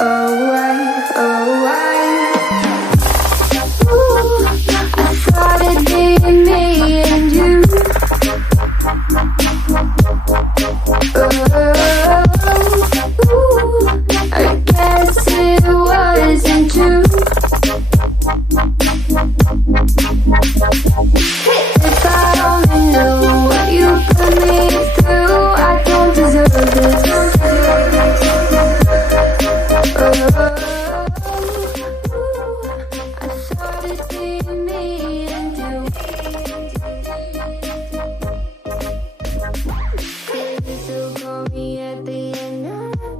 away, away. Ooh, I thought it'd be me and you. Ooh, I guess it wasn't true. If I only knew what you put me through, I don't deserve this. I thought it'd be me and you. Could you still call me at the end of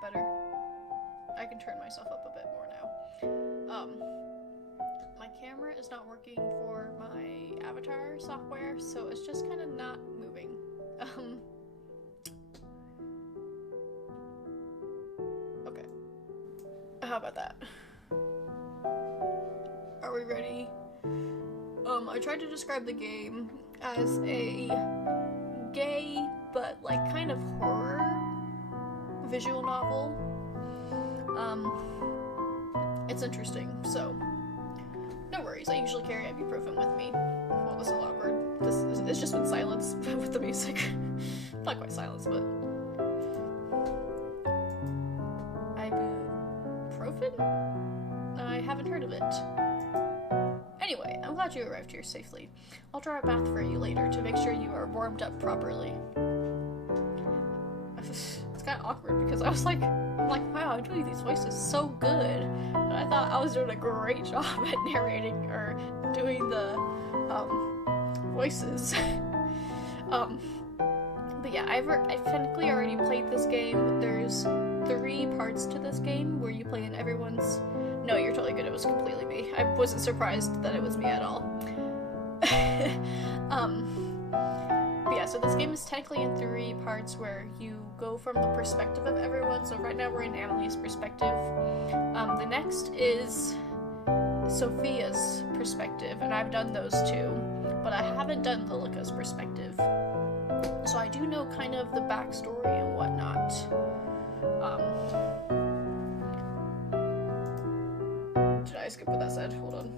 that better? I can turn myself up a bit more now. My camera is not working for my avatar software, so it's just kind of not moving. Okay. How about that? Are we ready? I tried to describe the game as a gay, but like kind of horror visual novel. It's interesting, so no worries. I usually carry ibuprofen with me. Well, this is awkward. It's just been silence with the music. Not quite silence, but ibuprofen? I haven't heard of it. Anyway, I'm glad you arrived here safely. I'll draw a bath for you later to make sure you are warmed up properly. It's kind of awkward because I'm like, wow, I'm doing these voices so good. And I thought I was doing a great job at narrating or doing the voices. But yeah, I've technically already played this game. There's 3 parts to this game where you play in everyone's... No, you're totally good. It was completely me. I wasn't surprised that it was me at all. But yeah, so this game is technically in 3 parts where you go from the perspective of everyone. So right now we're in Emily's perspective. The next is Sophia's perspective, and I've done those 2, but I haven't done Lilica's perspective. So I do know kind of the backstory and whatnot. Did I skip what that said? Hold on.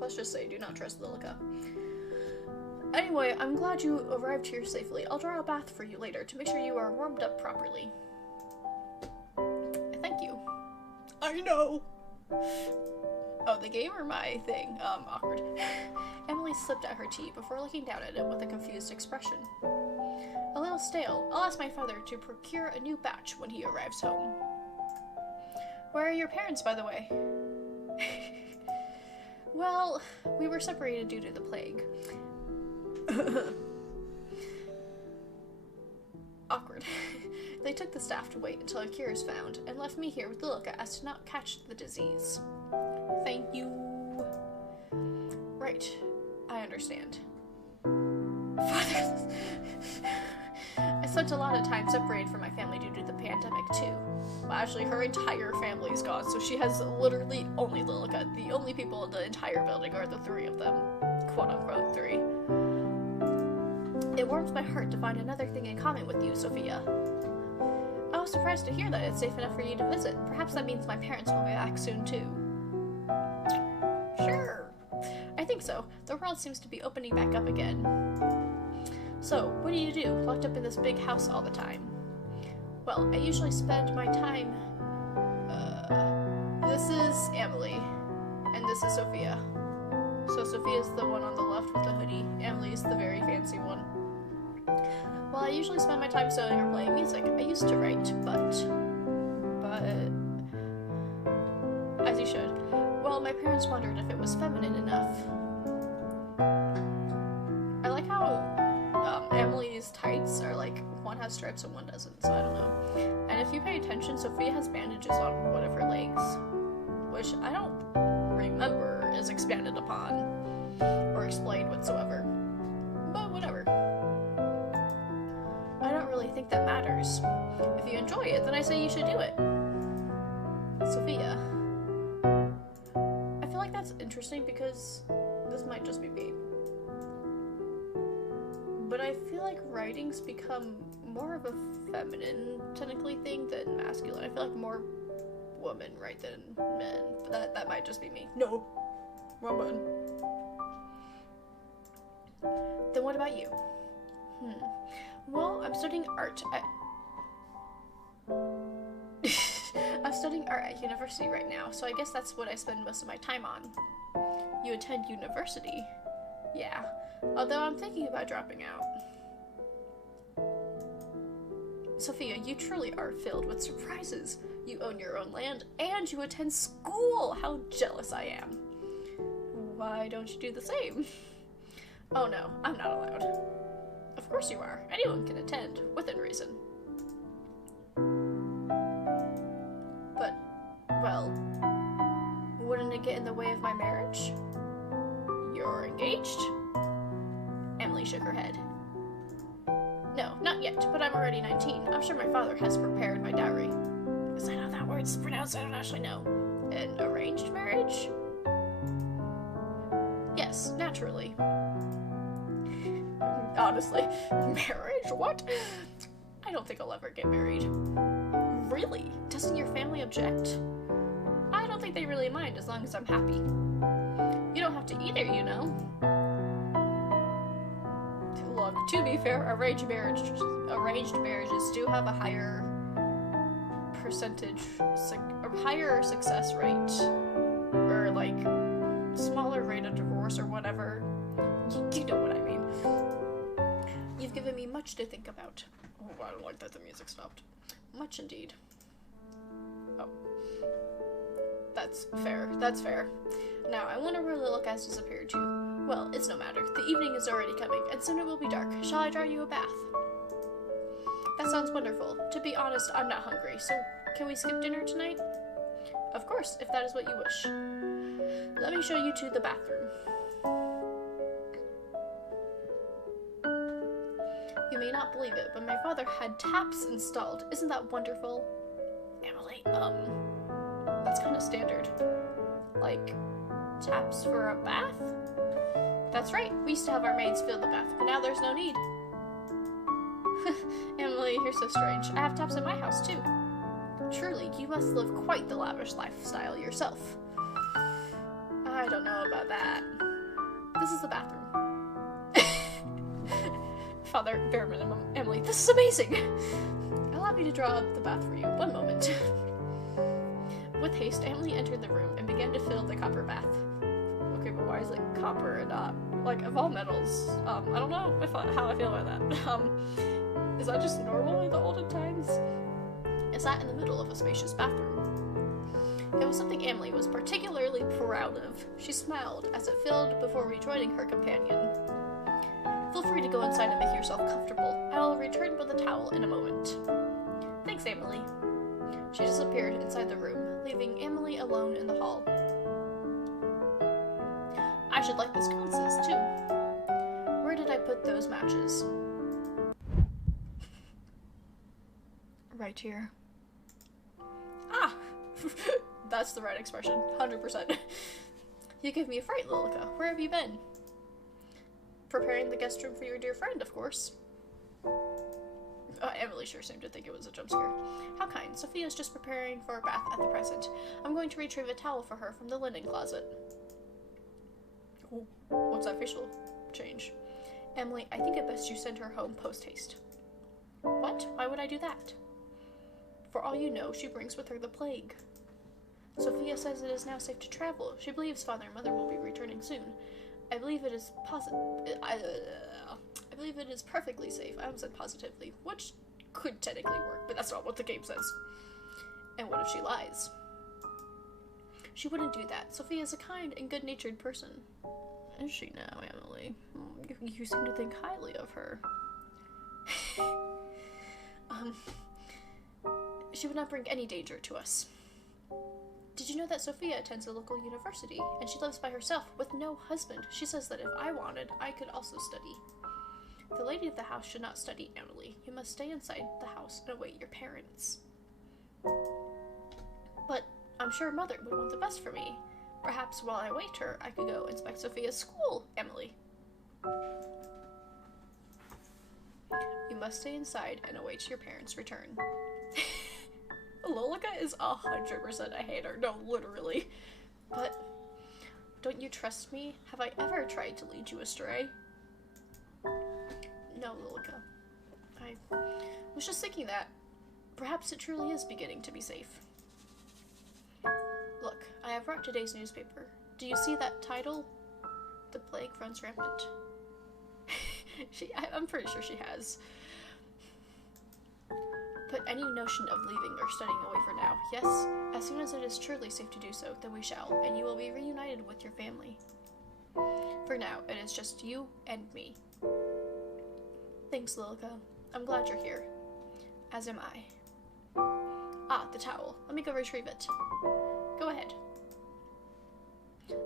Let's just say, do not trust Lilica. Anyway, I'm glad you arrived here safely. I'll draw a bath for you later to make sure you are warmed up properly. Thank you. I know! Oh, the game or my thing? Awkward. Emily slipped at her tea before looking down at it with a confused expression. A little stale. I'll ask my father to procure a new batch when he arrives home. Where are your parents, by the way? Well, we were separated due to the plague. Awkward. They took the staff to wait until a cure is found, and left me here with Lilica as to not catch the disease. Thank you. Right. I understand. Father... I spent a lot of time separated from my family due to the pandemic, too. Well, actually, her entire family is gone, so she has literally only Lilica. The only people in the entire building are the 3 of them. Quote-unquote 3. It warms my heart to find another thing in common with you, Sophia. I was surprised to hear that it's safe enough for you to visit. Perhaps that means my parents will be back soon, too. Sure. I think so. The world seems to be opening back up again. So, what do you do, locked up in this big house all the time? Well, I usually spend my time... This is Emily, and this is Sophia. So Sophia's the one on the left with the hoodie. Emily's the very fancy one. Well, I usually spend my time sewing or playing music. I used to write, but... As you should. Well, my parents wondered if it was feminine enough. I like how Emily's tights are like, one has stripes and one doesn't, so I don't know. And if you pay attention, Sophia has bandages on one of her legs, which I don't remember is expanded upon or explained whatsoever. But whatever. I don't really think that matters. If you enjoy it, then I say you should do it. Sophia. I feel like that's interesting because this might just be me. But I feel like writing's become more of a feminine, technically, thing than masculine. I feel like more women write than men, but that might just be me. No, wrong button. Then what about you? Well, I'm studying art at... I'm studying art at university right now, so I guess that's what I spend most of my time on. You attend university? Yeah, although I'm thinking about dropping out. Sophia, you truly are filled with surprises. You own your own land, and you attend school! How jealous I am. Why don't you do the same? Oh no, I'm not allowed. Of course you are. Anyone can attend, within reason. But, well, wouldn't it get in the way of my marriage? You're engaged? Emily shook her head. No, not yet, but I'm already 19. I'm sure my father has prepared my dowry. Is that how that word's pronounced? I don't actually know. An arranged marriage? Yes, naturally. Honestly, marriage? What? I don't think I'll ever get married. Really? Doesn't your family object? I don't think they really mind as long as I'm happy. You don't have to either, you know. Look, to be fair, arranged marriages do have a higher percentage, a higher success rate, or like smaller rate of divorce or whatever. You know what I mean. You've given me much to think about. Oh, I don't like that the music stopped. Much indeed. Oh. That's fair. That's fair. Now, I wonder where Lilica has disappeared to. Well, it's no matter. The evening is already coming, and soon it will be dark. Shall I draw you a bath? That sounds wonderful. To be honest, I'm not hungry, so can we skip dinner tonight? Of course, if that is what you wish. Let me show you to the bathroom. You may not believe it, but my father had taps installed. Isn't that wonderful? Emily, that's kind of standard. Like, taps for a bath? That's right, we used to have our maids fill the bath, but now there's no need. Emily, you're so strange. I have taps in my house, too. Truly, you must live quite the lavish lifestyle yourself. I don't know about that. This is the bathroom. Father, bare minimum. Emily, this is amazing! Allow me to draw up the bath for you. One moment. With haste, Emily entered the room and began to fill the copper bath. Okay, but why is it copper and not, like, of all metals? I don't know how I feel about that. Is that just normal in the olden times? It sat in the middle of a spacious bathroom. It was something Emily was particularly proud of. She smiled as it filled before rejoining her companion. Feel free to go inside and make yourself comfortable. I will return with a towel in a moment. Thanks, Emily. She disappeared inside the room, leaving Emily alone in the hall. I should light the sconces, too. Where did I put those matches? Right here. Ah! That's the right expression. 100%. You gave me a fright, Lilica. Where have you been? Preparing the guest room for your dear friend, of course. Emily sure seemed to think it was a jump scare. How kind. Sophia's just preparing for a bath at the present. I'm going to retrieve a towel for her from the linen closet. Oh, what's that facial change? Emily, I think it best you send her home post-haste. What? Why would I do that? For all you know, she brings with her the plague. Sophia says it is now safe to travel. She believes father and mother will be returning soon. I believe it is I believe it is perfectly safe. I almost said positively, which could technically work, but that's not what the game says. And what if she lies? She wouldn't do that. Sophia is a kind and good-natured person. Is she now, Emily? You seem to think highly of her. She would not bring any danger to us. Did you know that Sophia attends a local university, and she lives by herself with no husband? She says that if I wanted, I could also study. The lady of the house should not study, Emily. You must stay inside the house and await your parents. But I'm sure mother would want the best for me. Perhaps while I await her, I could go inspect Sophia's school, Emily. You must stay inside and await your parents' return. Lilica is 100% a hater. No, literally. But don't you trust me? Have I ever tried to lead you astray? No, Lilica. I was just thinking that perhaps it truly is beginning to be safe. Look, I have brought today's newspaper. Do you see that title? The plague runs rampant. I'm pretty sure she has. Put any notion of leaving or studying away for now. Yes, as soon as it is truly safe to do so, then we shall, and you will be reunited with your family. For now, it is just you and me. Thanks, Lilica. I'm glad you're here. As am I. Ah, the towel. Let me go retrieve it. Go ahead.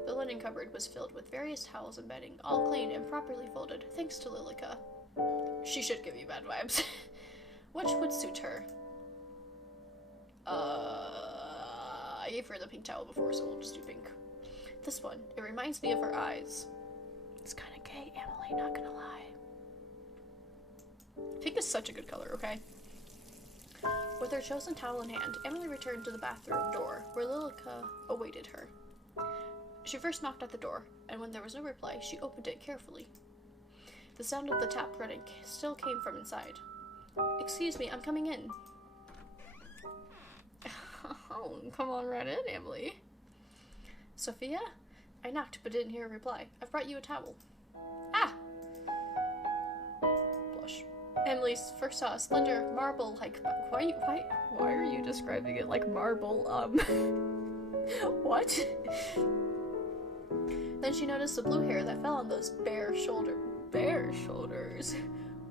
The linen cupboard was filled with various towels and bedding, all clean and properly folded, thanks to Lilica. She should give you bad vibes. Which would suit her? I gave her the pink towel before, so we'll just do pink. This one. It reminds me of her eyes. It's kind of gay, Emily, not gonna lie. Pink is such a good color, okay? With her chosen towel in hand, Emily returned to the bathroom door, where Lilica awaited her. She first knocked at the door, and when there was no reply, she opened it carefully. The sound of the tap running still came from inside. Excuse me, I'm coming in. Oh, come on right in, Emily. Sophia? I knocked but didn't hear a reply. I've brought you a towel. Ah! Blush. Emily first saw a slender marble-like... Why are you describing it like marble? What? Then she noticed the blue hair that fell on those bare shoulders.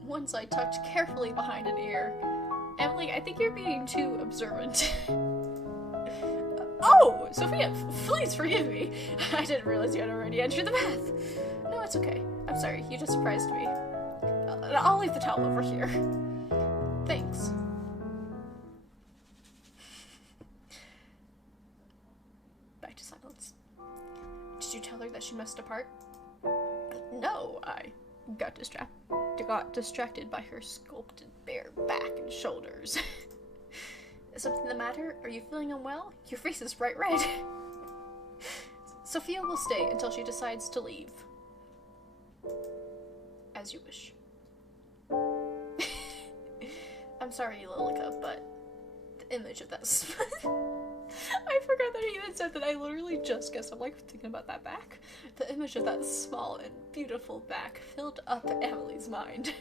One side tucked carefully behind an ear. Emily, I think you're being too observant. Oh! Sophia, please forgive me. I didn't realize you had already entered the bath. No, it's okay. I'm sorry, you just surprised me. I'll leave the towel over here. Thanks. Back to silence. Did you tell her that she must depart? No, I got distracted by her sculpted bare back and shoulders. Is something the matter? Are you feeling unwell? Your face is bright red. Sophia will stay until she decides to leave. As you wish. I'm sorry, Lilica, but the image of that I forgot that he even said that. I literally just guessed. I'm like thinking about that back. The image of that small and beautiful back filled up Emily's mind.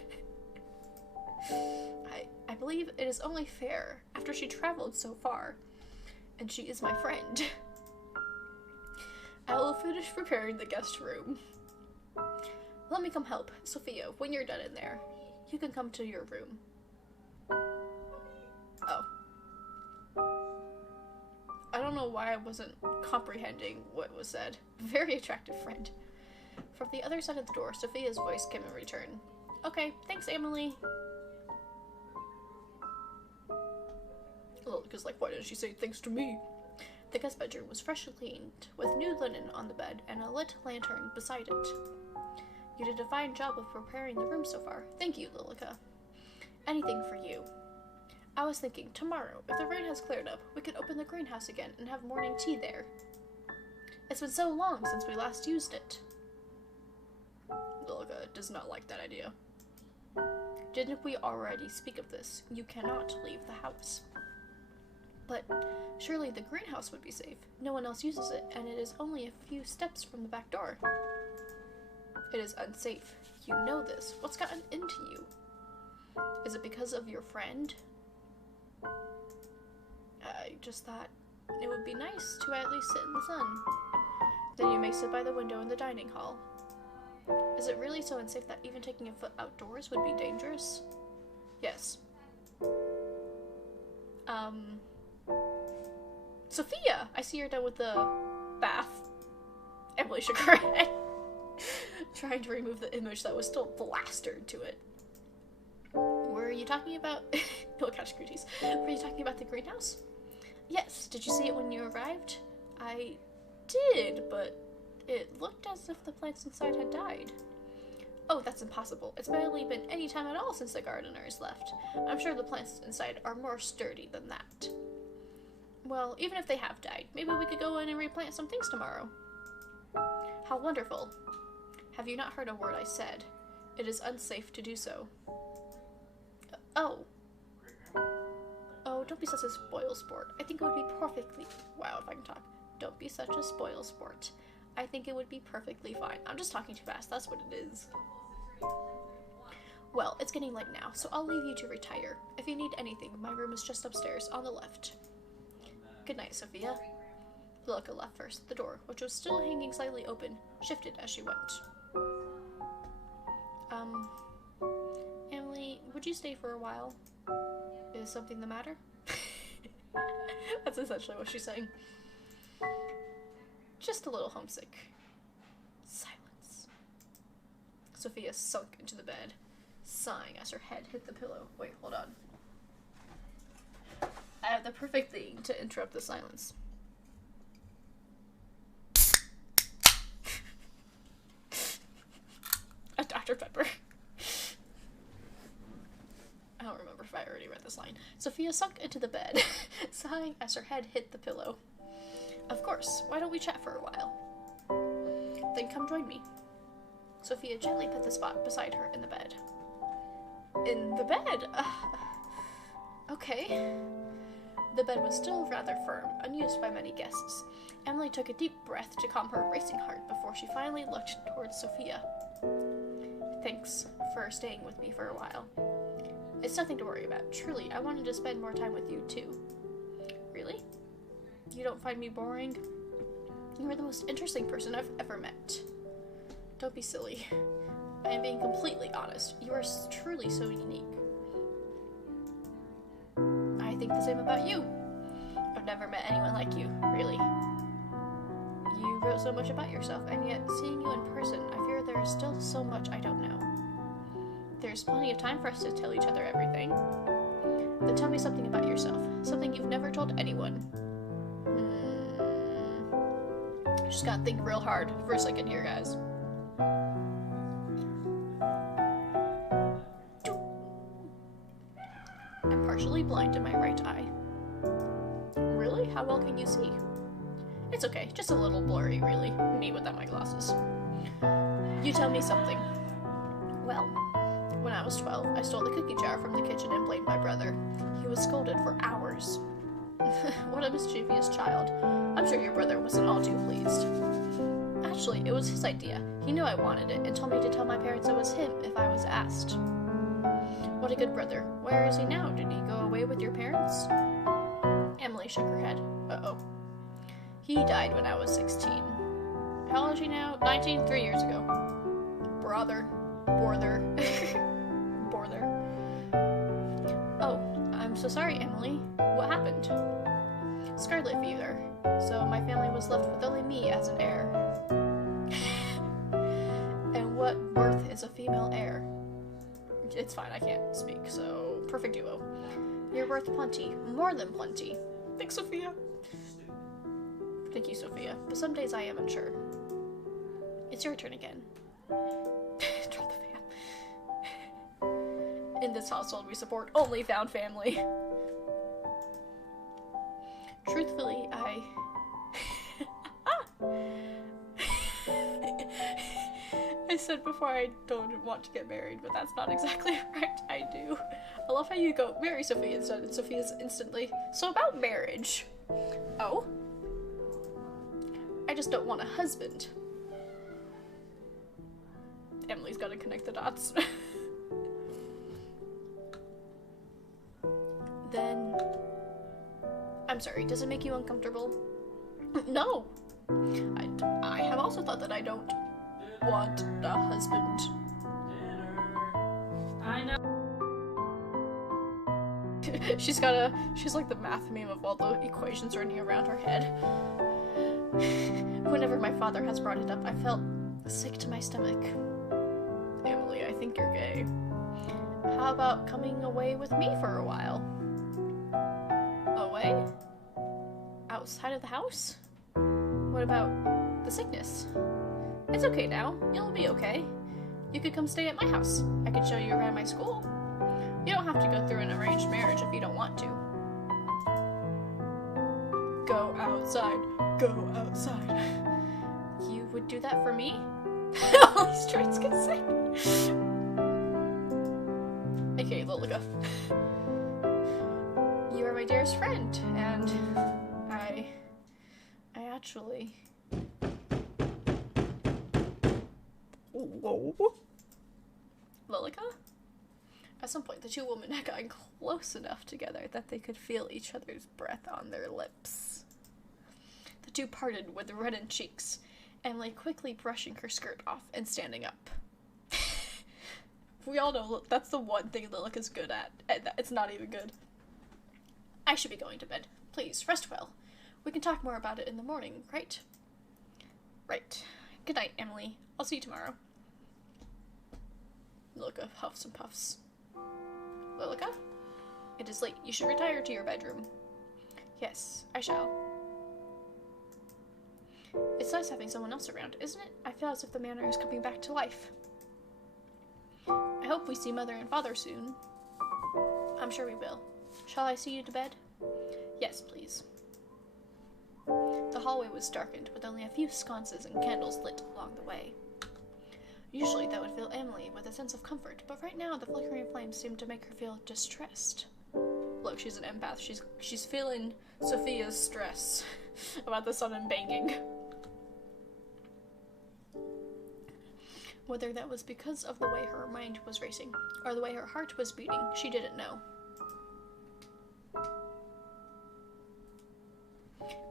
I believe it is only fair after she traveled so far, and she is my friend. I will finish preparing the guest room. Let me come help. Sophia, when you're done in there, you can come to your room. Oh. I don't know why I wasn't comprehending what was said. Very attractive friend. From the other side of the door, Sophia's voice came in return. Okay, thanks, Emily. Lilica's like, why didn't she say thanks to me? The guest bedroom was freshly cleaned, with new linen on the bed and a lit lantern beside it. You did a fine job of preparing the room so far. Thank you, Lilica. Anything for you. I was thinking, tomorrow, if the rain has cleared up, we could open the greenhouse again and have morning tea there. It's been so long since we last used it. Lilica does not like that idea. Didn't we already speak of this? You cannot leave the house. But surely the greenhouse would be safe. No one else uses it, and it is only a few steps from the back door. It is unsafe. You know this. What's gotten into you? Is it because of your friend? I just thought it would be nice to at least sit in the sun. Then you may sit by the window in the dining hall. Is it really so unsafe that even taking a foot outdoors would be dangerous? Yes. Sophia! I see you're done with the bath. Emily shook her head, trying to remove the image that was still plastered to it. Were you talking about... He'll catch cooties. Were you talking about the greenhouse? Yes. Did you see it when you arrived? I did, but it looked as if the plants inside had died. Oh, that's impossible. It's barely been any time at all since the gardeners left. I'm sure the plants inside are more sturdy than that. Well, even if they have died, maybe we could go in and replant some things tomorrow. How wonderful. Have you not heard a word I said? It is unsafe to do so. Oh. Oh, don't be such a spoil sport. I think it would be perfectly... Wow, if I can talk. Don't be such a spoil sport. I think it would be perfectly fine. I'm just talking too fast. That's what it is. Well, it's getting late now, so I'll leave you to retire. If you need anything, my room is just upstairs on the left. Good night, Sophia. Lilica left first. The door, which was still hanging slightly open, shifted as she went. Emily Could you stay for a while? Is something the matter? That's essentially what she's saying. Just a little homesick. Silence. Sophia sunk into the bed, sighing as her head hit the pillow. Wait, hold on. I have the perfect thing to interrupt the silence. A Dr. Pepper. I don't remember if I already read this line. Sophia sunk into the bed, sighing as her head hit the pillow. Of course, why don't we chat for a while? Then come join me. Sophia gently put the spot beside her in the bed. In the bed? Okay. The bed was still rather firm, unused by many guests. Emily took a deep breath to calm her racing heart before she finally looked towards Sophia. Thanks for staying with me for a while. It's nothing to worry about. Truly, I wanted to spend more time with you, too. Really? You don't find me boring? You are the most interesting person I've ever met. Don't be silly. I am being completely honest. You are truly so unique. I think the same about you. I've never met anyone like you, really. You wrote so much about yourself, and yet seeing you in person, I fear there is still so much I don't know. There's plenty of time for us to tell each other everything. Then tell me something about yourself. Something you've never told anyone. Just gotta think real hard for a second here, guys. I'm partially blind in my right eye. Really? How well can you see? It's okay, just a little blurry, really. Me without my glasses. You tell me something. Well, when I was 12, I stole the cookie jar from the kitchen and blamed my brother. He was scolded for hours. What a mischievous child. I'm sure your brother wasn't all too pleased. Actually, it was his idea. He knew I wanted it and told me to tell my parents it was him if I was asked. What a good brother. Where is he now? Did he go away with your parents? Emily shook her head. Uh-oh. He died when I was 16. How old is he now? 19, 3 years ago. Brother. Borther. Oh, I'm so sorry, Emily. What happened? Scarlet fever. So my family was left with only me as an heir. And what worth is a female heir? It's fine, I can't speak, so perfect duo. You're worth plenty. More than plenty. Thanks, Sophia. Thank you, Sophia. But some days I am unsure. It's your turn again. Drop the fan. In this household, we support only found family. Truthfully, I said before I don't want to get married, but that's not exactly right. I do. I love how you go, marry Sophia instead, and Sophia's instantly. So about marriage. Oh? I just don't want a husband. Emily's gotta connect the dots. Then... I'm sorry, does it make you uncomfortable? No! I have also thought that I don't want a husband. I know. She's like the math meme of all the equations running around her head. Whenever my father has brought it up, I felt sick to my stomach. Emily, I think you're gay. How about coming away with me for a while? Away? Outside of the house? What about the sickness? It's okay now. You'll be okay. You could come stay at my house. I could show you around my school. You don't have to go through an arranged marriage if you don't want to. Go outside. Go outside. You would do that for me? All these traits can say. Okay, Lolica. You are my dearest friend, and I actually... Whoa. Lolica? At some point, the two women had gotten close enough together that they could feel each other's breath on their lips. The two parted with reddened cheeks, Emily quickly brushing her skirt off and standing up. We all know that's the one thing Lilica's good at, and it's not even good. I should be going to bed. Please, rest well. We can talk more about it in the morning, right? Right. Good night, Emily. I'll see you tomorrow. Lilica huffs and puffs. Lilica? It is late. You should retire to your bedroom. Yes, I shall. It's nice having someone else around, isn't it? I feel as if the manor is coming back to life. I hope we see Mother and Father soon. I'm sure we will. Shall I see you to bed? Yes, please. The hallway was darkened, with only a few sconces and candles lit along the way. Usually that would fill Emily with a sense of comfort, but right now the flickering flames seemed to make her feel distressed. Look, she's an empath. She's feeling Sophia's stress about the sun and banging. Whether that was because of the way her mind was racing, or the way her heart was beating, she didn't know.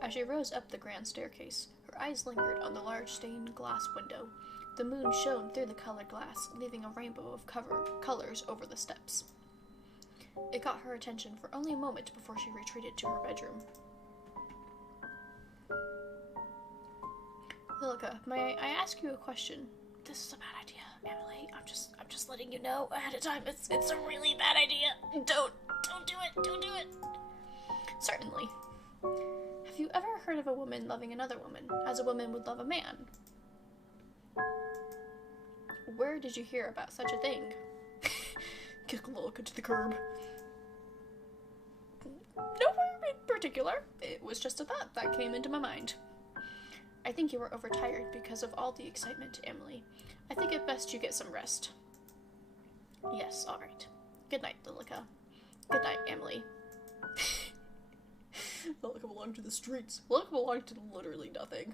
As she rose up the grand staircase, her eyes lingered on the large stained glass window. The moon shone through the colored glass, leaving a rainbow of colors over the steps. It caught her attention for only a moment before she retreated to her bedroom. Lilica, may I ask you a question? This is a bad idea, Emily. I'm just letting you know ahead of time. It's a really bad idea. Don't do it. Don't do it. Certainly. Have you ever heard of a woman loving another woman as a woman would love a man? Where did you hear about such a thing? Kick Lilica to the curb. Nowhere in particular. It was just a thought that came into my mind. I think you were overtired because of all the excitement, Emily. I think it best you get some rest. Yes, all right. Good night, Lilica. Good night, Emily. Lilica belonged to the streets. Lilica belonged to literally nothing.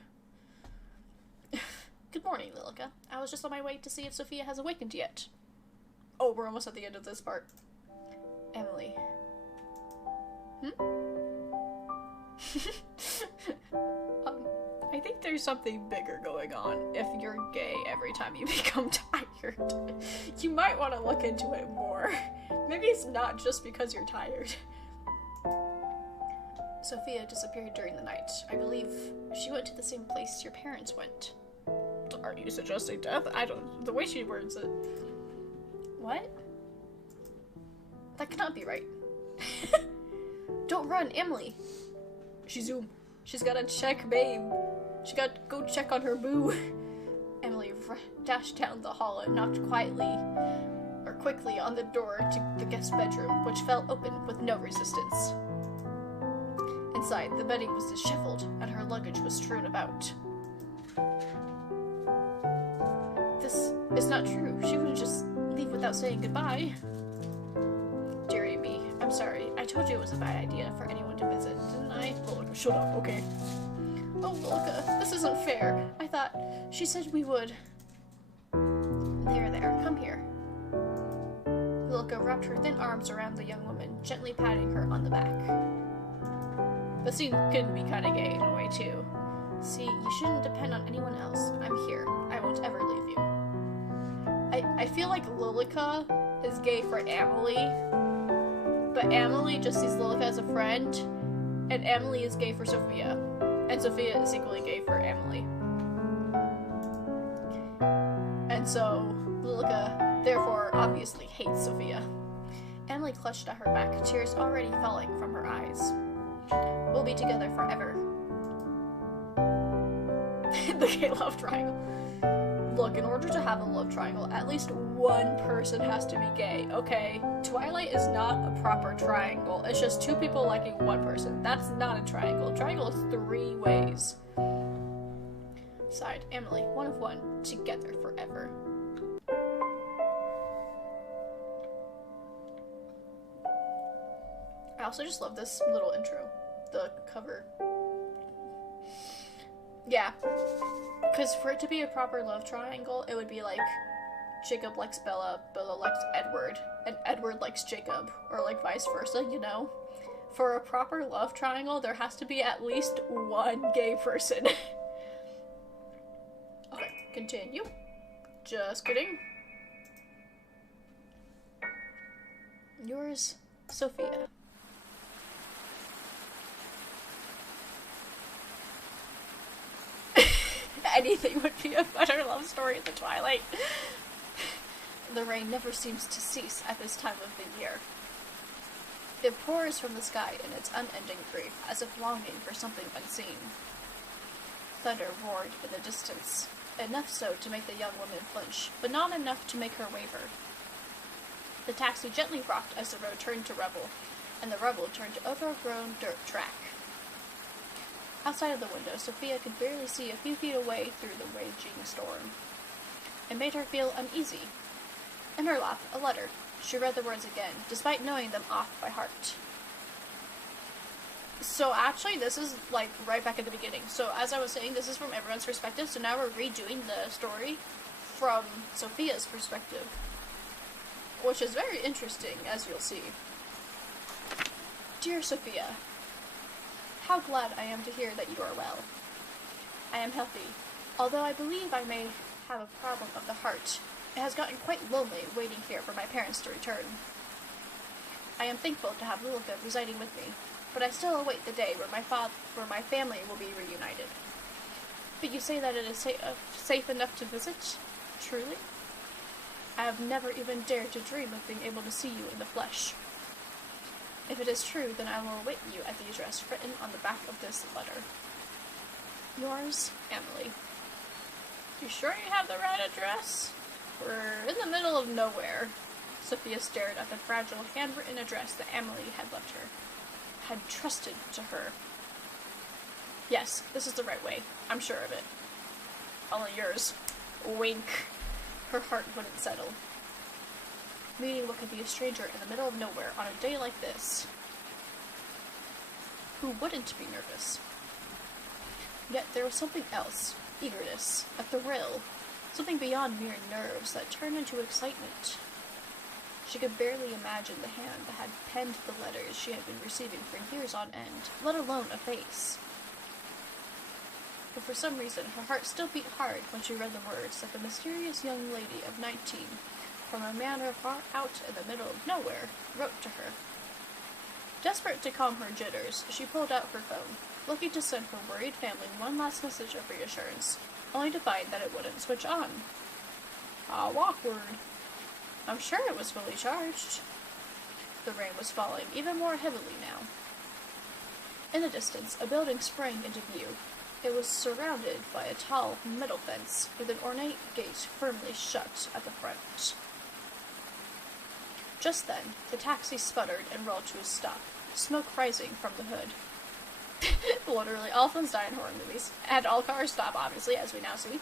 Good morning, Lilica. I was just on my way to see if Sophia has awakened yet. Oh, we're almost at the end of this part. Emily. I think there's something bigger going on if you're gay every time you become tired. You might want to look into it more. Maybe it's not just because you're tired. Sophia disappeared during the night. I believe she went to the same place your parents went. Are you suggesting death? I don't... The way she words it. What? That cannot be right. Don't run, Emily. She's gotta check, babe. She gotta go check on her boo. Emily dashed down the hall and knocked quickly on the door to the guest bedroom, which fell open with no resistance. Inside, the bedding was disheveled, and her luggage was strewn about. This is not true. She wouldn't just leave without saying goodbye. Dearie me, I'm sorry. I told you it was a bad idea for anyone to visit, didn't I? Lilica, shut up, okay? Oh, Lilica, this isn't fair. I thought she said we would. There, come here. Lilica wrapped her thin arms around the young woman, gently patting her on the back. The scene can be kind of gay in a way, too. See, you shouldn't depend on anyone else. I'm here. I won't ever leave you. I feel like Lilica is gay for Emily, but Emily just sees Lilica as a friend, and Emily is gay for Sophia, and Sophia is equally gay for Emily. And so, Lilica, therefore, obviously hates Sophia. Emily clutched at her back, tears already falling from her eyes. We'll be together forever. The gay love triangle. Look, in order to have a love triangle, at least one person has to be gay, okay? Twilight is not a proper triangle. It's just two people liking one person. That's not a triangle. A triangle is 3 ways. Sighed Emily, one of one, together forever. I also just love this little intro. The cover. Yeah. Because for it to be a proper love triangle, it would be like Jacob likes Bella, Bella likes Edward, and Edward likes Jacob, or like vice versa, you know? For a proper love triangle, there has to be at least one gay person. Okay, continue. Just kidding. Yours, Sophia. Anything would be a better love story than Twilight. The rain never seems to cease at this time of the year. It pours from the sky in its unending grief, as if longing for something unseen. Thunder roared in the distance, enough so to make the young woman flinch, but not enough to make her waver. The taxi gently rocked as the road turned to rubble, and the rubble turned to overgrown dirt track. Outside of the window, Sophia could barely see a few feet away through the raging storm. It made her feel uneasy. In her lap, a letter. She read the words again, despite knowing them off by heart. So actually, this is, like, right back at the beginning. So as I was saying, this is from everyone's perspective, so now we're redoing the story from Sophia's perspective. Which is very interesting, as you'll see. Dear Sophia, how glad I am to hear that you are well. I am healthy, although I believe I may have a problem of the heart. It has gotten quite lonely waiting here for my parents to return. I am thankful to have Lilica residing with me, but I still await the day where my family will be reunited. But you say that it is safe enough to visit? Truly? I have never even dared to dream of being able to see you in the flesh. If it is true, then I will await you at the address written on the back of this letter. Yours, Emily. You sure you have the right address? We're in the middle of nowhere. Sophia stared at the fragile, handwritten address that Emily had left her. Had trusted to her. Yes, this is the right way. I'm sure of it. Only yours. Wink. Her heart wouldn't settle. Meeting what could be a stranger in the middle of nowhere on a day like this. Who wouldn't be nervous? Yet there was something else. Eagerness. A thrill. Something beyond mere nerves that turned into excitement. She could barely imagine the hand that had penned the letters she had been receiving for years on end, let alone a face. But for some reason, her heart still beat hard when she read the words that the mysterious young lady of 19, from a manor far out in the middle of nowhere, wrote to her. Desperate to calm her jitters, she pulled out her phone, looking to send her worried family one last message of reassurance, only to find that it wouldn't switch on. How awkward. I'm sure it was fully charged. The rain was falling even more heavily now. In the distance, a building sprang into view. It was surrounded by a tall metal fence with an ornate gate firmly shut at the front. Just then, the taxi sputtered and rolled to a stop, smoke rising from the hood. Literally, all phones die in horror movies. And all cars stop, obviously, as we now see.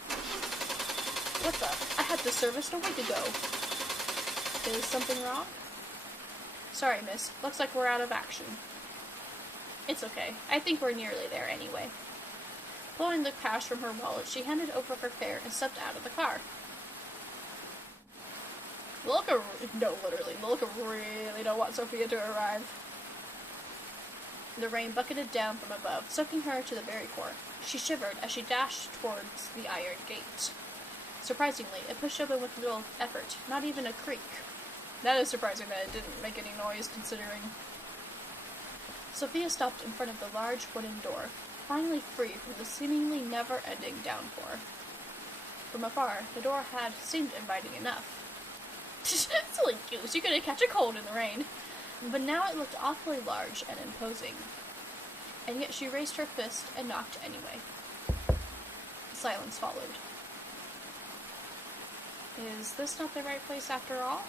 What the? I had this serviced a week ago. Is something wrong? Sorry, miss. Looks like we're out of action. It's okay. I think we're nearly there anyway. Pulling the cash from her wallet, she handed over her fare and stepped out of the car. Lilica really don't want Sophia to arrive. The rain bucketed down from above, soaking her to the very core. She shivered as she dashed towards the iron gate. Surprisingly, it pushed open with little effort, not even a creak. That is surprising that it didn't make any noise, considering. Sophia stopped in front of the large wooden door, finally free from the seemingly never-ending downpour. From afar, the door had seemed inviting enough. Silly goose, you're gonna catch a cold in the rain. But now it looked awfully large and imposing. And yet she raised her fist and knocked anyway. Silence followed. Is this not the right place after all?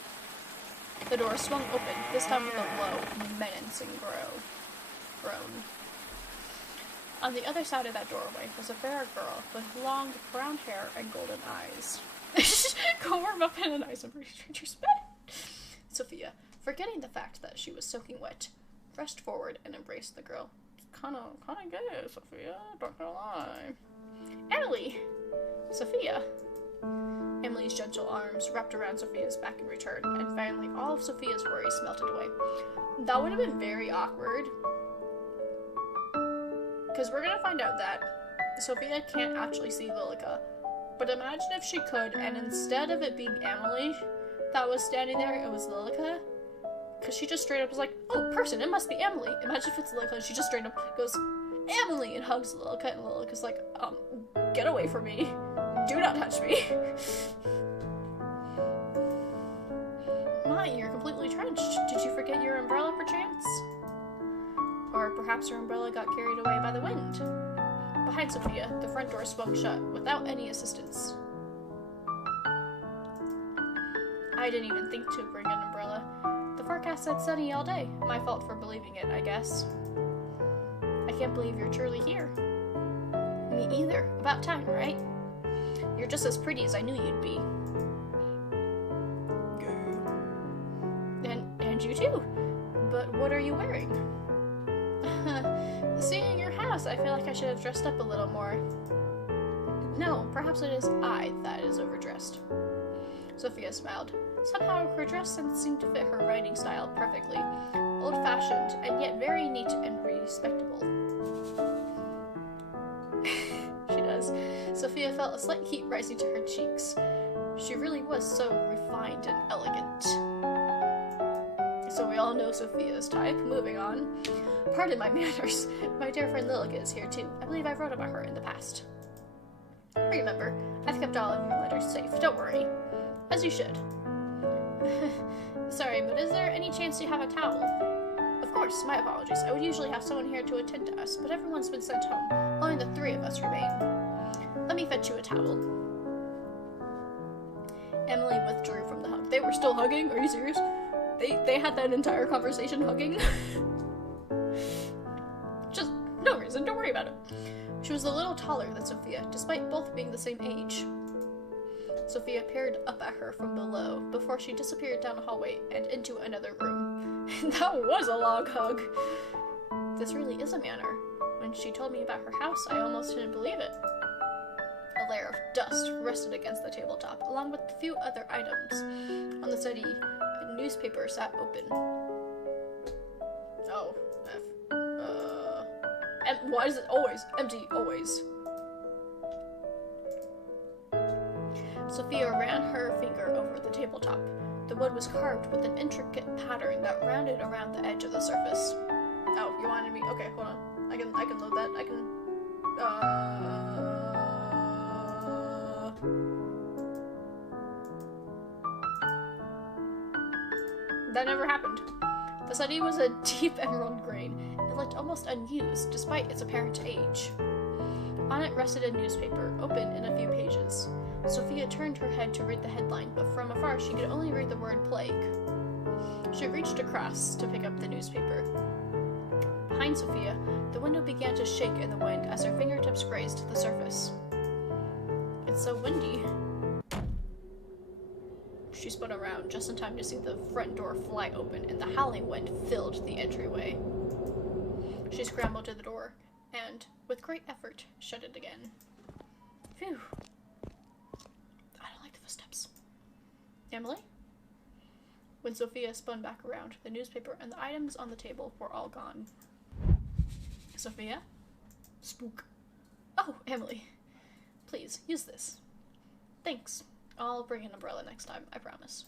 The door swung open, this time with a low, menacing groan. On the other side of that doorway was a fair girl with long brown hair and golden eyes. Go warm up in an ice and stranger's bed. Sophia, forgetting the fact that she was soaking wet, rushed forward and embraced the girl. Kinda gay, Sophia, not gonna lie. Emily! Sophia! Emily's gentle arms wrapped around Sophia's back in return, and finally all of Sophia's worries melted away. That would have been very awkward. Because we're gonna find out that Sophia can't actually see Lilica. But imagine if she could, and instead of it being Emily that was standing there, it was Lilica. because she just straight up was like, oh, person, it must be Emily. Imagine if it's Lilica and she just straight up goes, Emily, and hugs Lilica, and Lilica's like, get away from me. Do not touch me. My, you're completely drenched. Did you forget your umbrella, perchance? Or perhaps her umbrella got carried away by the wind. Behind Sophia, the front door swung shut, without any assistance. I didn't even think to bring an umbrella. The forecast said sunny all day. My fault for believing it, I guess. I can't believe you're truly here. Me either. About time, right? You're just as pretty as I knew you'd be. And you too. But what are you wearing? Seeing your house, I feel like I should have dressed up a little more. No, perhaps it is I that is overdressed. Sophia smiled. Somehow her dress sense seemed to fit her writing style perfectly. Old-fashioned, and yet very neat and respectable. She does. Sophia felt a slight heat rising to her cheeks. She really was so refined and elegant. So we all know Sophia's type. Moving on. Pardon my manners. My dear friend Lilica is here too. I believe I wrote about her in the past. Remember, I've kept all of your letters safe. Don't worry. As you should. Sorry, but is there any chance you have a towel? Of course, my apologies. I would usually have someone here to attend to us, but everyone's been sent home. Only the three of us remain. Let me fetch you a towel. Emily withdrew from the hug. They were still hugging? Are you serious? They had that entire conversation hugging? Just no reason, don't worry about it. She was a little taller than Sophia, despite both being the same age. Sophia peered up at her from below before she disappeared down a hallway and into another room. That was a long hug. This really is a manor. When she told me about her house, I almost didn't believe it. A layer of dust rested against the tabletop, along with a few other items. On the study, a newspaper sat open. Oh, and why is it always empty? Always. Sophia ran her finger over the tabletop. The wood was carved with an intricate pattern that rounded around the edge of the surface. Oh, you wanted me? Okay, hold on. I can load that. I can. That never happened. The study was a deep emerald green. It looked almost unused, despite its apparent age. On it rested a newspaper, open in a few pages. Sophia turned her head to read the headline, but from afar she could only read the word plague. She reached across to pick up the newspaper. Behind Sophia, the window began to shake in the wind as her fingertips grazed the surface. It's so windy. She spun around just in time to see the front door fly open and the howling wind filled the entryway. She scrambled to the door and, with great effort, shut it again. Phew. I don't like the footsteps. Emily? When Sophia spun back around, the newspaper and the items on the table were all gone. Sophia? Spook. Oh, Emily. Please, use this. Thanks. I'll bring an umbrella next time, I promise.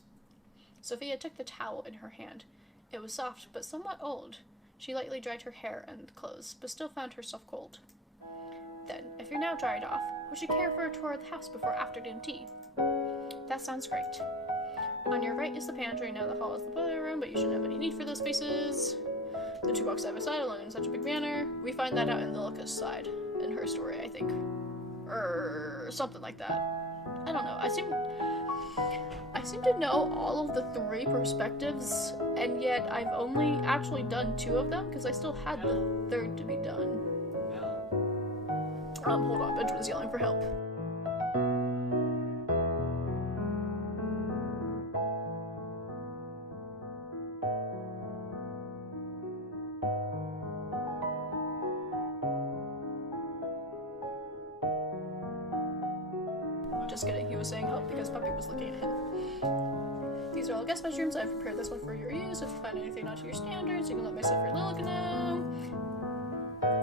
Sophia took the towel in her hand. It was soft, but somewhat old. She lightly dried her hair and clothes, but still found herself cold. Then, if you're now dried off, would you care for a tour of the house before afternoon tea? That sounds great. On your right is the pantry, now the hall is the boiler room, but you shouldn't have any need for those spaces. The two walks side by side along in such a big manner. We find that out in Lilica's side, in her story, I think. Or something like that. I don't know. I seem to know all of the three perspectives, and yet I've only actually done two of them, because I still had the third to be done. Hold on, Benjamin's yelling for help. Just kidding, he was saying help because Puppy was looking at him. These are all guest bedrooms. I've prepared this one for your use. If you find anything not to your standards, you can let myself or Lilica know.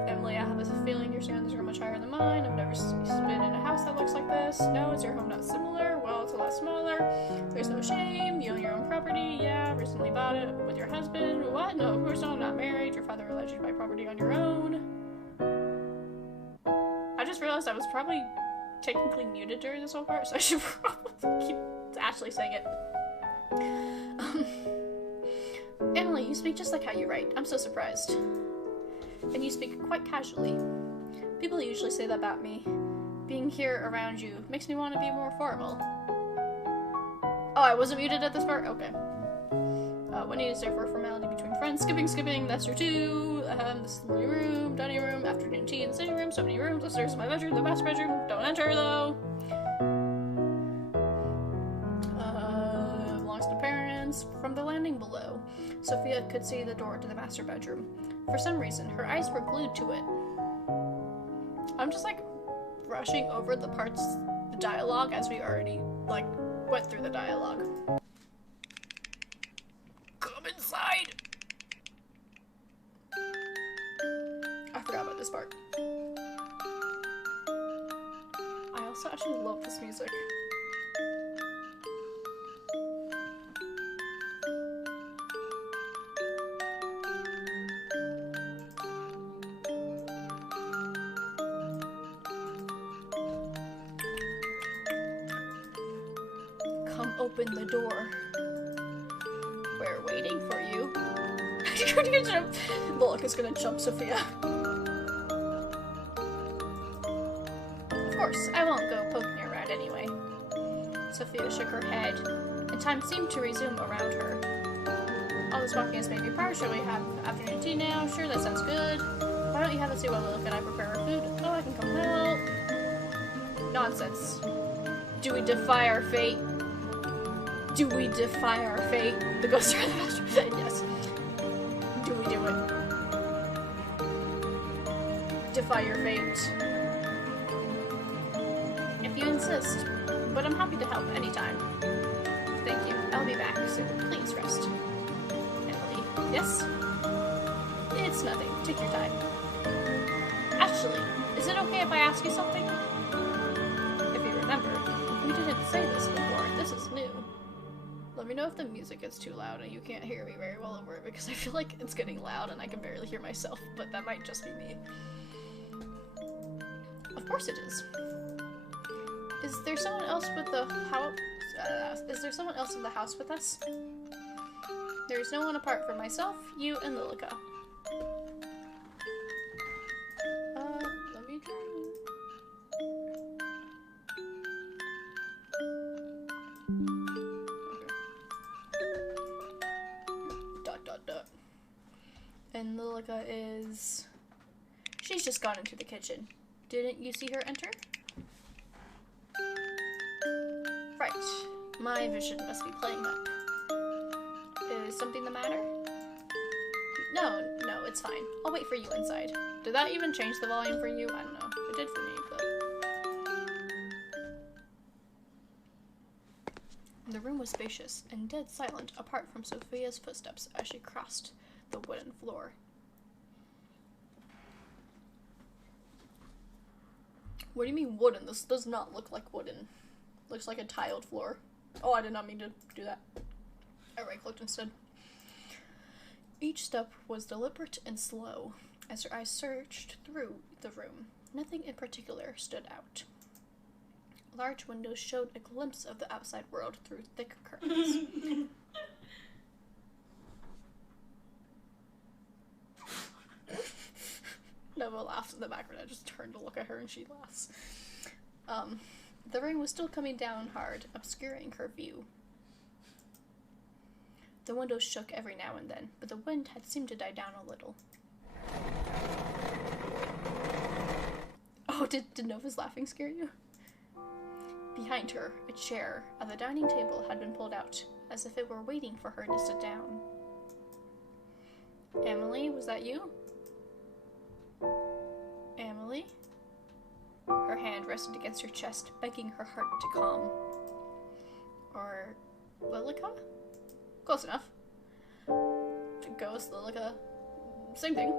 Emily, I have a feeling your standards are much higher than mine. I've never been in a house house that looks like this? No, is your home not similar? Well, it's a lot smaller. There's no shame. You own your own property. Yeah, recently bought it with your husband. What? No, of course not. Not married. Your father let you buy property on your own. I just realized I was probably technically muted during this whole part, so I should probably keep actually saying it. Emily, you speak just like how you write. I'm so surprised. And you speak quite casually. People usually say that about me. Being here around you makes me want to be more formal. Oh, I wasn't muted at this part? Okay. What needs there for a formality between friends? Skipping, that's your two. This is the living room, dining room, afternoon tea in the sitting room, so many rooms. Upstairs is my bedroom, the master bedroom. Don't enter, though. Belongs to parents. From the landing below, Sophia could see the door to the master bedroom. For some reason, her eyes were glued to it. I'm just, like, rushing over the parts, the dialogue, as we already, like, went through the dialogue. Come inside! I forgot about this part. I also actually love this music. Come open the door. We're waiting for you. You're gonna jump. Bullock is gonna jump Sophia. Of course, I won't go poking around anyway. Sophia shook her head, and time seemed to resume around her. All this walking has made me parched. Shall we have afternoon tea now? Sure, that sounds good. Why don't you have a seat while Lilith and I prepare our food? Oh, I can come help. Nonsense. Do we defy our fate? Do we defy our fate? The ghosts are in the master bed, yes. Do we do it? Defy your fate. If you insist. But I'm happy to help anytime. Thank you. I'll be back soon. Please rest. Emily. Yes? It's nothing. Take your time. Actually, is it okay if I ask you something? If you remember, we didn't say this before. This is new. Let me know if the music gets too loud and you can't hear me very well over it, because I feel like it's getting loud and I can barely hear myself, but that might just be me. Of course it is. Is there someone else with the house? Is there someone else in the house with us? There's no one apart from myself, you, and Lilica. Let me try. And Lilica is... She's just gone into the kitchen. Didn't you see her enter? Right. My vision must be playing up. Is something the matter? No, it's fine. I'll wait for you inside. Did that even change the volume for you? I don't know. It did for me, but... The room was spacious and dead silent apart from Sophia's footsteps as she crossed the wooden floor. What do you mean wooden? This does not look like wooden. Looks like a tiled floor. Oh, I did not mean to do that. I right-clicked instead. Each step was deliberate and slow as her eyes searched through the room. Nothing in particular stood out. Large windows showed a glimpse of the outside world through thick curtains. Nova laughs in the background. I just turned to look at her and she laughs. The rain was still coming down hard, obscuring her view. The windows shook every now and then, but the wind had seemed to die down a little. Oh, did Nova's laughing scare you? Behind her, a chair at the dining table had been pulled out, as if it were waiting for her to sit down. Emily, was that you? Emily? Her hand rested against her chest, begging her heart to calm. Or Lilica? Close enough. Ghost, Lilica, same thing.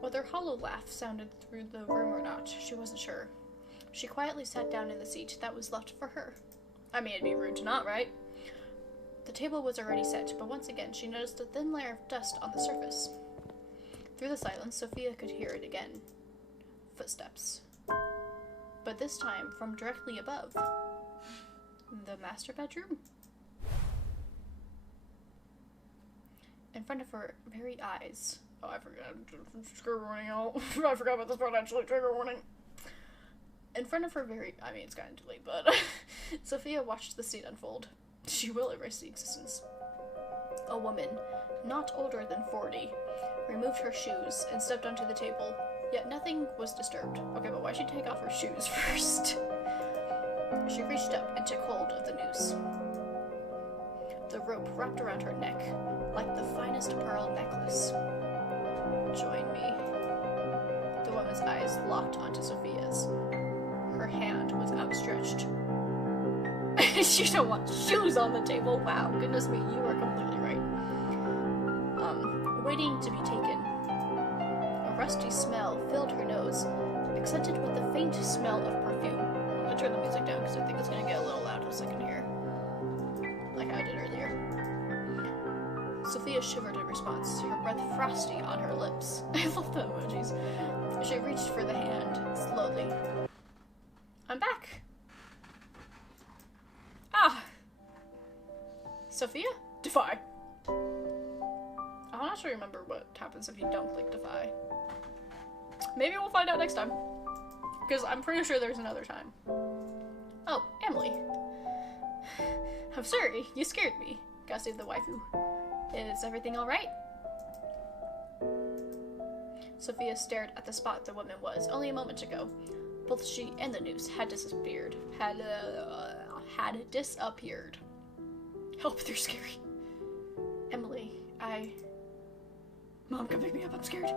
Whether hollow laugh sounded through the room or not, she wasn't sure. She quietly sat down in the seat that was left for her. I mean, it'd be rude to not, right? The table was already set, but once again she noticed a thin layer of dust on the surface. Through the silence, Sophia could hear it again. Footsteps. But this time from directly above. The master bedroom? In front of her very eyes. Oh, I forgot. Trigger warning, y'all. I forgot about this part, actually. Trigger warning. In front of her I mean, it's kind of too late, but Sophia watched the scene unfold. She will erase the existence. A woman, not older than 40, removed her shoes and stepped onto the table, yet nothing was disturbed. Okay, but why'd she take off her shoes first? She reached up and took hold of the noose. The rope wrapped around her neck, like the finest pearl necklace. Join me. The woman's eyes locked onto Sophia's. Her hand was outstretched. She don't want shoes on the table. Wow, goodness me, you are completely right. Waiting to be taken. A rusty smell filled her nose, accented with the faint smell of perfume. I'm gonna turn the music down because I think it's gonna get a little loud in a second here. Like I did earlier. Sophia shivered in response, her breath frosty on her lips. I love the emojis. She reached for the hand, slowly. I'm back! Ah! Sophia? Defy! I'm not sure remember what happens if you don't click defy. Maybe we'll find out next time. Because I'm pretty sure there's another time. Oh, Emily. I'm sorry, you scared me. Gotta save the waifu. Is everything alright? Sophia stared at the spot the woman was only a moment ago. Both she and the noose had disappeared. Had disappeared. Help, they're scary. Emily, Mom, come pick me up, I'm scared.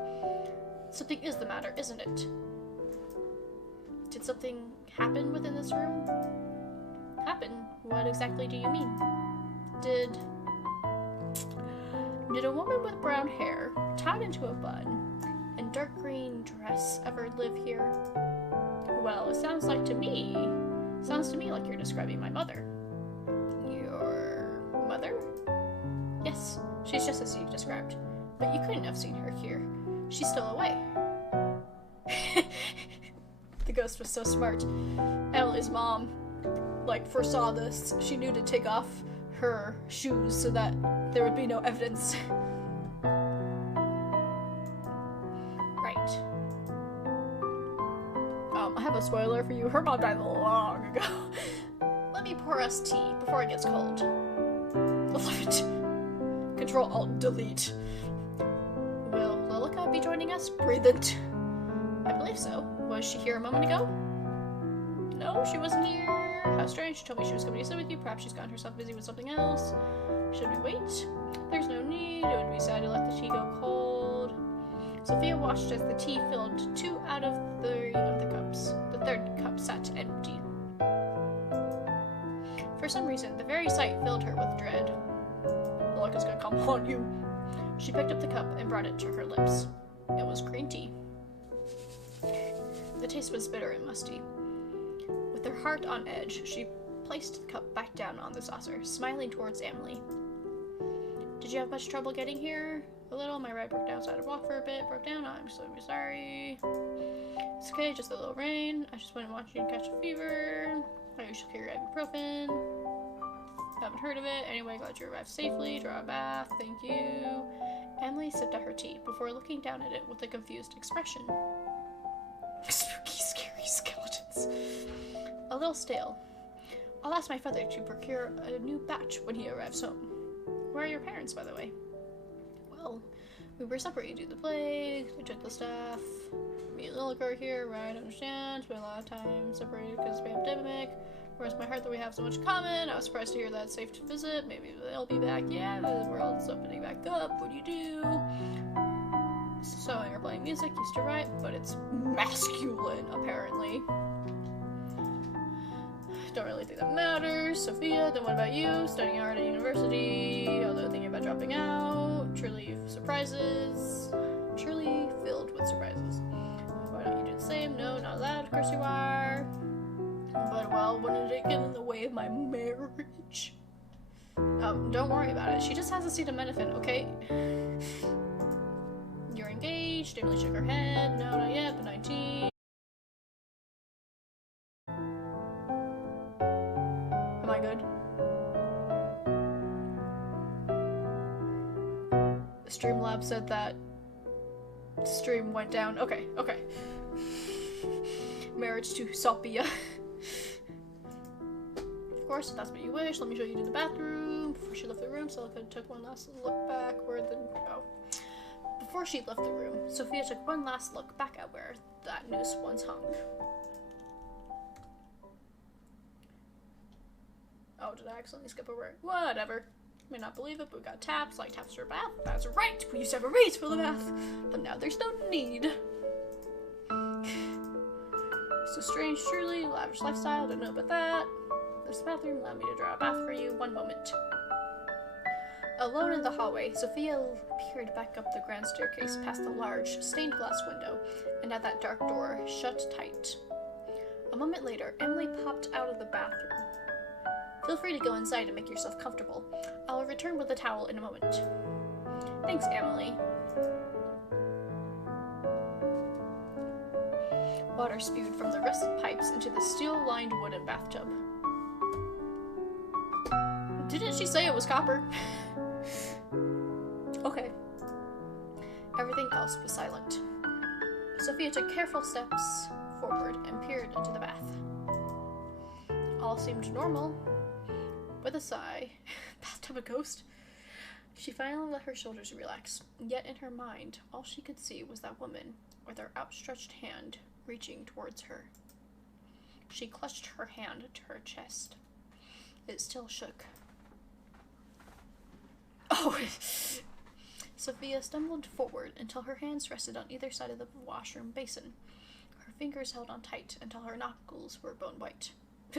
Something is the matter, isn't it? Did something happen within this room? Happen? What exactly do you mean? Did a woman with brown hair, tied into a bun, and dark green dress ever live here? Well, it sounds to me like you're describing my mother. Your mother? Yes, she's just as you described. But you couldn't have seen her here. She's still away. The ghost was so smart. Emily's mom, foresaw this. She knew to take off her shoes so that there would be no evidence. Right. I have a spoiler for you. Her mom died long ago. Let me pour us tea before it gets cold. Love it. Control-Alt-Delete. Will Lilica be joining us? Breathe it. I believe so. Was she here a moment ago? No, she wasn't here. How strange. She told me she was coming to sit with you. Perhaps she's gotten herself busy with something else. Should we wait? There's no need. It would be sad to let the tea go cold. Sophia watched as the tea filled 2 out of 3 of the cups. The third cup sat empty. For some reason, the very sight filled her with dread. Lilica's gonna come on you. She picked up the cup and brought it to her lips. It was green tea. The taste was bitter and musty. With her heart on edge, she placed the cup back down on the saucer, smiling towards Emily. Did you have much trouble getting here? A little. My ride broke down, so I had to walk for a bit. Broke down. I'm so sorry. It's okay, just a little rain. I just wouldn't want you to catch a fever. I usually carry ibuprofen. Haven't heard of it. Anyway, glad you arrived safely. Draw a bath. Thank you. Emily sipped at her tea before looking down at it with a confused expression. Spooky, scary skeletons. A little stale. I'll ask my father to procure a new batch when he arrives home. Where are your parents, by the way? Well, we were separated due to the plague. We took the stuff. Me and Lilica are here, right? I understand. Spent a lot of time separated because of the pandemic. Whereas my heart that we have so much in common. I was surprised to hear that it's safe to visit. Maybe they'll be back. Yeah, the world's opening back up. What do you do? Sewing or playing music. Used to write, but it's masculine, apparently. Don't really think that matters. Sophia, then what about you? Studying art at university, although thinking about dropping out. Truly surprises. Truly filled with surprises. Why don't you do the same? No, not allowed. Of course you are. But, well, when did it get in the way of my marriage? Don't worry about it. She just has a seed of Menafin, okay? You're engaged. Emily shook her head. No, not yet, but 19. Am I good? The Streamlab said that stream went down. Okay, okay. Marriage to Sophia. Of course, if that's what you wish, let me show you to the bathroom. Before she left the room, Sophia took one last look back where the... Oh. Before she left the room, Sophia took one last look back at where that noose once hung. Oh, did I accidentally skip a word? Whatever. May not believe it, but we got taps, like taps for a bath. That's right, we used to have a race for the bath, but now there's no need. So strange, truly, lavish lifestyle, don't know about that. This bathroom, allow me to draw a bath for you, one moment. Alone in the hallway, Sophia peered back up the grand staircase past the large, stained glass window, and at that dark door, shut tight. A moment later, Emily popped out of the bathroom. Feel free to go inside and make yourself comfortable. I'll return with a towel in a moment. Thanks, Emily. Water spewed from the rusted pipes into the steel-lined wooden bathtub. Didn't she say it was copper? Okay. Everything else was silent. Sophia took careful steps forward and peered into the bath. All seemed normal. With a sigh, bathtub a ghost? She finally let her shoulders relax, yet in her mind, all she could see was that woman with her outstretched hand reaching towards her. She clutched her hand to her chest. It still shook. Oh! Sophia stumbled forward until her hands rested on either side of the washroom basin. Her fingers held on tight until her knuckles were bone white.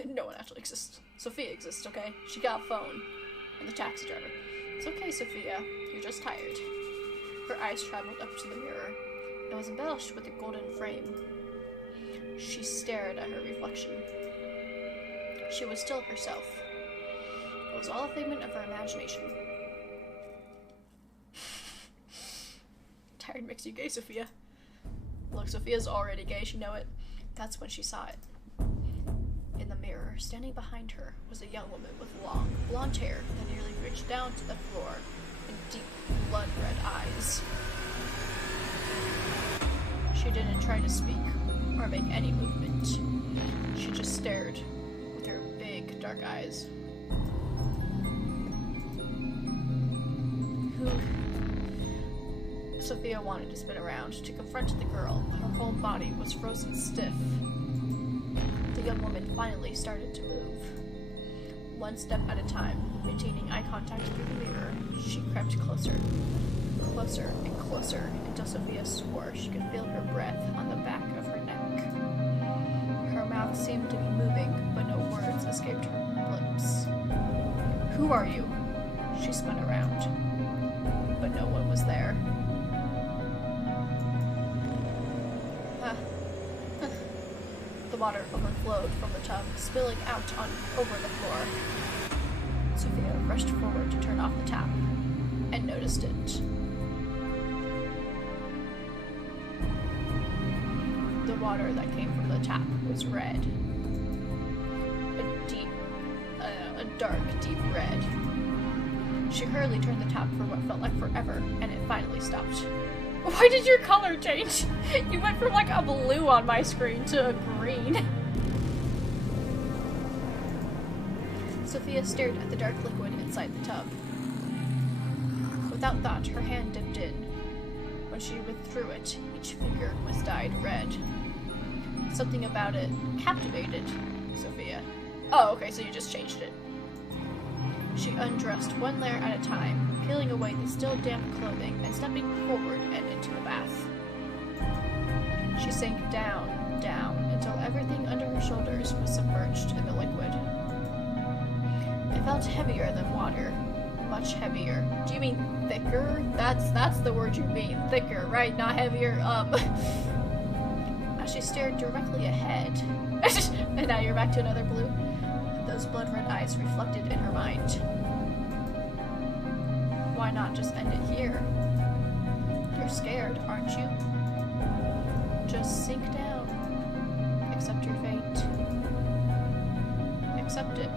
No one actually exists. Sophia exists, okay? She got a phone. And the taxi driver. It's okay, Sophia. You're just tired. Her eyes traveled up to the mirror. It was embellished with a golden frame. She stared at her reflection. She was still herself. It was all a figment of her imagination. Tired makes you gay, Sophia. Look, Sophia's already gay, you know it. That's when she saw it. In the mirror, standing behind her, was a young woman with long, blonde hair that nearly reached down to the floor and deep, blood-red eyes. She didn't try to speak or make any movement. She just stared with her big, dark eyes. Sophia wanted to spin around to confront the girl. Her whole body was frozen stiff. The young woman finally started to move. One step at a time, maintaining eye contact through the mirror, she crept closer. Closer and closer, until Sophia swore she could feel her breath on the back of her neck. Her mouth seemed to be moving, but no words escaped her lips. Who are you? She spun around, but no one was there. The water overflowed from the tub, spilling out over the floor. Sophia rushed forward to turn off the tap, and noticed it. The water that came from the tap was red. A dark, deep red. She hurriedly turned the tap for what felt like forever, and it finally stopped. Why did your color change? You went from like a blue on my screen to a green. Sophia stared at the dark liquid inside the tub. Without thought, her hand dipped in. When she withdrew it, each finger was dyed red. Something about it captivated Sophia. Oh, okay, so you just changed it. She undressed one layer at a time, peeling away the still damp clothing and stepping forward and into the bath. She sank down, down, until everything under her shoulders was submerged in the liquid. It felt heavier than water, much heavier. Do you mean thicker? That's the word you mean, thicker, right? Not heavier. As as she stared directly ahead. And now you're back to another blue. Those blood-red eyes reflected in her mind. Why not just end it here? You're scared, aren't you? Just sink down. Accept your fate. Accept it.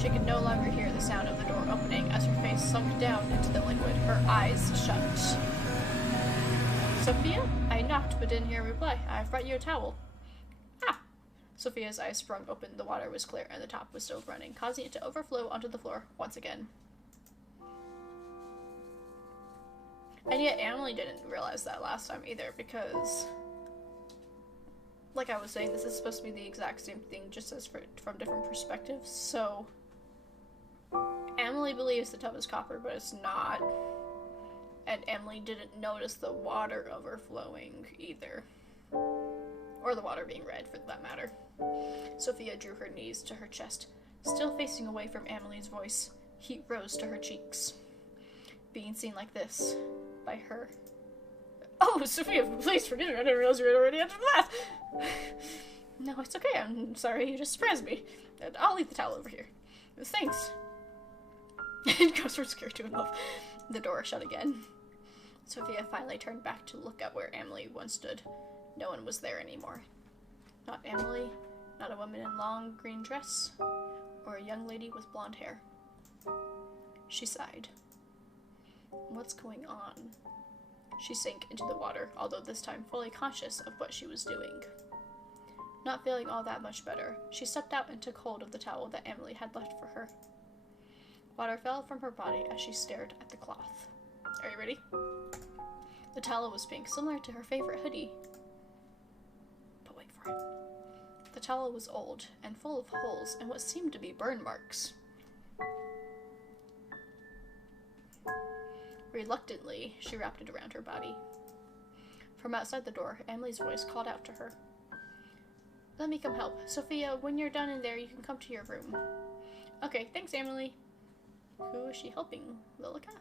She could no longer hear the sound of the door opening as her face sunk down into the liquid, her eyes shut. Sophia? I knocked but didn't hear a reply. I've brought you a towel. Ah! Sophia's eyes sprung open. The water was clear and the top was still running, causing it to overflow onto the floor once again. And yet Emily didn't realize that last time either, because, like I was saying, this is supposed to be the exact same thing, just as from different perspectives, so Emily believes the tub is copper, but it's not. And Emily didn't notice the water overflowing either. Or the water being red, for that matter. Sophia drew her knees to her chest. Still facing away from Emily's voice, heat rose to her cheeks. Being seen like this, by her. Oh, Sophia, please forgive me. I didn't realize you had already entered the bath. No, it's okay. I'm sorry. You just surprised me. I'll leave the towel over here. Thanks. It goes from scared to in love. The door shut again. Sophia finally turned back to look at where Emily once stood. No one was there anymore. Not Emily, not a woman in long green dress, or a young lady with blonde hair. She sighed. What's going on? She sank into the water, although this time fully conscious of what she was doing. Not feeling all that much better, she stepped out and took hold of the towel that Emily had left for her. Water fell from her body as she stared at the cloth. Are you ready? The towel was pink, similar to her favorite hoodie. But wait for it. The towel was old and full of holes and what seemed to be burn marks. Reluctantly, she wrapped it around her body. From outside the door, Emily's voice called out to her. Let me come help. Sophia, when you're done in there, you can come to your room. Okay, thanks, Emily. Who is she helping? Lilica?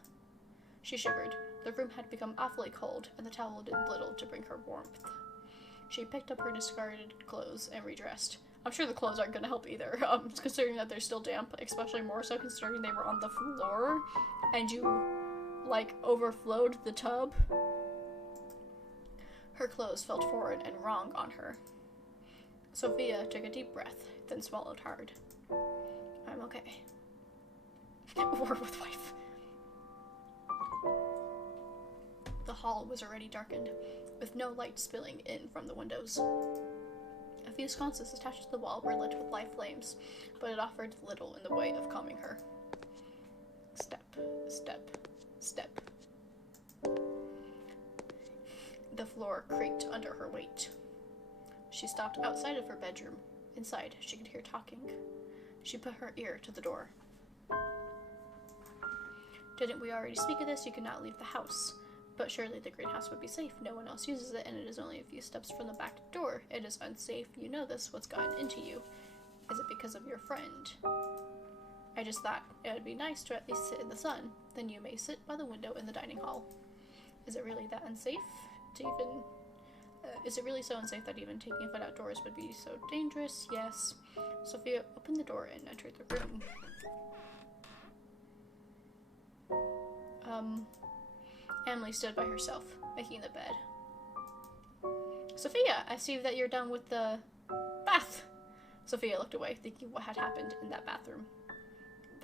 She shivered. The room had become awfully cold, and the towel did little to bring her warmth. She picked up her discarded clothes and redressed. I'm sure the clothes aren't going to help either, considering that they're still damp, especially more so considering they were on the floor, and you, like, overflowed the tub. Her clothes felt foreign and wrong on her. Sophia took a deep breath, then swallowed hard. I'm okay. War with wife. The hall was already darkened, with no light spilling in from the windows. A few sconces attached to the wall were lit with live flames, but it offered little in the way of calming her. Step, step, step. The floor creaked under her weight. She stopped outside of her bedroom. Inside, she could hear talking. She put her ear to the door. Didn't we already speak of this? You cannot leave the house. But surely the greenhouse would be safe. No one else uses it, and it is only a few steps from the back door. It is unsafe. You know this. What's gotten into you? Is it because of your friend? I just thought it would be nice to at least sit in the sun. Then you may sit by the window in the dining hall. Is it really that unsafe to even... is it really so unsafe that even taking a foot outdoors would be so dangerous? Yes. Sophia opened the door and entered the room. Emily stood by herself, making the bed. Sophia, I see that you're done with the bath. Sophia looked away, thinking what had happened in that bathroom.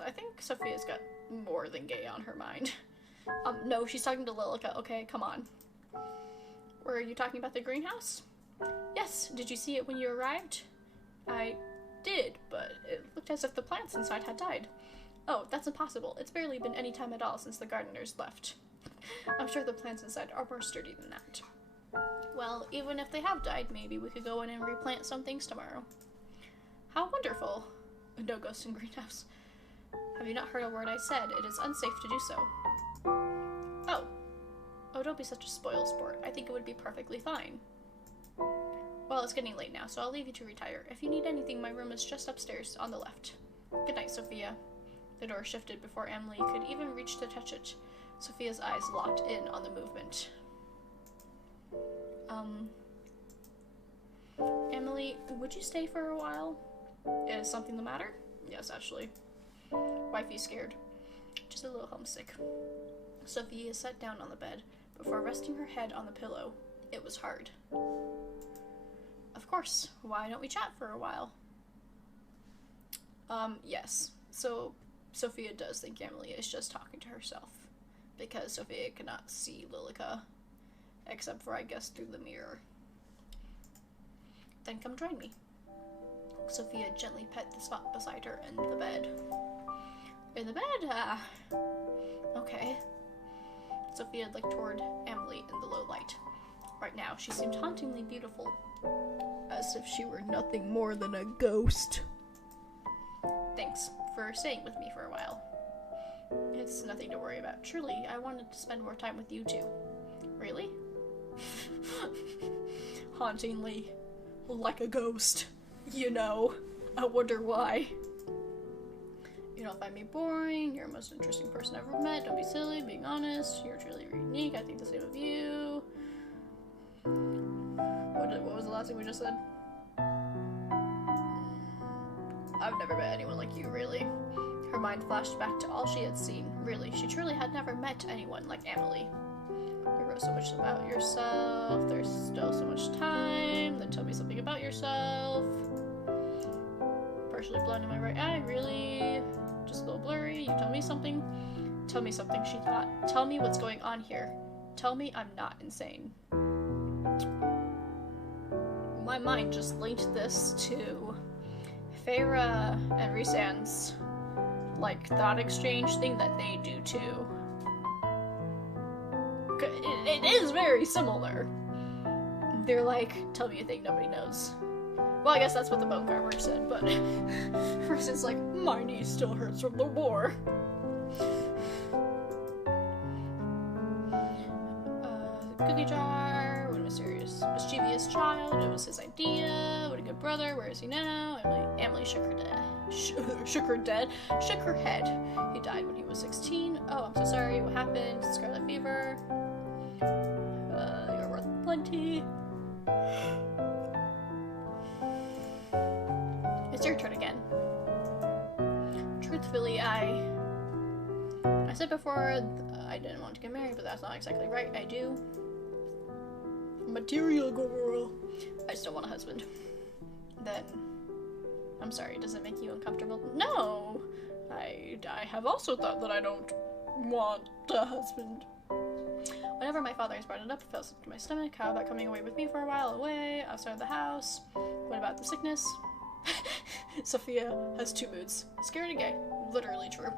I think Sophia's got more than gay on her mind. No, she's talking to Lilica. Okay, come on. Were you talking about the greenhouse? Yes, did you see it when you arrived? I did, but it looked as if the plants inside had died. Oh, that's impossible. It's barely been any time at all since the gardeners left. I'm sure the plants inside are more sturdy than that. Well, even if they have died, maybe we could go in and replant some things tomorrow. How wonderful. No ghost in greenhouse. Have you not heard a word I said? It is unsafe to do so. Oh. Oh, don't be such a spoil sport. I think it would be perfectly fine. Well, it's getting late now, so I'll leave you to retire. If you need anything, my room is just upstairs on the left. Good night, Sophia. The door shifted before Emily could even reach to touch it. Sophia's eyes locked in on the movement. Emily, would you stay for a while? Is something the matter? Yes, actually. Wifey's scared. Just a little homesick. Sophia sat down on the bed before resting her head on the pillow. It was hard. Of course. Why don't we chat for a while? Yes. So, Sophia does think Emily is just talking to herself. Because Sophia cannot see Lilica. Except for, I guess, through the mirror. Then come join me. Sophia gently pet the spot beside her in the bed. In the bed? Okay. Sophia looked toward Emily in the low light. Right now, she seemed hauntingly beautiful. As if she were nothing more than a ghost. Thanks for staying with me for a while. It's nothing to worry about. Truly, I wanted to spend more time with you too. Really? Hauntingly. Like a ghost. You know. I wonder why. You don't find me boring. You're the most interesting person I've ever met. Don't be silly. Being honest. You're truly unique. I think the same of you. What was the last thing we just said? I've never met anyone like you, really. Her mind flashed back to all she had seen. Really, she truly had never met anyone like Emily. You wrote so much about yourself. There's still so much time. Then tell me something about yourself. Partially blind in my right eye, really? Just a little blurry. You tell me something. Tell me something, she thought. Tell me what's going on here. Tell me I'm not insane. My mind just linked this to Feyre and Rhysand's, like, thought exchange thing that they do too. It is very similar. They're like, tell me a thing nobody knows. Well, I guess that's what the bone carver said, but Rhysand's like, my knee still hurts from the war. Cookie jar, what a mysterious, mischievous child. It was his idea. What a good brother. Where is he now? Emily shook her head. He died when he was 16. Oh, I'm so sorry. What happened? Scarlet fever. You're worth plenty. It's your turn again. Truthfully, I said before I didn't want to get married, but that's not exactly right. I do. Material girl. I just don't want a husband. Then, I'm sorry, does it make you uncomfortable? No! I have also thought that I don't want a husband. Whenever my father has brought it up, it felt sick to my stomach. How about coming away with me for a while, away, outside of the house? What about the sickness? Sophia has two moods. Scared and gay. Literally true.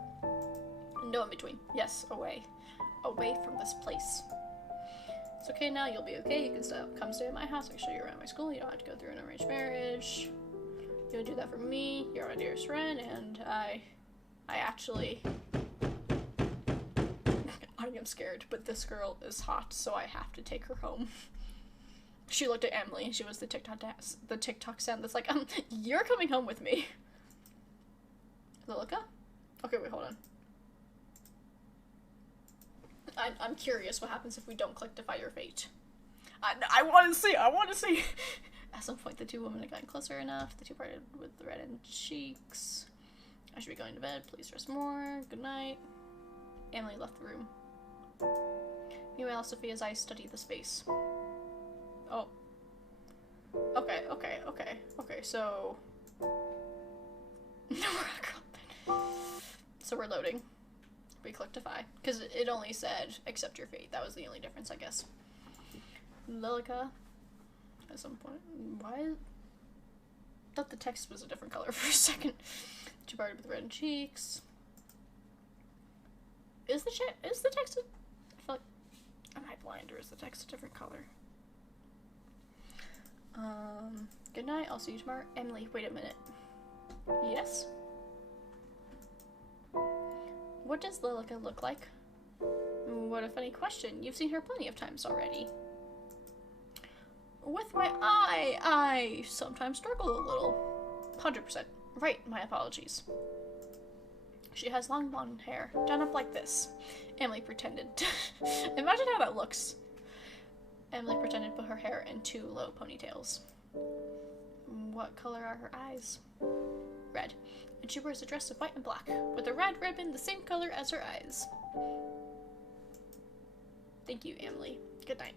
No in between. Yes, away. Away from this place. It's okay now, you'll be okay. You can come stay at my house. I can show you around my school. You don't have to go through an arranged marriage. You'll do that for me. You're my dearest friend, and I actually... I am scared, but this girl is hot, so I have to take her home. She looked at Emily, and she was the TikTok sound that's like, you're coming home with me. Lilica? Okay, wait, hold on. I'm curious what happens if we don't click Defy Your Fate. I want to see! At some point, the two women had gotten closer enough. The two parted with the reddened cheeks. I should be going to bed. Please rest more. Good night. Emily left the room. Meanwhile, Sophia's eyes study the space. Oh. Okay, so... So we're loading. We clicked Defy. Because it only said, accept your fate. That was the only difference, I guess. Lilica. At some point. Why? I thought the text was a different color for a second. She parted with red cheeks. Is the text I feel like... Am I blind or is the text a different color? Good night. I'll see you tomorrow. Emily, wait a minute. Yes? What does Lilica look like? What a funny question. You've seen her plenty of times already. With my eye, I sometimes struggle a little. 100%. Right, my apologies. She has long blonde hair, done up like this. Emily pretended. Imagine how that looks. Emily pretended to put her hair in two low ponytails. What color are her eyes? Red. And she wears a dress of white and black, with a red ribbon the same color as her eyes. Thank you, Emily. Good night.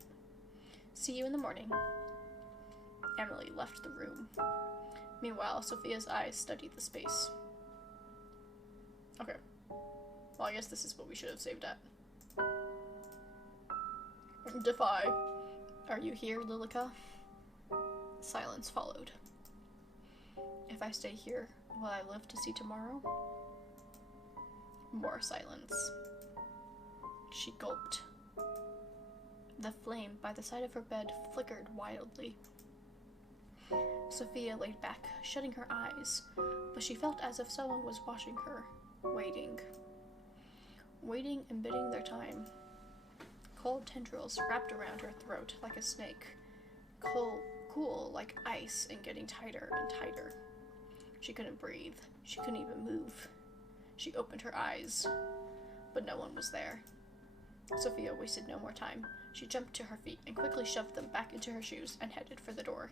See you in the morning. Emily left the room. Meanwhile, Sophia's eyes studied the space. Okay. Well, I guess this is what we should have saved at. Defy. Are you here, Lilica? Silence followed. If I stay here, will I live to see tomorrow? More silence. She gulped. The flame by the side of her bed flickered wildly. Sophia laid back, shutting her eyes, but she felt as if someone was watching her, waiting. Waiting and bidding their time. Cold tendrils wrapped around her throat like a snake. Cool like ice and getting tighter and tighter. She couldn't breathe. She couldn't even move. She opened her eyes, but no one was there. Sophia wasted no more time. She jumped to her feet and quickly shoved them back into her shoes and headed for the door.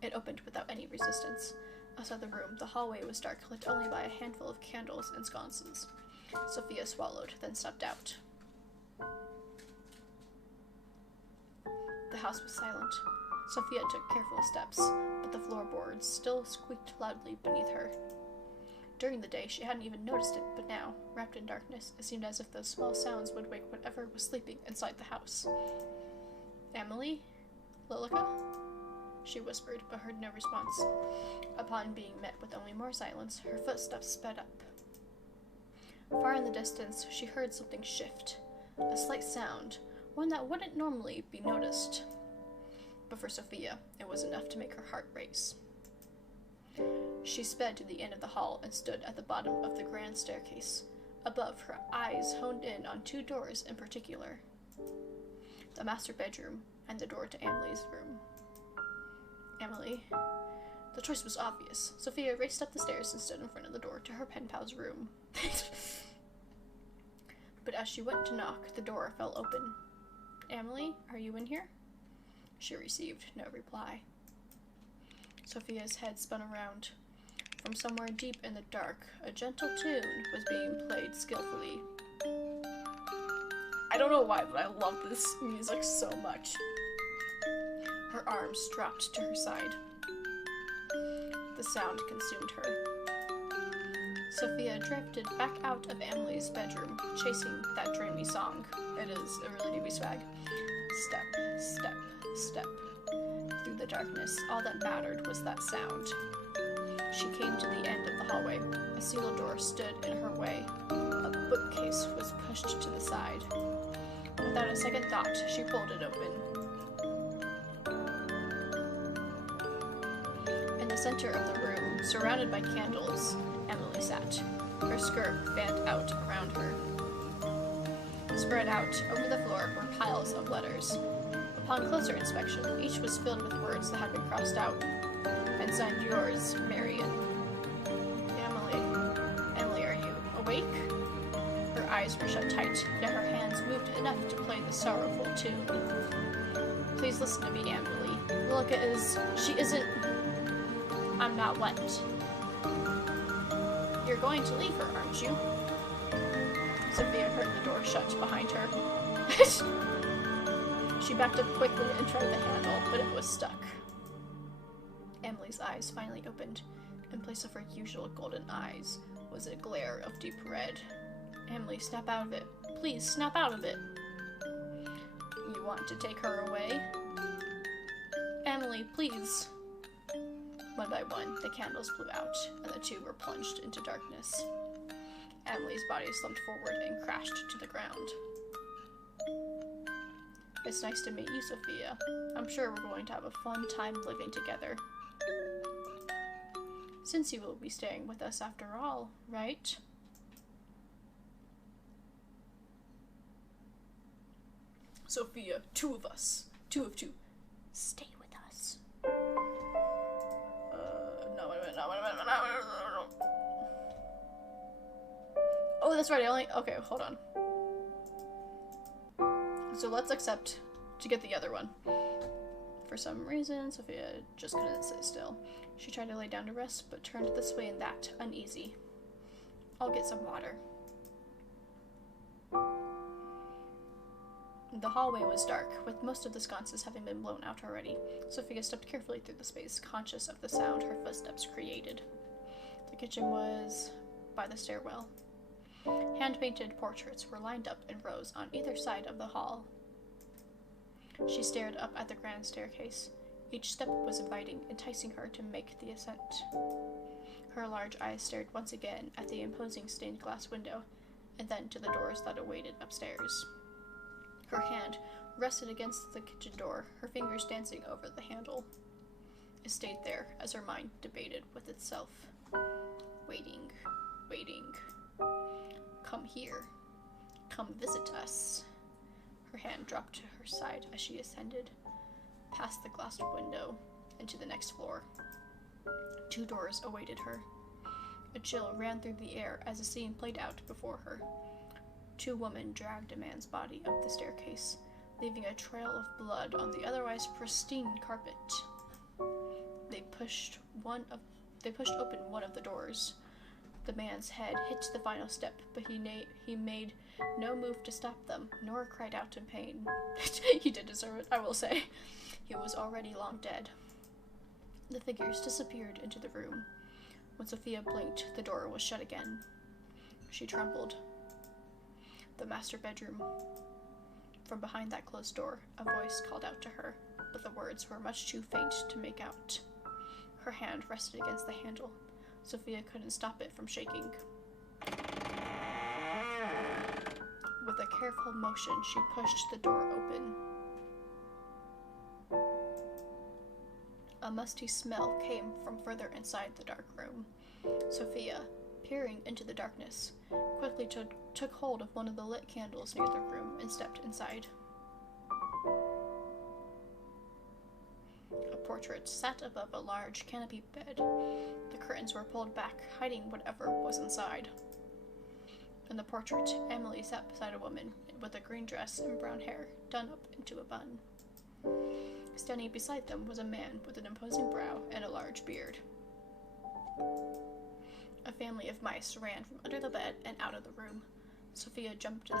It opened without any resistance. Outside the room, the hallway was dark, lit only by a handful of candles and sconces. Sophia swallowed, then stepped out. The house was silent. Sophia took careful steps, but the floorboards still squeaked loudly beneath her. During the day, she hadn't even noticed it, but now, wrapped in darkness, it seemed as if those small sounds would wake whatever was sleeping inside the house. Emily? Lilica? She whispered, but heard no response. Upon being met with only more silence, her footsteps sped up. Far in the distance, she heard something shift. A slight sound, one that wouldn't normally be noticed. But for Sophia, it was enough to make her heart race. She sped to the end of the hall and stood at the bottom of the grand staircase. Above, her eyes honed in on two doors in particular. The master bedroom and the door to Emily's room. Emily. The choice was obvious. Sophia raced up the stairs and stood in front of the door to her pen pal's room. But as she went to knock, the door fell open. Emily, are you in here? She received no reply. Sophia's head spun around. From somewhere deep in the dark, a gentle tune was being played skillfully. I don't know why, but I love this music so much. Her arms dropped to her side. The sound consumed her. Sophia drifted back out of Emily's bedroom, chasing that dreamy song. It is a really dreamy swag. Step, step, step. Through the darkness, all that mattered was that sound. She came to the end of the hallway. A sealed door stood in her way. A bookcase was pushed to the side. Without a second thought, she pulled it open. In the center of the room, surrounded by candles, Emily sat. Her skirt fanned out around her. Spread out over the floor were piles of letters. Upon closer inspection, each was filled with words that had been crossed out, and signed yours, Marion. Emily, are you awake? Her eyes were shut tight, yet her hands moved enough to play the sorrowful tune. Please listen to me, Emily. Lilica she isn't... I'm not what? You're going to leave her, aren't you? Sophia heard the door shut behind her. She backed up quickly and tried the handle, but it was stuck. Emily's eyes finally opened. In place of her usual golden eyes was a glare of deep red. Emily, snap out of it. Please, snap out of it. You want to take her away? Emily, please. One by one, the candles blew out, and the two were plunged into darkness. Emily's body slumped forward and crashed to the ground. It's nice to meet you, Sophia. I'm sure we're going to have a fun time living together. Since you will be staying with us after all, right? Sophia, two of us. Two of two. Stay with us. No. Oh, that's right, okay, hold on. So let's accept to get the other one. For some reason, Sophia just couldn't sit still. She tried to lay down to rest, but turned this way and that, uneasy. I'll get some water. The hallway was dark, with most of the sconces having been blown out already. Sophia stepped carefully through the space, conscious of the sound her footsteps created. The kitchen was by the stairwell. Hand-painted portraits were lined up in rows on either side of the hall. She stared up at the grand staircase. Each step was inviting, enticing her to make the ascent. Her large eyes stared once again at the imposing stained glass window, and then to the doors that awaited upstairs. Her hand rested against the kitchen door, her fingers dancing over the handle. It stayed there as her mind debated with itself. Waiting, waiting. Come here. Come visit us. Her hand dropped to her side as she ascended, past the glassed window, and to the next floor. 2 doors awaited her. A chill ran through the air as the scene played out before her. 2 women dragged a man's body up the staircase, leaving a trail of blood on the otherwise pristine carpet. They pushed open one of the doors. The man's head hit the final step, but he made no move to stop them, nor cried out in pain. He did deserve it, I will say. He was already long dead. The figures disappeared into the room. When Sophia blinked, the door was shut again. She trembled. The master bedroom. From behind that closed door, a voice called out to her, but the words were much too faint to make out. Her hand rested against the handle. Sophia couldn't stop it from shaking. With a careful motion, she pushed the door open. A musty smell came from further inside the dark room. Sophia, peering into the darkness, quickly took hold of one of the lit candles near the room and stepped inside. A portrait sat above a large canopy bed. The curtains were pulled back, hiding whatever was inside. In the portrait, Emily sat beside a woman with a green dress and brown hair done up into a bun. Standing beside them was a man with an imposing brow and a large beard. A family of mice ran from under the bed and out of the room. Sophia jumped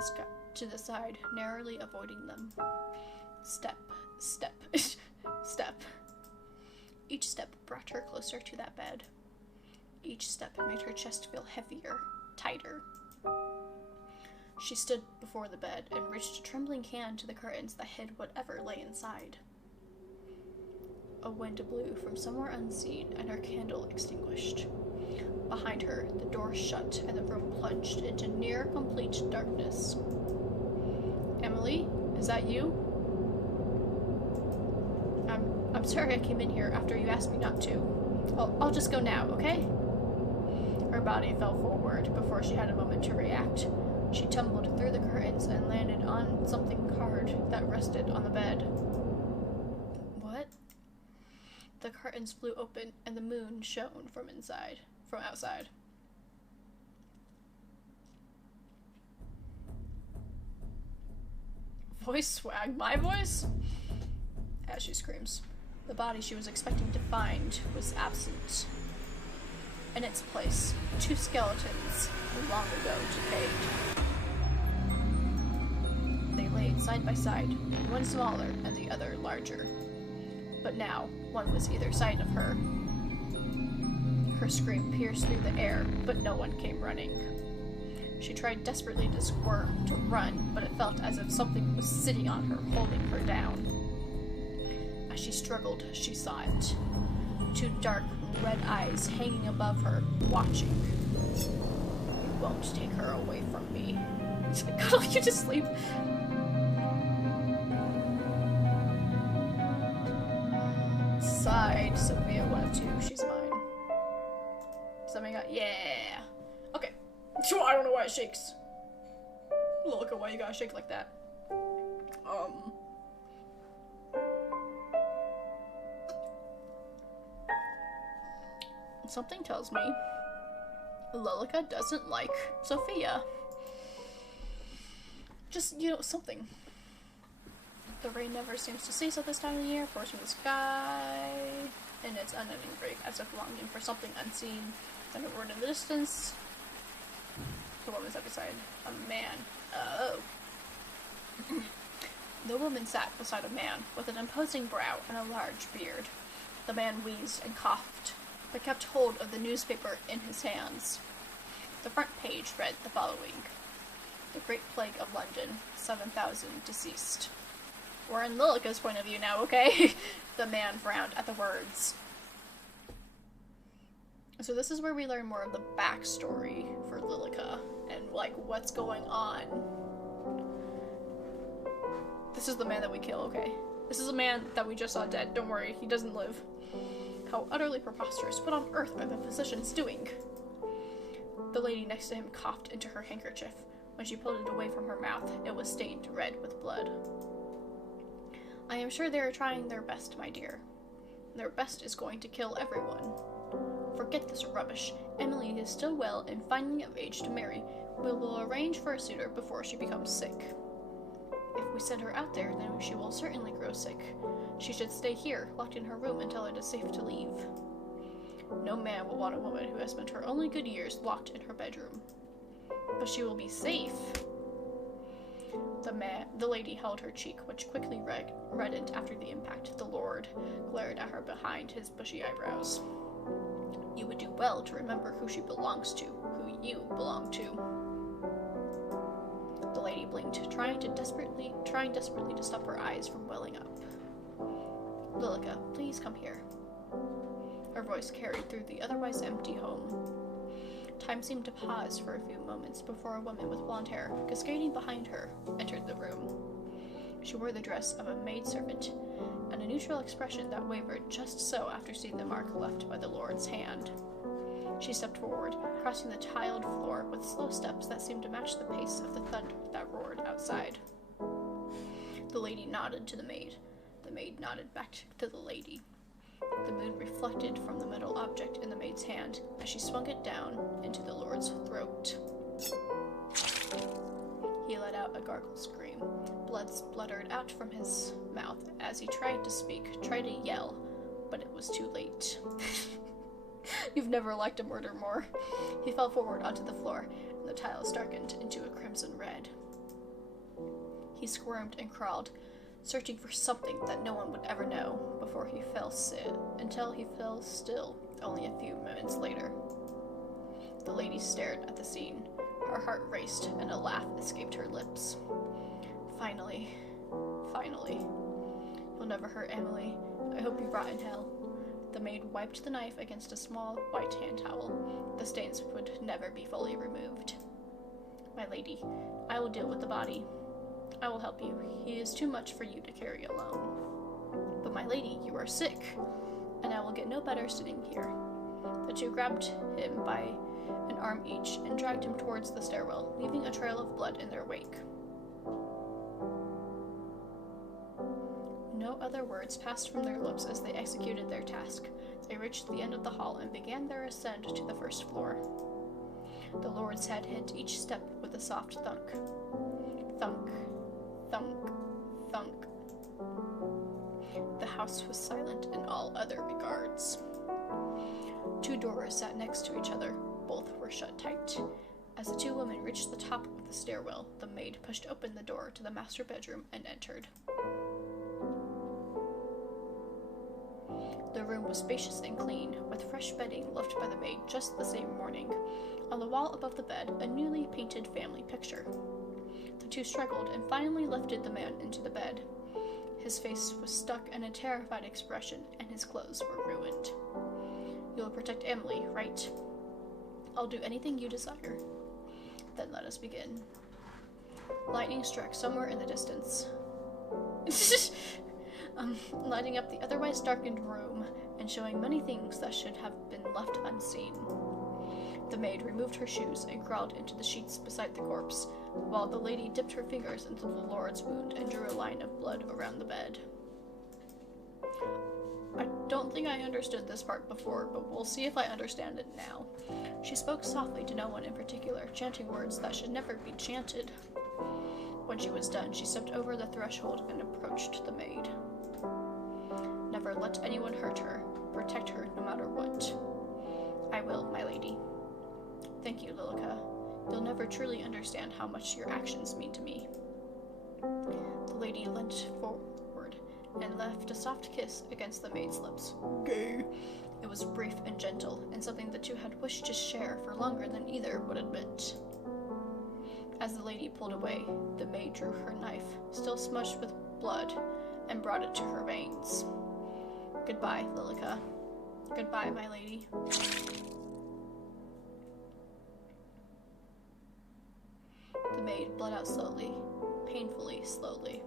to the side, narrowly avoiding them. Step, step, step. Each step brought her closer to that bed. Each step made her chest feel heavier, tighter. She stood before the bed and reached a trembling hand to the curtains that hid whatever lay inside. A wind blew from somewhere unseen, and her candle extinguished. Behind her, the door shut, and the room plunged into near complete darkness. Emily, is that you? I'm sorry I came in here after you asked me not to. I'll just go now, okay? Her body fell forward before she had a moment to react. She tumbled through the curtains and landed on something hard that rested on the bed. What? The curtains flew open and the moon shone from outside. Voice swag, my voice? As she screams. The body she was expecting to find was absent. In its place, 2 skeletons, long ago decayed. They laid side by side, one smaller and the other larger. But now, one was either side of her. Her scream pierced through the air, but no one came running. She tried desperately to squirm, to run, but it felt as if something was sitting on her, holding her down. As she struggled, she saw it. 2 dark, red eyes hanging above her, watching. You won't take her away from me. Cuddle you to sleep. Sighed, Sophia, 1 of 2. She's mine. Something got, yeah. Okay. I don't know why it shakes. Look at why you gotta shake like that. Something tells me Lilica doesn't like Sophia. Just, something. The rain never seems to cease at this time of the year, forcing the sky in its unending break, as if longing for something unseen. Then a word in the distance. The woman sat beside a man. Oh. The woman sat beside a man with an imposing brow and a large beard. The man wheezed and coughed, but kept hold of the newspaper in his hands. The front page read the following: The Great Plague of London, 7,000 deceased. We're in Lilica's point of view now, okay? The man frowned at the words. So this is where we learn more of the backstory for Lilica and, like, what's going on. This is the man that we kill, okay? This is a man that we just saw dead. Don't worry, he doesn't live. How utterly preposterous. What on earth are the physicians doing? The lady next to him coughed into her handkerchief. When she pulled it away from her mouth, it was stained red with blood. I am sure they are trying their best, my dear. Their best is going to kill everyone. Forget this rubbish. Emily is still well and finally of age to marry. We will arrange for a suitor before she becomes sick. If we send her out there, then she will certainly grow sick. She should stay here, locked in her room until it is safe to leave. No man will want a woman who has spent her only good years locked in her bedroom. But she will be safe. The lady held her cheek, which quickly reddened after the impact. The lord glared at her behind his bushy eyebrows. You would do well to remember who she belongs to, who you belong to. The lady blinked, trying desperately to stop her eyes from welling up. Lilica, please come here. Her voice carried through the otherwise empty home. Time seemed to pause for a few moments before a woman with blonde hair, cascading behind her, entered the room. She wore the dress of a maidservant, and a neutral expression that wavered just so after seeing the mark left by the lord's hand. She stepped forward, crossing the tiled floor with slow steps that seemed to match the pace of the thunder that roared outside. The lady nodded to the maid. The maid nodded back to the lady. The moon reflected from the metal object in the maid's hand as she swung it down into the lord's throat. He let out a gargled scream. Blood spluttered out from his mouth as he tried to speak, tried to yell, but it was too late. You've never liked a murder more. He fell forward onto the floor, and the tiles darkened into a crimson red. He squirmed and crawled, searching for something that no one would ever know, before he fell until he fell still only a few moments later. The lady stared at the scene. Her heart raced, and a laugh escaped her lips. Finally. You'll never hurt Emily. I hope you rot in hell. The maid wiped the knife against a small white hand towel. The stains would never be fully removed. My lady, I will deal with the body. I will help you. He is too much for you to carry alone. But my lady, you are sick, and I will get no better sitting here. The two grabbed him by an arm each and dragged him towards the stairwell, leaving a trail of blood in their wake. No other words passed from their lips as they executed their task. They reached the end of the hall and began their ascent to the first floor. The lord's head hit each step with a soft thunk. Thunk, thunk, thunk. The house was silent in all other regards. Two doors sat next to each other. Both were shut tight. As the two women reached the top of the stairwell, the maid pushed open the door to the master bedroom and entered. The room was spacious and clean, with fresh bedding left by the maid just the same morning. On the wall above the bed, a newly painted family picture. The two struggled and finally lifted the man into the bed. His face was stuck in a terrified expression, and his clothes were ruined. You'll protect Emily, right? I'll do anything you desire. Then let us begin. Lightning struck somewhere in the distance, lighting up the otherwise darkened room and showing many things that should have been left unseen. The maid removed her shoes and crawled into the sheets beside the corpse, while the lady dipped her fingers into the lord's wound and drew a line of blood around the bed. I don't think I understood this part before, but we'll see if I understand it now. She spoke softly to no one in particular, chanting words that should never be chanted. When she was done, she stepped over the threshold and approached the maid. Never let anyone hurt her. Protect her no matter what. I will, my lady. Thank you, Lilica. You'll never truly understand how much your actions mean to me. The lady leant forward and left a soft kiss against the maid's lips. Gay. It was brief and gentle, and something the two had wished to share for longer than either would admit. As the lady pulled away, the maid drew her knife, still smudged with blood, and brought it to her veins. Goodbye, Lilica. Goodbye, my lady. The maid bled out slowly, painfully slowly.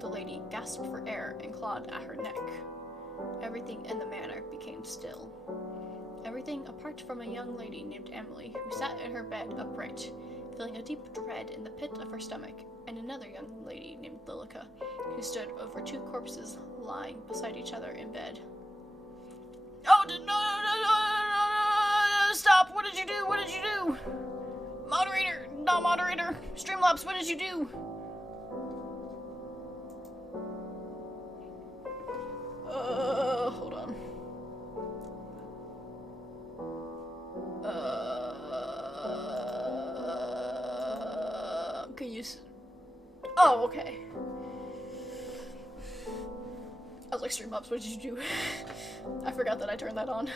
The lady gasped for air and clawed at her neck. Everything in the manor became still. Everything apart from a young lady named Emily, who sat in her bed upright, feeling a deep dread in the pit of her stomach, and another young lady named Lilica, who stood over two corpses lying beside each other in bed. Oh, no, stop! What did you do? What did you do? Moderator! Not moderator! Streamlabs, what did you do? Hold on. Can you oh, okay. I was like, Streamlabs, what did you do? I forgot that I turned that on.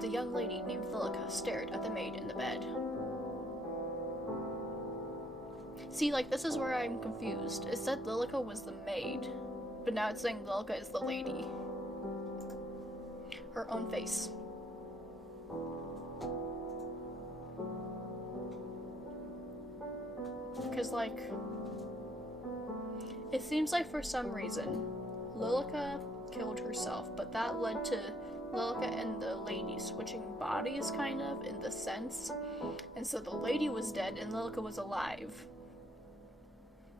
The young lady named Lilica stared at the maid in the bed. See, like, this is where I'm confused. It said Lilica was the maid, but now it's saying Lilica is the lady. Her own face. Because, like, it seems like for some reason Lilica killed herself, but that led to Lilica and the lady switching bodies, kind of, in the sense. And so the lady was dead and Lilica was alive.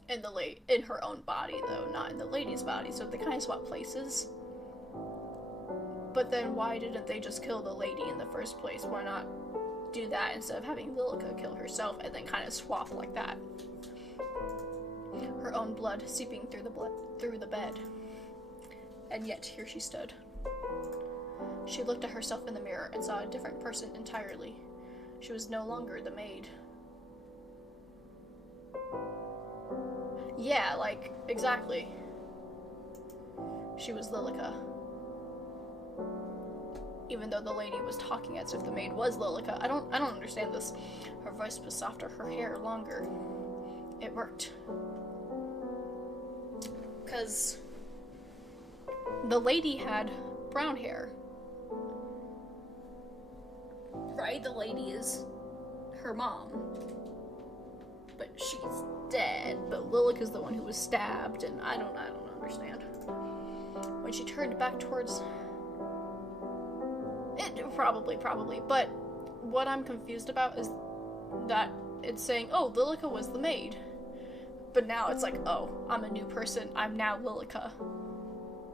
In her own body, though, not in the lady's body, so they kind of swap places. But then why didn't they just kill the lady in the first place? Why not do that instead of having Lilica kill herself and then kind of swap like that? Her own blood seeping through the bed. And yet, here she stood. She looked at herself in the mirror and saw a different person entirely. She was no longer the maid. Yeah, like, exactly. She was Lilica. Even though the lady was talking as if the maid was Lilica. I don't understand this. Her voice was softer, her hair longer. It worked. 'Cause the lady had brown hair. Right? The lady is her mom. But she's dead. But Lilica's the one who was stabbed, and I don't understand. When she turned back towards it, probably, but what I'm confused about is that it's saying, oh, Lilica was the maid. But now it's like, oh, I'm a new person. I'm now Lilica.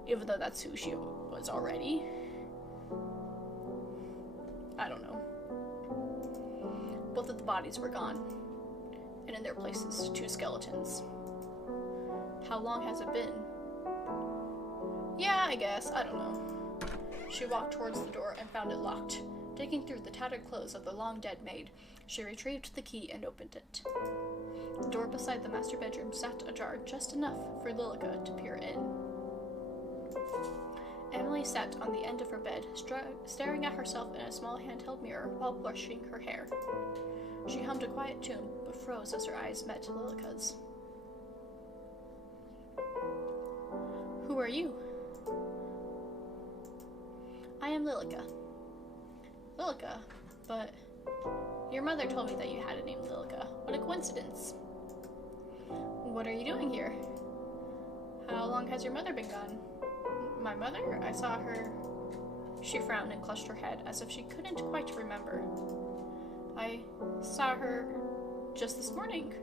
Even though that's who she was already. I don't know. Both of the bodies were gone. And in their places, two skeletons. How long has it been? Yeah, I guess. I don't know. She walked towards the door and found it locked. Digging through the tattered clothes of the long-dead maid, she retrieved the key and opened it. The door beside the master bedroom sat ajar just enough for Lilica to peer in. Emily sat on the end of her bed, staring at herself in a small handheld mirror while brushing her hair. She hummed a quiet tune, but froze as her eyes met Lilica's. Who are you? I am Lilica. Lilica? But your mother told me that you had a name Lilica. What a coincidence. What are you doing here? How long has your mother been gone? My mother? I saw her. She frowned and clutched her head as if she couldn't quite remember. I saw her just this morning.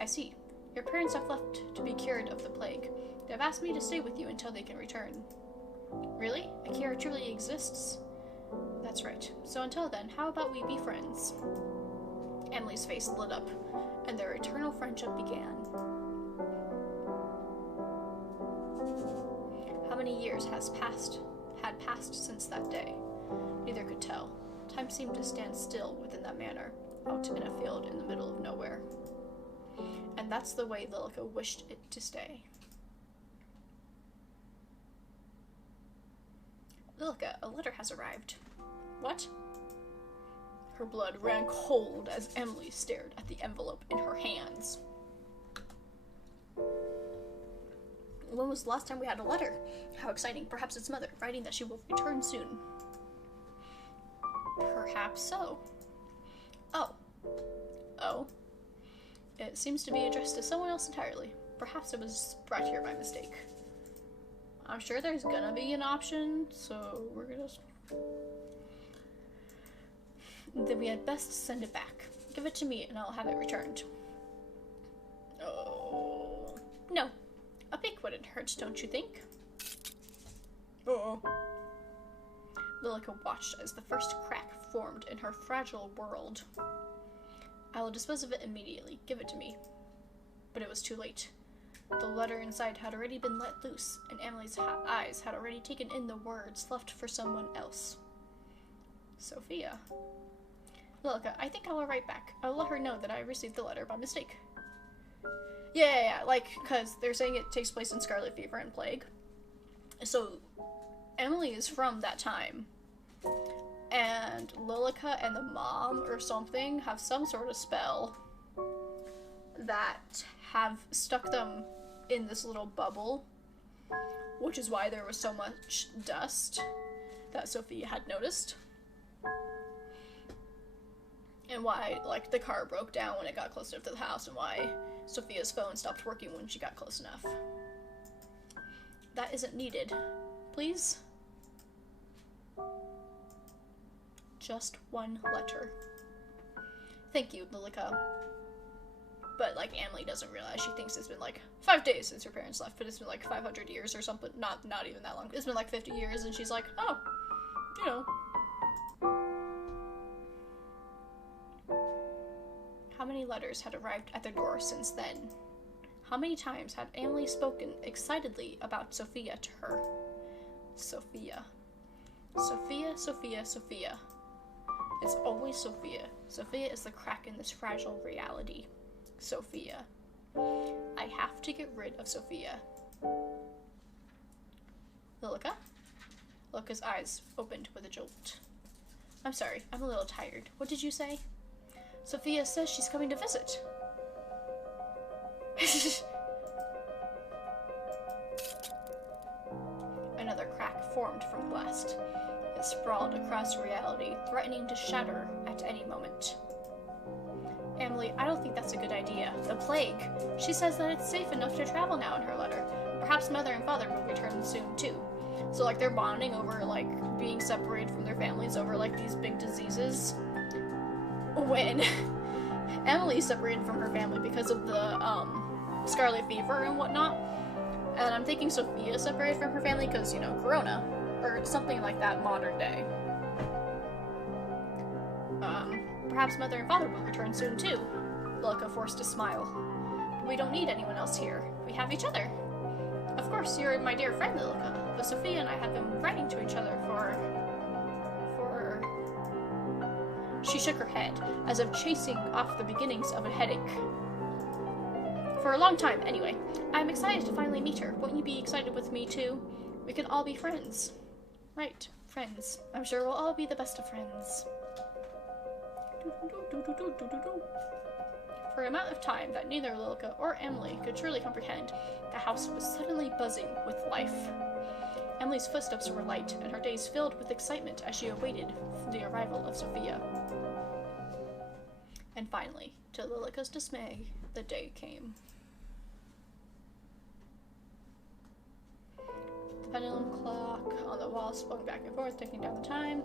I see. Your parents have left to be cured of the plague. They've asked me to stay with you until they can return. Really? Akira truly exists? That's right. So until then, how about we be friends? Emily's face lit up, and their eternal friendship began. How many years had passed since that day? Neither could tell. Time seemed to stand still within that manor, out in a field in the middle of nowhere. And that's the way Lilica wished it to stay. Lilica, a letter has arrived. What? Her blood ran cold as Emily stared at the envelope in her hands. When was the last time we had a letter? How exciting. Perhaps it's Mother, writing that she will return soon. Perhaps so. Oh. Oh. It seems to be addressed to someone else entirely. Perhaps it was brought here by mistake. I'm sure there's gonna be an option, so we're gonna... Then we had best send it back. Give it to me and I'll have it returned. Oh... No. A peek wouldn't hurt, don't you think? Uh-oh. Lilica watched as the first crack formed in her fragile world. I will dispose of it immediately. Give it to me. But it was too late. The letter inside had already been let loose, and Emily's eyes had already taken in the words left for someone else. Sophia. Lilica, I think I will write back. I will let her know that I received the letter by mistake. Yeah, like, because they're saying it takes place in Scarlet Fever and Plague. So, Emily is from that time. And Lilica and the mom or something have some sort of spell that have stuck them in this little bubble, which is why there was so much dust that Sophia had noticed. And why, like, the car broke down when it got close enough to the house, and why Sophia's phone stopped working when she got close enough. That isn't needed. Please? Just one letter. Thank you, Lilica. But, like, Emily doesn't realize. She thinks it's been, like, 5 days since her parents left, but it's been, like, 500 years or something. Not even that long. It's been, like, 50 years, and she's like, oh, you know. How many letters had arrived at their door since then? How many times had Emily spoken excitedly about Sophia to her? Sophia. Sophia, Sophia, Sophia. It's always Sophia. Sophia is the crack in this fragile reality. Sophia. I have to get rid of Sophia. Lilica? Lilica's eyes opened with a jolt. I'm sorry, I'm a little tired. What did you say? Sophia says she's coming to visit. Another crack formed from the blast. It sprawled across reality, threatening to shatter at any moment. Emily, I don't think that's a good idea. The plague. She says that it's safe enough to travel now in her letter. Perhaps Mother and Father will return soon, too. So, like, they're bonding over, like, being separated from their families over, like, these big diseases. When Emily's separated from her family because of the, Scarlet Fever and whatnot. And I'm thinking Sophia's separated from her family because, you know, Corona. Or something like that modern day. Perhaps Mother and Father will return soon, too. Lilica forced a smile. We don't need anyone else here. We have each other. Of course, you're my dear friend, Lilica. But Sophia and I have been writing to each other for... She shook her head, as if chasing off the beginnings of a headache. For a long time, anyway. I'm excited to finally meet her. Won't you be excited with me, too? We can all be friends. Right, friends. I'm sure we'll all be the best of friends. For an amount of time that neither Lilica or Emily could truly comprehend, the house was suddenly buzzing with life. Emily's footsteps were light, and her days filled with excitement as she awaited the arrival of Sophia. And finally, to Lilica's dismay, the day came. The pendulum clock on the wall swung back and forth, ticking down the time.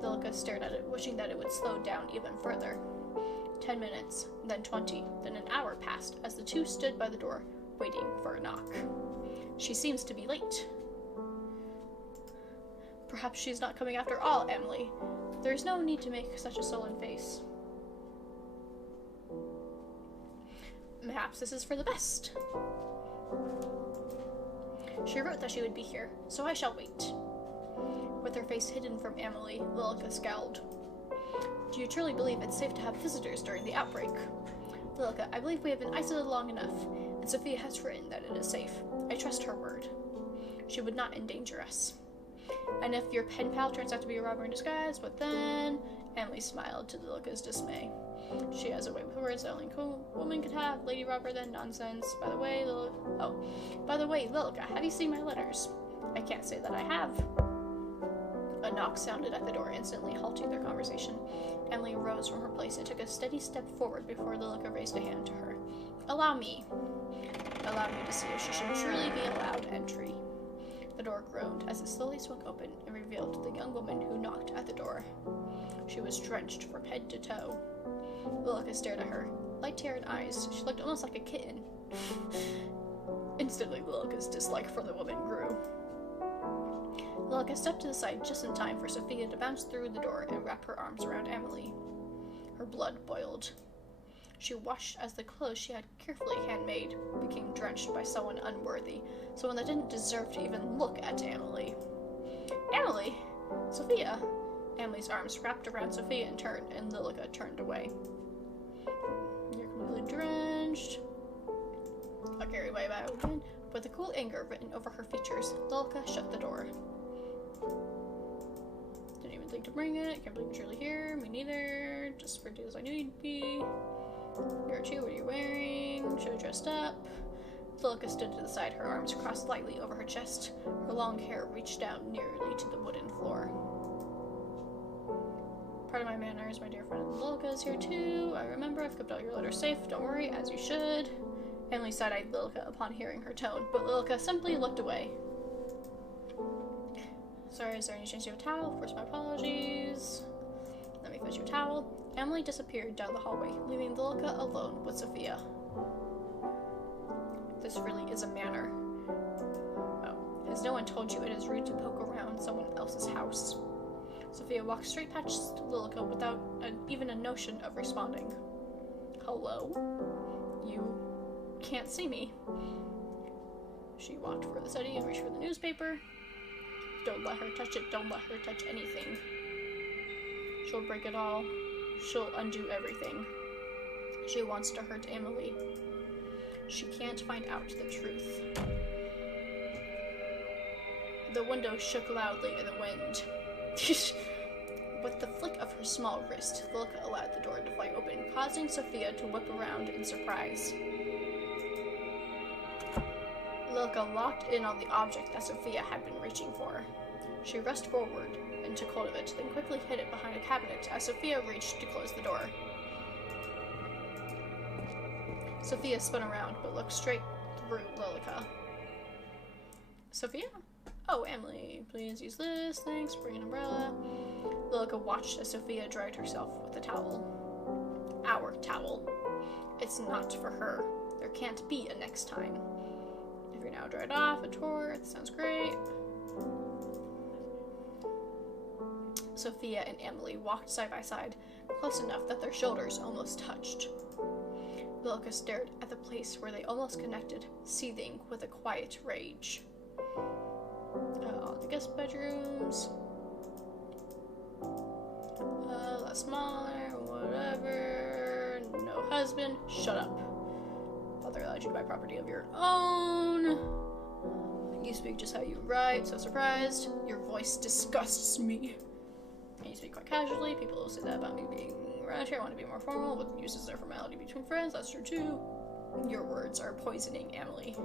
Lilica stared at it, wishing that it would slow down even further. 10 minutes, then 20, then an hour passed as the two stood by the door, waiting for a knock. She seems to be late. Perhaps she's not coming after all, Emily. There's no need to make such a sullen face. Perhaps this is for the best. She wrote that she would be here, so I shall wait. With her face hidden from Emily, Lilica scowled. Do you truly believe it's safe to have visitors during the outbreak? Lilica, I believe we have been isolated long enough, and Sophia has written that it is safe. I trust her word. She would not endanger us. And if your pen pal turns out to be a robber in disguise, what then? Emily smiled to Lilica's dismay. She has a way with words that only a woman could have. Lady robber, then nonsense. By the way, Lilica, have you seen my letters? I can't say that I have. A knock sounded at the door, instantly halting their conversation. Emily rose from her place and took a steady step forward before Lilica raised a hand to her. Allow me to see if she should truly be allowed entry. The door groaned as it slowly swung open and revealed the young woman who knocked at the door. She was drenched from head to toe. Lilica stared at her. Light-haired eyes, she looked almost like a kitten. Instantly, Lilica's dislike for the woman grew. Lilica stepped to the side just in time for Sophia to bounce through the door and wrap her arms around Emily. Her blood boiled. She watched as the clothes she had carefully handmade became drenched by someone unworthy, someone that didn't deserve to even look at Emily. Emily? Sophia? Emily's arms wrapped around Sophia in turn, and Lilica turned away. You're completely drenched. I'll carry away by open. With the cool anger written over her features, Lilica shut the door. Didn't even think to bring it. Can't believe you're truly here. Me neither. Just for dudes I knew you'd be. You're too. What are you wearing? Should have dressed up. Lilica stood to the side, her arms crossed lightly over her chest. Her long hair reached down nearly to the wooden floor. Pardon my manners, my dear friend Lilica is here too. I remember I've kept all your letters safe. Don't worry, as you should. Emily side-eyed Lilica upon hearing her tone, but Lilica simply looked away. Sorry, is there any chance you have a towel? Of course, my apologies. Let me fetch you a towel. Emily disappeared down the hallway, leaving Lilica alone with Sophia. This really is a manor. Oh, has no one told you it is rude to poke around someone else's house? Sophia walked straight past Lilica without even a notion of responding. Hello? You can't see me. She walked for the study and reached for the newspaper. Don't let her touch it. Don't let her touch anything. She'll break it all. She'll undo everything. She wants to hurt Emily. She can't find out the truth. The window shook loudly in the wind. With the flick of her small wrist, Lilica allowed the door to fly open, causing Sophia to whip around in surprise. Lilica locked in on the object that Sophia had been reaching for. She rushed forward and took hold of it, then quickly hid it behind a cabinet as Sophia reached to close the door. Sophia spun around, but looked straight through Lilica. Sophia? Oh, Emily, please use this. Thanks. Bring an umbrella. Lilica watched as Sophia dried herself with a towel. Our towel. It's not for her. There can't be a next time. If you're now dried off, a tour, it sounds great. Sophia and Emily walked side by side, close enough that their shoulders almost touched. Lilica stared at the place where they almost connected, seething with a quiet rage. All the guest bedrooms. A lot smaller, whatever. No husband. Shut up. Father allowed you to buy property of your own. You speak just how you write, so surprised. Your voice disgusts me. And you speak quite casually. People will say that about me being around here. I want to be more formal. What uses their formality between friends? That's true too. Your words are poisoning Emily.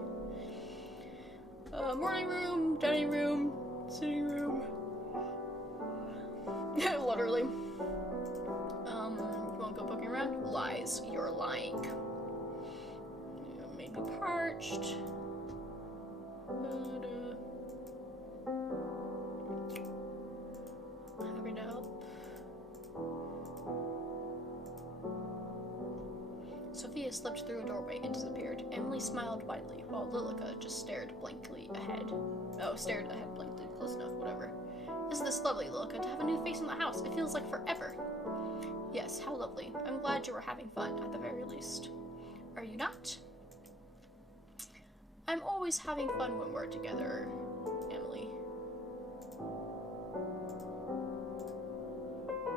Morning room, dining room, sitting room. Literally. You won't go poking around? Lies. You're lying. You may be parched. Happy to help. Sophia slipped through a doorway and disappeared. Emily smiled widely, while Lilica just stared blankly ahead. Oh, stared ahead blankly, close enough, whatever. Isn't this lovely, Lilica, to have a new face in the house? It feels like forever. Yes, how lovely. I'm glad you were having fun, at the very least. Are you not? I'm always having fun when we're together, Emily.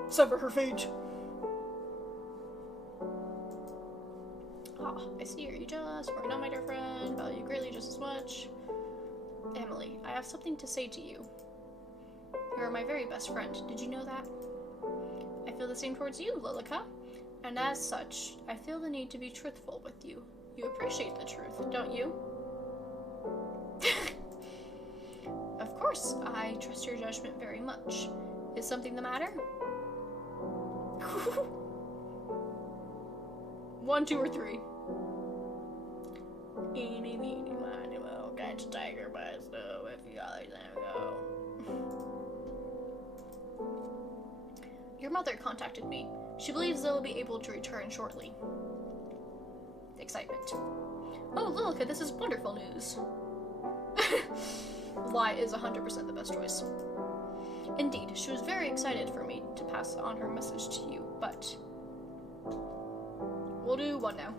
Sever her fate. Ah, I see you're just working on my dear friend. Value you greatly just as much. Emily, I have something to say to you. You're my very best friend. Did you know that? I feel the same towards you, Lilica. And as such, I feel the need to be truthful with you. You appreciate the truth, don't you? Of course, I trust your judgment very much. Is something the matter? 1, 2, or 3. Eeny, meeny, miny, moe, catch a tiger by its toe if you always let him go. Your mother contacted me. She believes they'll be able to return shortly. Excitement. Oh, Lilica, this is wonderful news. Lie is 100% the best choice. Indeed, she was very excited for me to pass on her message to you, but... We'll do 1 now.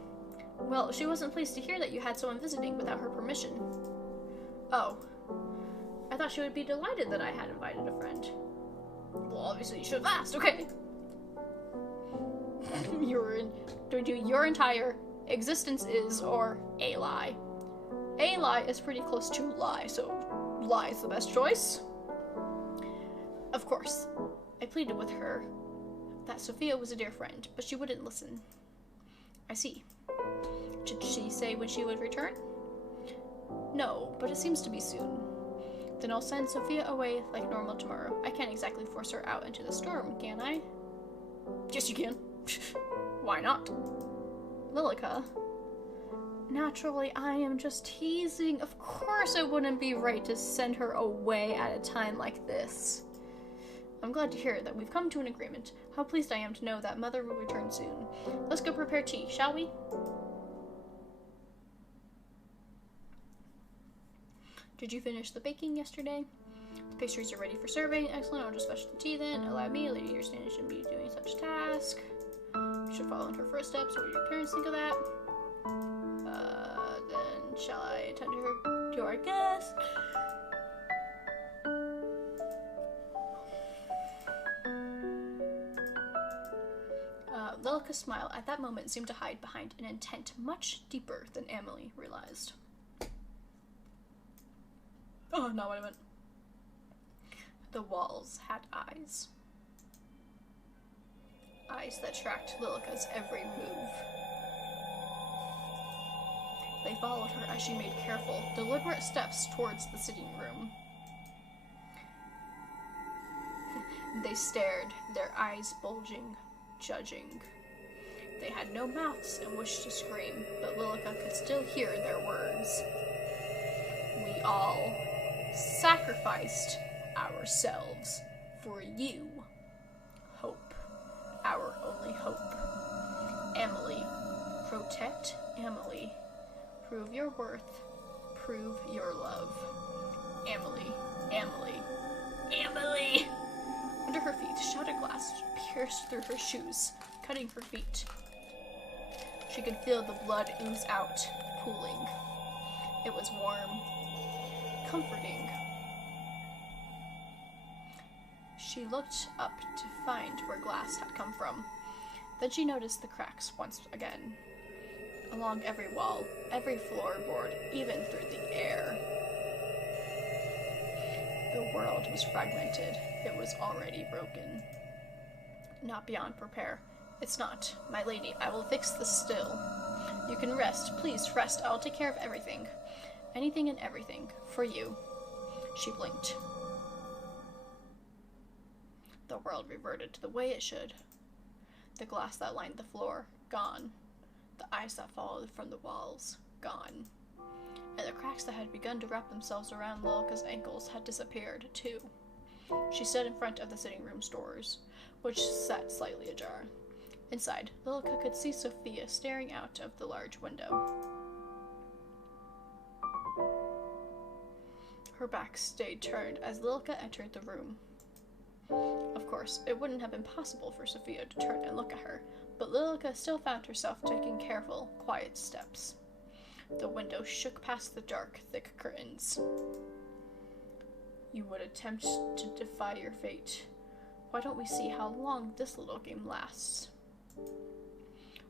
Well, she wasn't pleased to hear that you had someone visiting without her permission. Oh. I thought she would be delighted that I had invited a friend. Well, obviously you should have asked, okay? Your entire existence is, or a lie. A lie is pretty close to lie, so lie is the best choice. Of course, I pleaded with her that Sophia was a dear friend, but she wouldn't listen. I see. Did she say when she would return? No, but it seems to be soon. Then I'll send Sophia away like normal tomorrow. I can't exactly force her out into the storm, can I? Yes, you can. Why not? Lilica. Naturally, I am just teasing. Of course I wouldn't be right to send her away at a time like this. I'm glad to hear that we've come to an agreement. How pleased I am to know that Mother will return soon. Let's go prepare tea, shall we? Did you finish the baking yesterday? The pastries are ready for serving. Excellent, I'll just fetch the tea then. Allow me, Lady Your Stand should be doing such task. You should follow in her first steps. What do your parents think of that? Then shall I attend to our guest? Lilica's smile at that moment seemed to hide behind an intent much deeper than Emily realized. Oh, not what I meant. The walls had eyes. Eyes that tracked Lilica's every move. They followed her as she made careful, deliberate steps towards the sitting room. They stared, their eyes bulging, judging. They had no mouths in which to scream, but Lilica could still hear their words. We all sacrificed ourselves for you. Hope. Our only hope. Emily. Protect Emily. Prove your worth. Prove your love. Emily. Emily. Emily! Under her feet, shattered glass pierced through her shoes, cutting her feet. She could feel the blood ooze out, pooling. It was warm, comforting. She looked up to find where glass had come from. Then she noticed the cracks once again. Along every wall, every floorboard, even through the air. The world was fragmented. It was already broken. Not beyond repair. It's not. My lady, I will fix this still. You can rest. Please rest. I'll take care of everything. Anything and everything. For you. She blinked. The world reverted to the way it should. The glass that lined the floor, gone. The eyes that followed from the walls, gone. And the cracks that had begun to wrap themselves around Lilica's ankles had disappeared, too. She stood in front of the sitting room's doors, which sat slightly ajar. Inside, Lilica could see Sophia staring out of the large window. Her back stayed turned as Lilica entered the room. Of course, it wouldn't have been possible for Sophia to turn and look at her, but Lilica still found herself taking careful, quiet steps. The window shook past the dark, thick curtains. You would attempt to defy your fate. Why don't we see how long this little game lasts?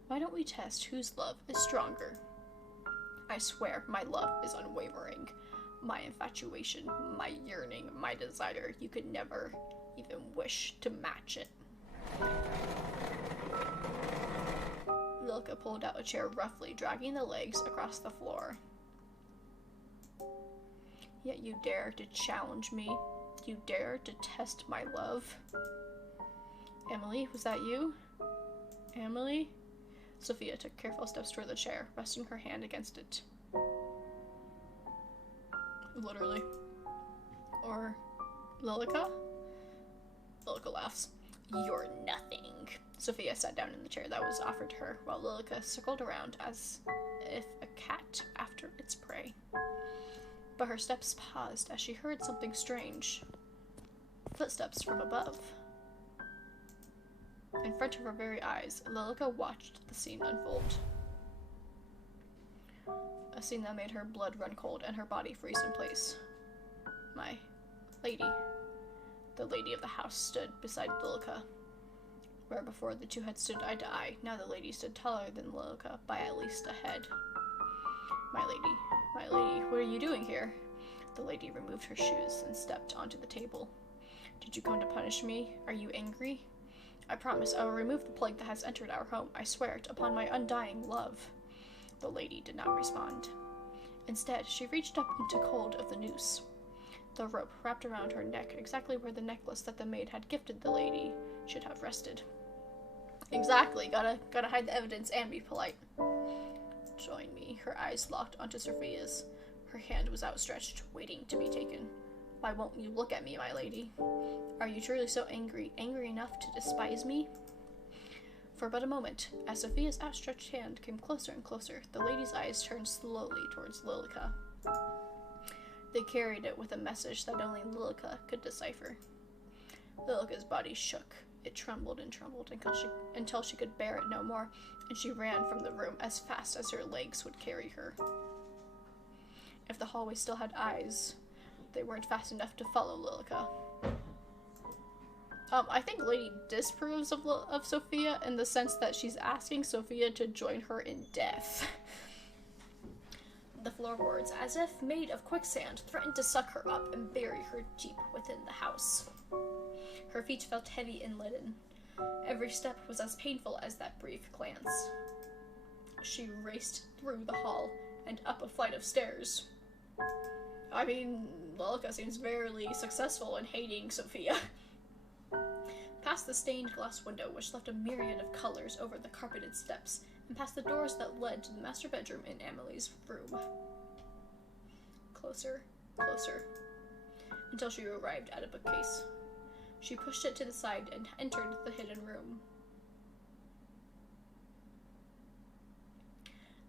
Why don't we test whose love is stronger? I swear my love is unwavering. My infatuation, my yearning, my desire, you could never even wish to match it. Lilica pulled out a chair roughly, dragging the legs across the floor. Yet you dare to challenge me? You dare to test my love? Emily, was that you? Emily? Sophia took careful steps toward the chair, resting her hand against it. Literally. Or Lilica? Lilica laughs. You're nothing. Sophia sat down in the chair that was offered to her, while Lilica circled around as if a cat after its prey. But her steps paused as she heard something strange. Footsteps from above. In front of her very eyes, Lilica watched the scene unfold. A scene that made her blood run cold and her body freeze in place. My lady. The lady of the house stood beside Lilica. Where before the two had stood eye to eye, now the lady stood taller than Lilica by at least a head. My lady, what are you doing here? The lady removed her shoes and stepped onto the table. Did you come to punish me? Are you angry? I promise I will remove the plague that has entered our home. I swear it upon my undying love. The lady did not respond. Instead, she reached up and took hold of the noose. The rope wrapped around her neck, exactly where the necklace that the maid had gifted the lady should have rested. Exactly, gotta hide the evidence and be polite. Join me. Her eyes locked onto Sophia's. Her hand was outstretched, waiting to be taken. Why won't you look at me, my lady? Are you truly so angry enough to despise me? For but a moment, as Sophia's outstretched hand came closer and closer, the lady's eyes turned slowly towards Lilica. They carried it with a message that only Lilica could decipher. Lilica's body shook. It trembled and trembled until she could bear it no more, and she ran from the room as fast as her legs would carry her. If the hallway still had eyes, they weren't fast enough to follow Lilica. I think Lady disapproves of Sophia in the sense that she's asking Sophia to join her in death. The floorboards, as if made of quicksand, threatened to suck her up and bury her deep within the house. Her feet felt heavy and leaden. Every step was as painful as that brief glance. She raced through the hall and up a flight of stairs. I mean, Lilica seems very successful in hating Sophia. Past the stained glass window, which left a myriad of colors over the carpeted steps, and past the doors that led to the master bedroom in Emily's room. Closer, closer, until she arrived at a bookcase. She pushed it to the side and entered the hidden room.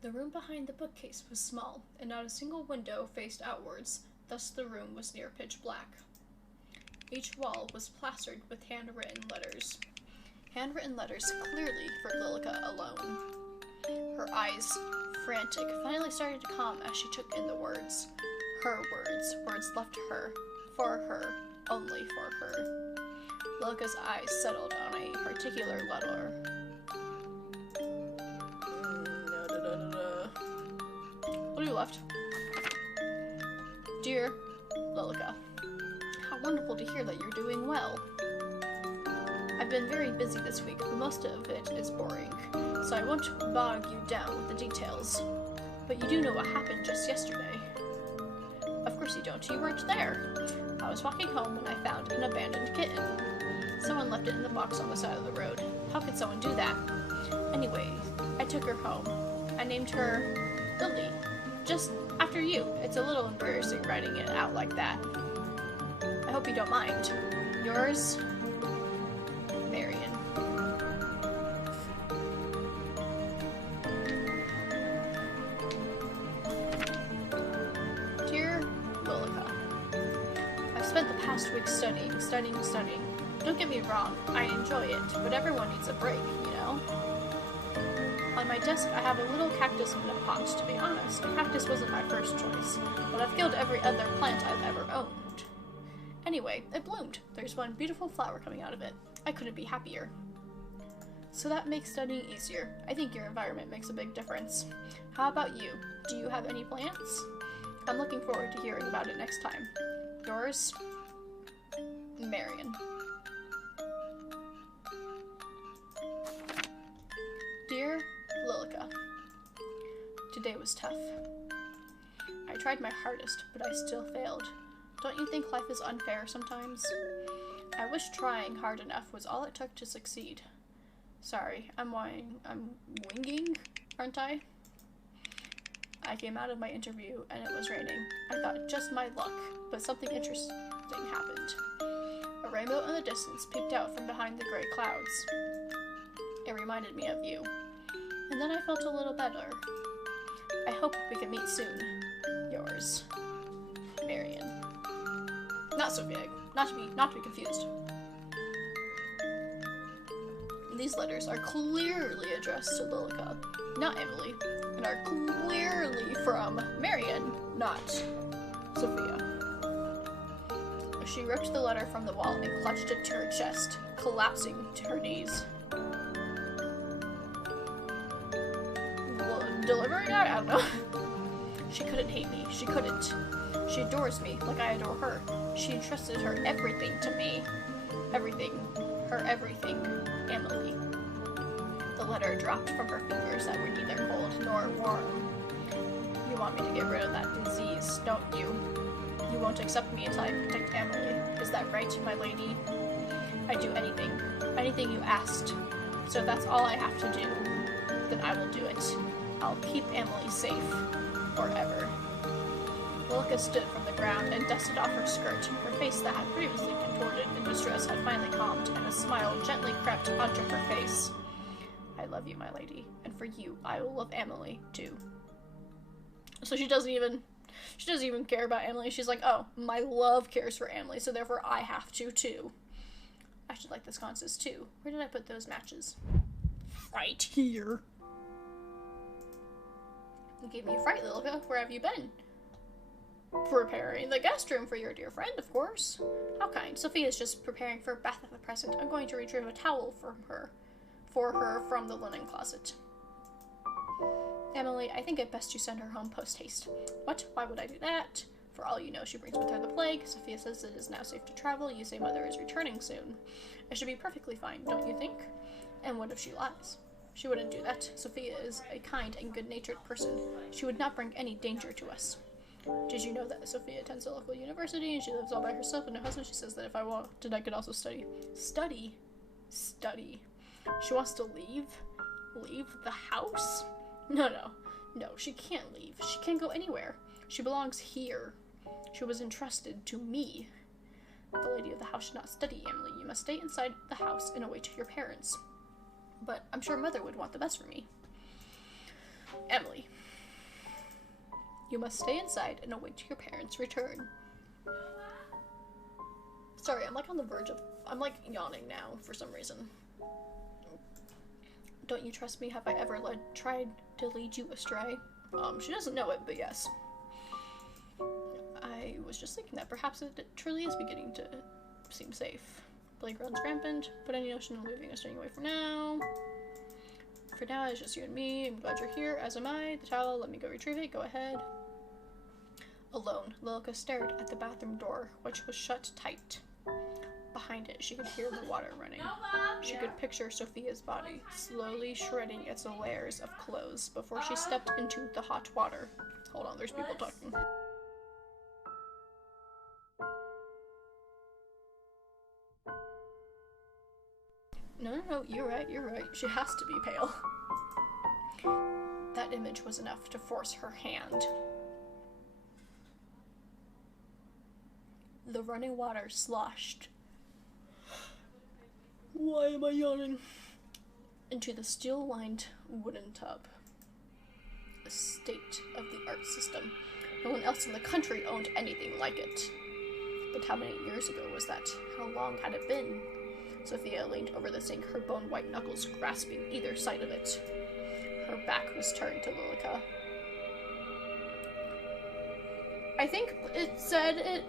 The room behind the bookcase was small, and not a single window faced outwards, thus the room was near pitch black. Each wall was plastered with handwritten letters. Handwritten letters clearly for Lilica alone. Her eyes, frantic, finally started to calm as she took in the words. Her words, words left to her, for her, only for her. Lilica's eyes settled on a particular letter. What are you left? Dear Lilica, how wonderful to hear that you're doing well. I've been very busy this week, but most of it is boring, so I won't bog you down with the details. But you do know what happened just yesterday. Of course you don't, you weren't there. I was walking home when I found an abandoned kitten. Someone left it in the box on the side of the road. How could someone do that? Anyway, I took her home. I named her Lily, just after you. It's a little embarrassing writing it out like that. I hope you don't mind. Yours, Marion. Dear Lilica, I've spent the past week studying. Don't get me wrong, I enjoy it, but everyone needs a break, you know? On my desk, I have a little cactus in a pot. To be honest, a cactus wasn't my first choice, but I've killed every other plant I've ever owned. Anyway, it bloomed. There's one beautiful flower coming out of it. I couldn't be happier. So that makes studying easier. I think your environment makes a big difference. How about you? Do you have any plants? I'm looking forward to hearing about it next time. Yours, Marion. Dear Lilica, today was tough. I tried my hardest, but I still failed. Don't you think life is unfair sometimes? I wish trying hard enough was all it took to succeed. Sorry, I'm winging, aren't I? I came out of my interview and it was raining. I thought just my luck, but something interesting happened. A rainbow in the distance peeked out from behind the gray clouds. It reminded me of you. And then I felt a little better. I hope we can meet soon. Yours, Marion. Not Sophia, not to be confused. These letters are clearly addressed to Lilica, not Emily, and are clearly from Marion, not Sophia. She ripped the letter from the wall and clutched it to her chest, collapsing to her knees. Delivery guy? I don't know. She couldn't hate me. She couldn't. She adores me like I adore her. She entrusted her everything to me. Everything. Her everything. Emily. The letter dropped from her fingers that were neither cold nor warm. You want me to get rid of that disease, don't you? You won't accept me until I protect Emily. Is that right, my lady? I'd do anything. Anything you asked. So if that's all I have to do, then I will do it. I'll keep Emily safe. Forever. Lilica stood from the ground and dusted off her skirt. Her face that had previously contorted in distress had finally calmed, and a smile gently crept onto her face. I love you, my lady, and for you, I will love Emily, too. So she doesn't even care about Emily. She's like, oh, my love cares for Emily, so therefore I have to, too. I should like the sconces, too. Where did I put those matches? Right here. You gave me a fright, Lilica. Where have you been? Preparing the guest room for your dear friend, of course. How kind. Sophia's just preparing for a bath at the present. I'm going to retrieve a towel for her from the linen closet. Emily, I think it best you send her home post-haste. What? Why would I do that? For all you know, she brings with her the plague. Sophia says it is now safe to travel. You say mother is returning soon. I should be perfectly fine, don't you think? And what if she lies? She wouldn't do that. Sophia is a kind and good-natured person. She would not bring any danger to us. Did you know that Sophia attends a local university and she lives all by herself and her husband? She says that if I wanted, I could also study. Study? Study. She wants to leave? Leave the house? No, she can't leave. She can't go anywhere. She belongs here. She was entrusted to me. The lady of the house should not study, Emily. You must stay inside the house and await your parents. But I'm sure mother would want the best for me. Emily. You must stay inside and await your parents' return. Sorry, I'm like on the verge of... I'm like yawning now for some reason. Don't you trust me? Have I ever tried to lead you astray? She doesn't know it, but yes. I was just thinking that perhaps it truly is beginning to seem safe. Plague runs rampant, but any notion of leaving or staying away for now. For now, it's just you and me. I'm glad you're here, as am I. The towel, let me go retrieve it. Go ahead. Alone, Lilica stared at the bathroom door, which was shut tight. Behind it, she could hear the water running. She could picture Sophia's body, slowly shredding its layers of clothes before she stepped into the hot water. Hold on, there's people talking. No, you're right. She has to be pale. That image was enough to force her hand. The running water sloshed. Why am I yawning? Into the steel-lined wooden tub. A state of the art system. No one else in the country owned anything like it. But how many years ago was that? How long had it been? Sophia leaned over the sink, her bone-white knuckles grasping either side of it. Her back was turned to Lilica. I think it said it...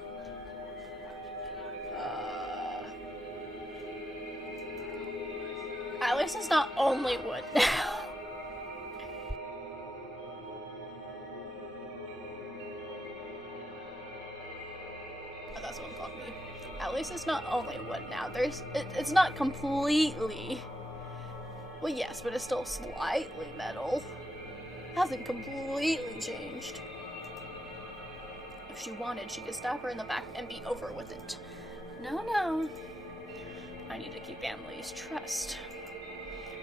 At least it's not only wood now. Oh, that's what called me. At least it's not only wood now. It's not completely... Well, yes, but it's still slightly metal. Hasn't completely changed. If she wanted, she could stab her in the back and be over with it. No. I need to keep Emily's trust.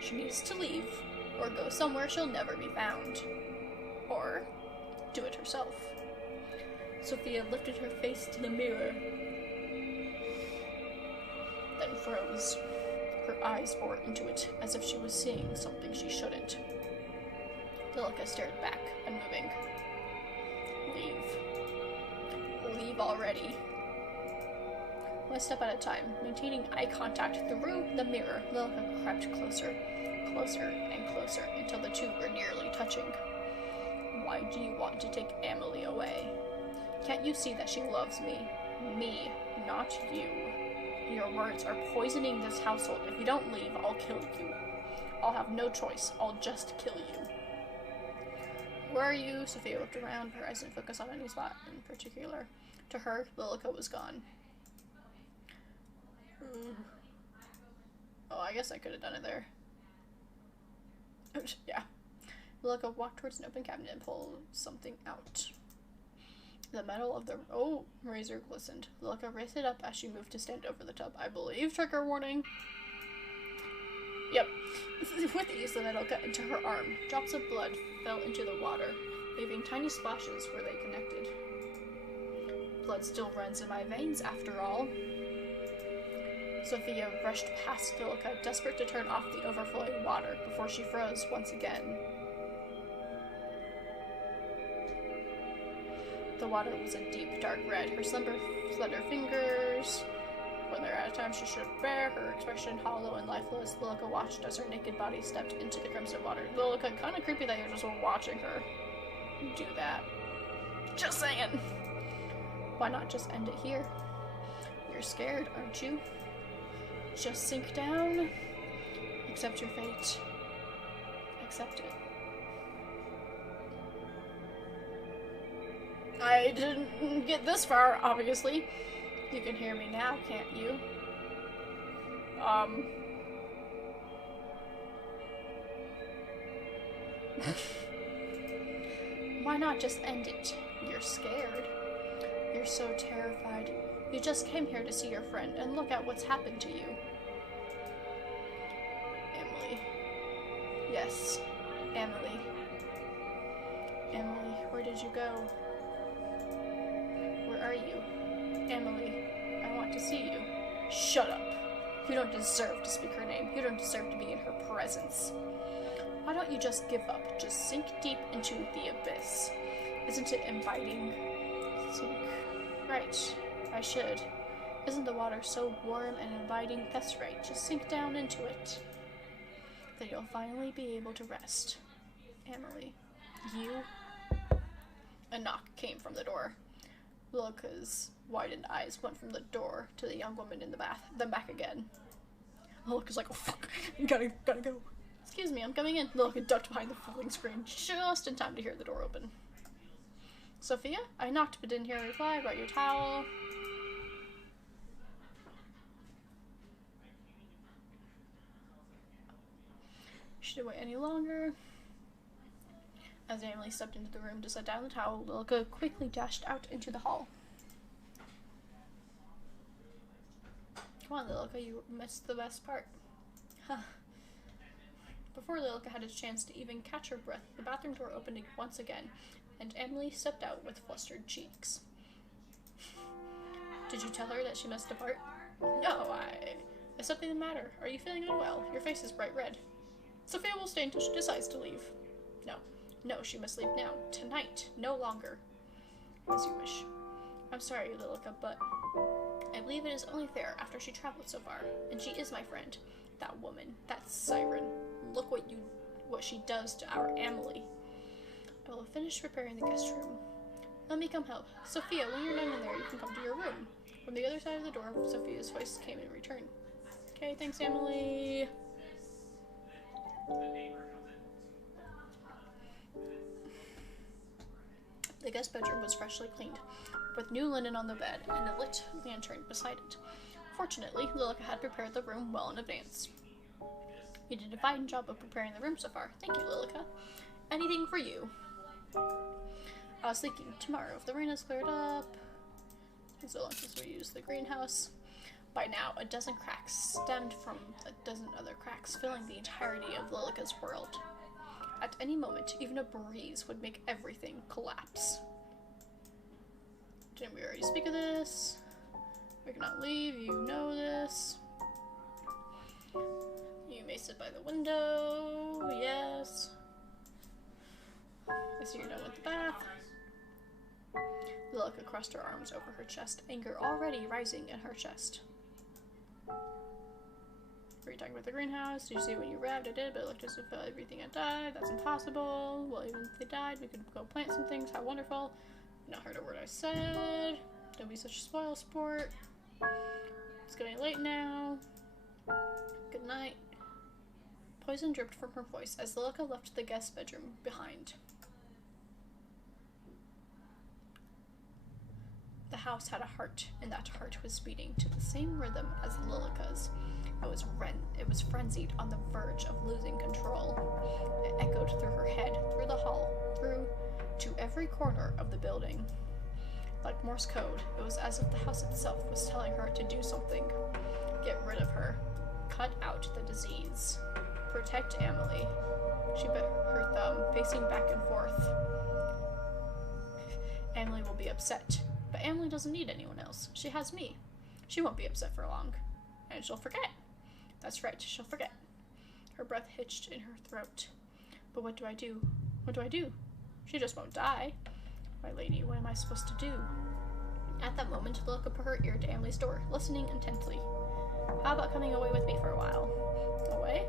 She needs to leave, or go somewhere she'll never be found. Or do it herself. Sophia lifted her face to the mirror, then froze. Her eyes bored into it, as if she was seeing something she shouldn't. Lilica stared back, unmoving. Leave already. One step at a time, maintaining eye contact through the mirror, Lilica crept closer and closer, until the two were nearly touching. Why do you want to take Emily away? Can't you see that she loves me? Me, not you. Your words are poisoning this household. If you don't leave, I'll kill you. I'll have no choice. I'll just kill you. Where are you? Sophia looked around, her eyes didn't focus on any spot in particular. To her, Lilica was gone. Oh, I guess I could have done it there. Yeah. Lilica walked towards an open cabinet and pulled something out. The metal of the razor glistened. Lilica raised it up as she moved to stand over the tub. I believe trigger warning. Yep. With ease, the metal cut into her arm. Drops of blood fell into the water, leaving tiny splashes where they connected. Blood still runs in my veins, after all. Sophia rushed past Lilica, desperate to turn off the overflowing water before she froze once again. The water was a deep, dark red. Her slender fingers, when they're out of time, she stood bare, her expression hollow and lifeless. Lilica watched as her naked body stepped into the crimson water. Lilica, kind of creepy that you're just watching her do that. Just saying. Why not just end it here? You're scared, aren't you? Just sink down. Accept your fate. Accept it. I didn't get this far, obviously. You can hear me now, can't you? Why not just end it? You're scared. You're so terrified. You just came here to see your friend, and look at what's happened to you. Emily. Yes, Emily. Emily, where did you go? Where are you? Emily, I want to see you. Shut up. You don't deserve to speak her name. You don't deserve to be in her presence. Why don't you just give up? Just sink deep into the abyss. Isn't it inviting? Sink. Right. I should. Isn't the water so warm and inviting? That's right. Just sink down into it. Then you'll finally be able to rest. Emily. You? A knock came from the door. Lilica's widened eyes went from the door to the young woman in the bath, then back again. Lilica's like, oh fuck, gotta go. Excuse me, I'm coming in. Lilica ducked behind the folding screen just in time to hear the door open. Sophia? I knocked but didn't hear a reply. Brought your towel. She didn't wait any longer. As Emily stepped into the room to set down the towel, Lilica quickly dashed out into the hall. Come on, Lilica, you missed the best part. Huh. Before Lilica had a chance to even catch her breath, the bathroom door opened once again, and Emily stepped out with flustered cheeks. Did you tell her that she must depart? No, Is something the matter? Are you feeling unwell? Your face is bright red. Sophia will stay until she decides to leave. No, she must leave now. Tonight. No longer. As you wish. I'm sorry, Lilica, but believe it is only fair after she traveled so far, and she is my friend. That woman, that siren. Look what she does to our Emily. I will finish preparing the guest room. Let me come help. Sophia, when you're done in there, you can come to your room. From the other side of the door, Sophia's voice came in return. Okay, thanks, Emily. The guest bedroom was freshly cleaned, with new linen on the bed and a lit lantern beside it. Fortunately, Lilica had prepared the room well in advance. You did a fine job of preparing the room so far. Thank you, Lilica. Anything for you. I was thinking, tomorrow, if the rain has cleared up, so long as we use the greenhouse. By now, a dozen cracks stemmed from a dozen other cracks, filling the entirety of Lilica's world. At any moment, even a breeze would make everything collapse. Didn't we already speak of this? We cannot leave, you know this. You may sit by the window, yes. I see you're done with the bath. Lilica crossed her arms over her chest, anger already rising in her chest. Were you talking about the greenhouse? Did you see when you arrived? I did, but it looked as if everything had died. That's impossible. Well, even if they died, we could go plant some things. How wonderful. You not heard a word I said. Don't be such a spoil sport. It's getting late now. Good night. Poison dripped from her voice as Lilica left the guest bedroom behind. The house had a heart, and that heart was beating to the same rhythm as Lilica's. It was frenzied, on the verge of losing control. It echoed through her head, through the hall, through to every corner of the building. Like Morse code, it was as if the house itself was telling her to do something. Get rid of her. Cut out the disease. Protect Emily. She bit her thumb, pacing back and forth. Emily will be upset, but Emily doesn't need anyone else. She has me. She won't be upset for long. And she'll forget. That's right, she'll forget. Her breath hitched in her throat. But what do I do? What do I do? She just won't die. My lady, what am I supposed to do? At that moment, Lilica put her ear to Emily's door, listening intently. How about coming away with me for a while? Away?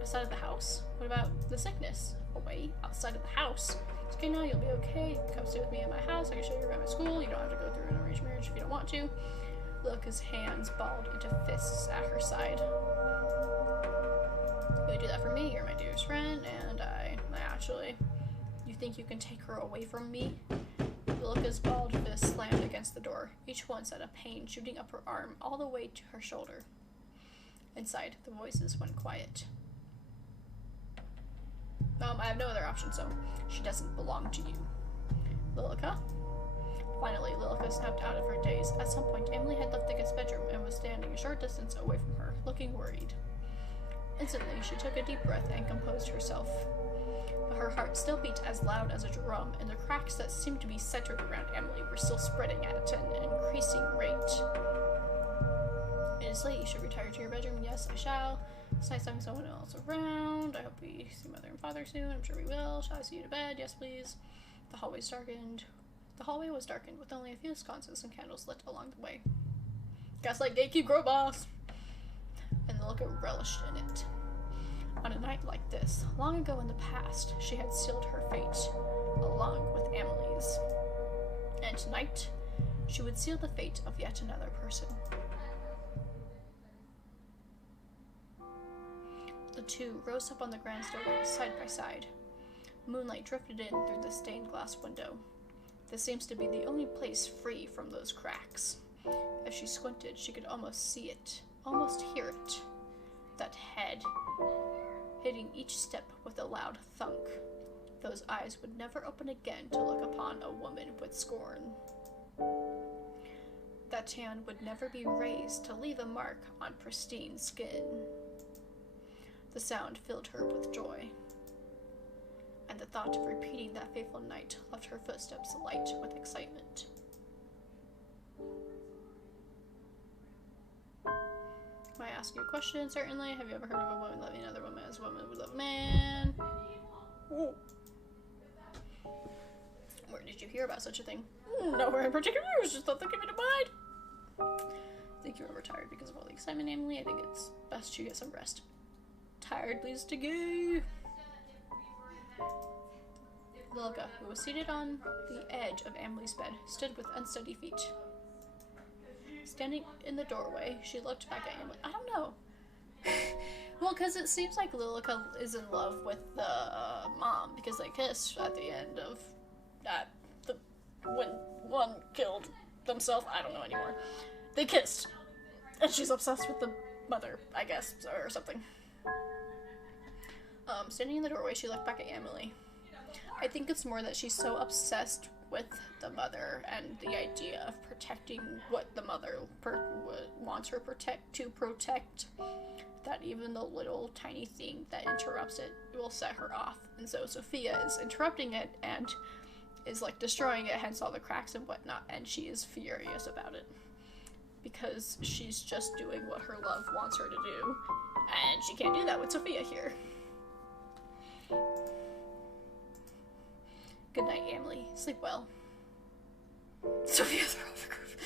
Outside of the house? What about the sickness? Away? Outside of the house? It's okay now, you'll be okay. Come stay with me at my house, I can show you around my school. You don't have to go through an arranged marriage if you don't want to. Lilica's hands balled into fists at her side. You do that for me, you're my dearest friend, and I actually... You think you can take her away from me? Lilica's balled fist slammed against the door, each one set a pain shooting up her arm all the way to her shoulder. Inside, the voices went quiet. I have no other option, so she doesn't belong to you. Lilica? Finally, Lilica snapped out of her daze. At some point, Emily had left the guest bedroom and was standing a short distance away from her, looking worried. Instantly, she took a deep breath and composed herself. But her heart still beat as loud as a drum, and the cracks that seemed to be centered around Emily were still spreading at an increasing rate. It is late. You should retire to your bedroom. Yes, I shall. It's nice having someone else around. I hope we see mother and father soon. I'm sure we will. Shall I see you to bed? Yes, please. The hallway's darkened. The hallway was darkened, with only a few sconces and candles lit along the way. Gaslight, gatekeep, grow boss! And Lilica relished in it. On a night like this, long ago in the past, she had sealed her fate, along with Emily's. And tonight, she would seal the fate of yet another person. The two rose up on the grand stairway, side by side. Moonlight drifted in through the stained glass window. This seems to be the only place free from those cracks. If she squinted, she could almost see it, almost hear it. That head, hitting each step with a loud thunk. Those eyes would never open again to look upon a woman with scorn. That hand would never be raised to leave a mark on pristine skin. The sound filled her with joy, and the thought of repeating that fateful night left her footsteps light with excitement. May I ask you a question? Certainly. Have you ever heard of a woman loving another woman as a woman would love a man? Ooh. Where did you hear about such a thing? Nowhere in particular. It was just thought that came to mind. think you're overtired because of all the excitement, Emily. I think it's best you get some rest. Tired leads to gay. Lilica, who was seated on the edge of Emily's bed, stood with unsteady feet. Standing in the doorway, she looked back at Emily. I don't know. Well, because it seems like Lilica is in love with the mom because they kissed at the end of that. When one killed themselves, I don't know anymore. They kissed, and she's obsessed with the mother, I guess, or something. Standing in the doorway, she looked back at Emily. I think it's more that she's so obsessed with the mother and the idea of protecting what the mother wants her to protect, that even the little tiny thing that interrupts it will set her off. And so Sophia is interrupting it and is like destroying it, hence all the cracks and whatnot, and she is furious about it because she's just doing what her love wants her to do, and she can't do that with Sophia here. Good night, Emily. Sleep well. Sophia threw off the groove.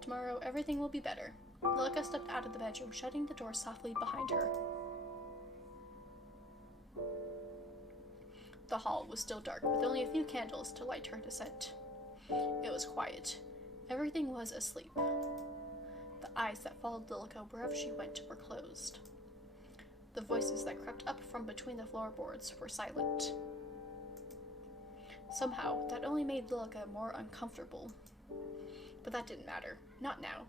Tomorrow, everything will be better. Lilica stepped out of the bedroom, shutting the door softly behind her. The hall was still dark, with only a few candles to light her descent. It was quiet. Everything was asleep. The eyes that followed Lilica wherever she went were closed. The voices that crept up from between the floorboards were silent. Somehow, that only made Lilica more uncomfortable. But that didn't matter. Not now.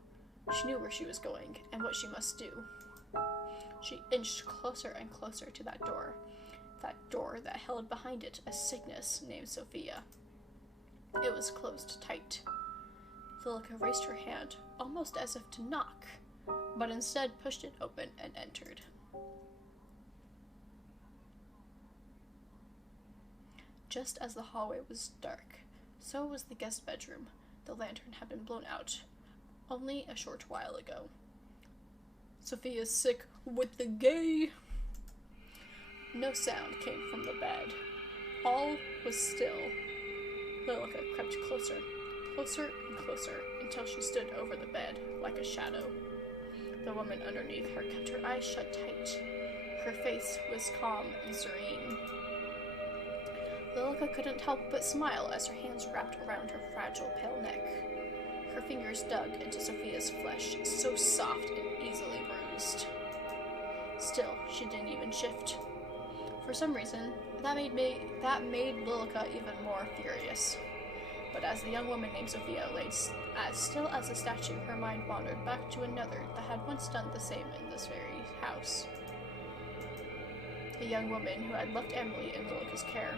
She knew where she was going, and what she must do. She inched closer and closer to that door that held behind it a sickness named Sophia. It was closed tight. Lilica raised her hand, almost as if to knock, but instead pushed it open and entered. Just as the hallway was dark, so was the guest bedroom. The lantern had been blown out only a short while ago. Sophia's sick with the gay. No sound came from the bed. All was still. Lilica crept closer and closer, until she stood over the bed like a shadow. The woman underneath her kept her eyes shut tight. Her face was calm and serene. Lilica couldn't help but smile as her hands wrapped around her fragile, pale neck. Her fingers dug into Sophia's flesh, so soft and easily bruised. Still, she didn't even shift. For some reason, that made Lilica even more furious. But as the young woman named Sophia lay as still as a statue, her mind wandered back to another that had once done the same in this very house. A young woman who had left Emily in Lilica's care,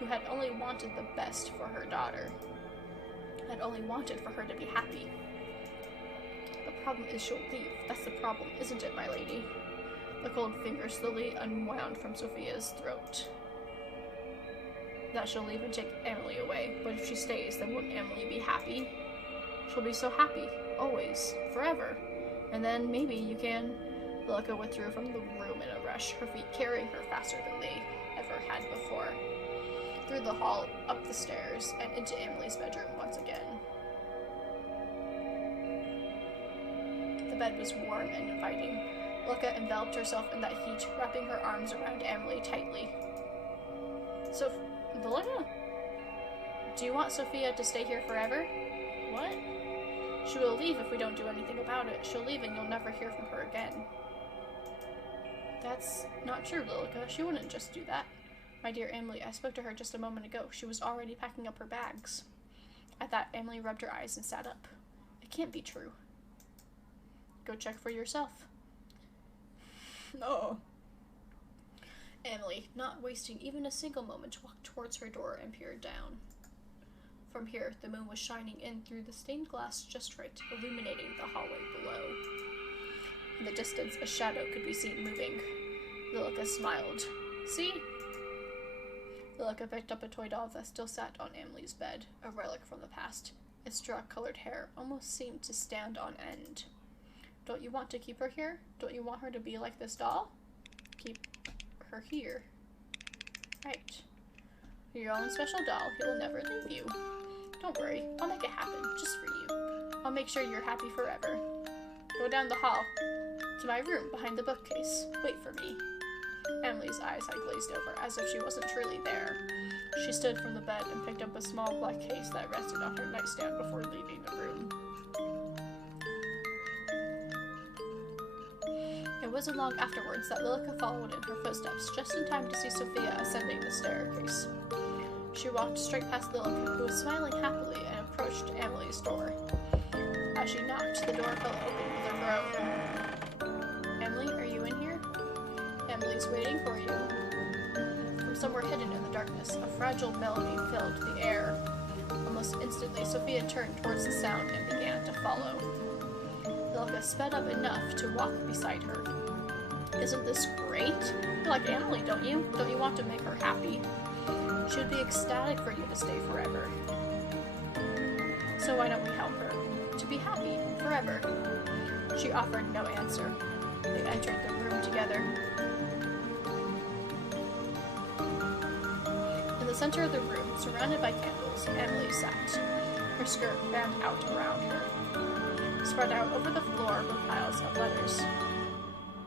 who had only wanted the best for her daughter, had only wanted for her to be happy. The problem is she'll leave. That's the problem, isn't it, my lady? The cold finger slowly unwound from Sophia's throat. That she'll leave and take Emily away, but if she stays, then won't Emily be happy? She'll be so happy, always, forever. And then maybe you can... Lilica withdrew from the room in a rush, her feet carrying her faster than they ever had before. Through the hall, up the stairs, and into Emily's bedroom once again. The bed was warm and inviting. Lilica enveloped herself in that heat, wrapping her arms around Emily tightly. So, Lilica? Do you want Sophia to stay here forever? What? She will leave if we don't do anything about it. She'll leave and you'll never hear from her again. That's not true, Lilica. She wouldn't just do that. My dear Emily, I spoke to her just a moment ago. She was already packing up her bags. At that, Emily rubbed her eyes and sat up. It can't be true. Go check for yourself. No. Emily, not wasting even a single moment, walked towards her door and peered down. From here, the moon was shining in through the stained glass just right, illuminating the hallway below. In the distance, a shadow could be seen moving. Lilica smiled. See? Lilica picked up a toy doll that still sat on Emily's bed, a relic from the past. Its straw-colored hair almost seemed to stand on end. Don't you want to keep her here? Don't you want her to be like this doll? Keep her here. Right. You're your own special doll. He will never leave you. Don't worry. I'll make it happen, just for you. I'll make sure you're happy forever. Go down the hall to my room behind the bookcase. Wait for me. Emily's eyes had glazed over, as if she wasn't truly there. She stood from the bed and picked up a small black case that rested on her nightstand before leaving the room. It wasn't long afterwards that Lilica followed in her footsteps, just in time to see Sophia ascending the staircase. She walked straight past Lilica, who was smiling happily, and approached Emily's door. As she knocked, the door fell open with a groan. Emily, are you in here? Emily's waiting for you. From somewhere hidden in the darkness, a fragile melody filled the air. Almost instantly, Sophia turned towards the sound and began to follow. Lilica sped up enough to walk beside her. Isn't this great? You like Emily, don't you? Don't you want to make her happy? She would be ecstatic for you to stay forever. So why don't we help her? To be happy forever. She offered no answer. They entered the room together. In the center of the room, surrounded by candles, Emily sat. Her skirt fanned out around her. Spread out over the floor were piles of letters.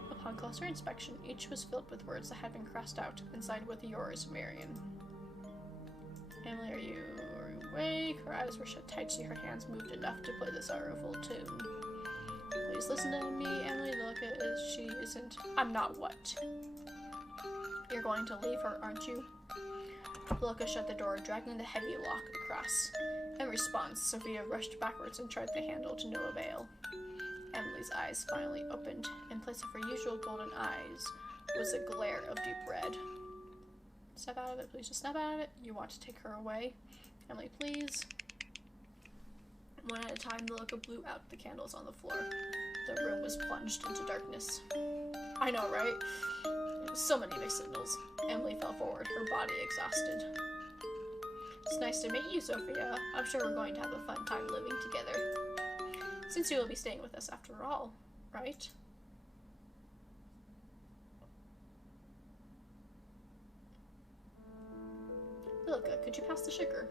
Upon closer inspection, each was filled with words that had been crossed out and signed with yours, Marion. Emily, are you awake? Her eyes were shut tight, so her hands moved enough to play the sorrowful tune. Please listen to me, Emily. Lilica she isn't. I'm not what? You're going to leave her, aren't you? Lilica shut the door, dragging the heavy lock across. In response, Sophia rushed backwards and tried the handle to no avail. Emily's eyes finally opened. In place of her usual golden eyes was a glare of deep red. Step out of it, please. Just snap out of it. You want to take her away? Emily, please. One at a time, Lilica blew out the candles on the floor. The room was plunged into darkness. I know, right? So many mixed signals. Emily fell forward, her body exhausted. It's nice to meet you, Sophia. I'm sure we're going to have a fun time living together. Since you will be staying with us after all, right? Lilica, could you pass the sugar?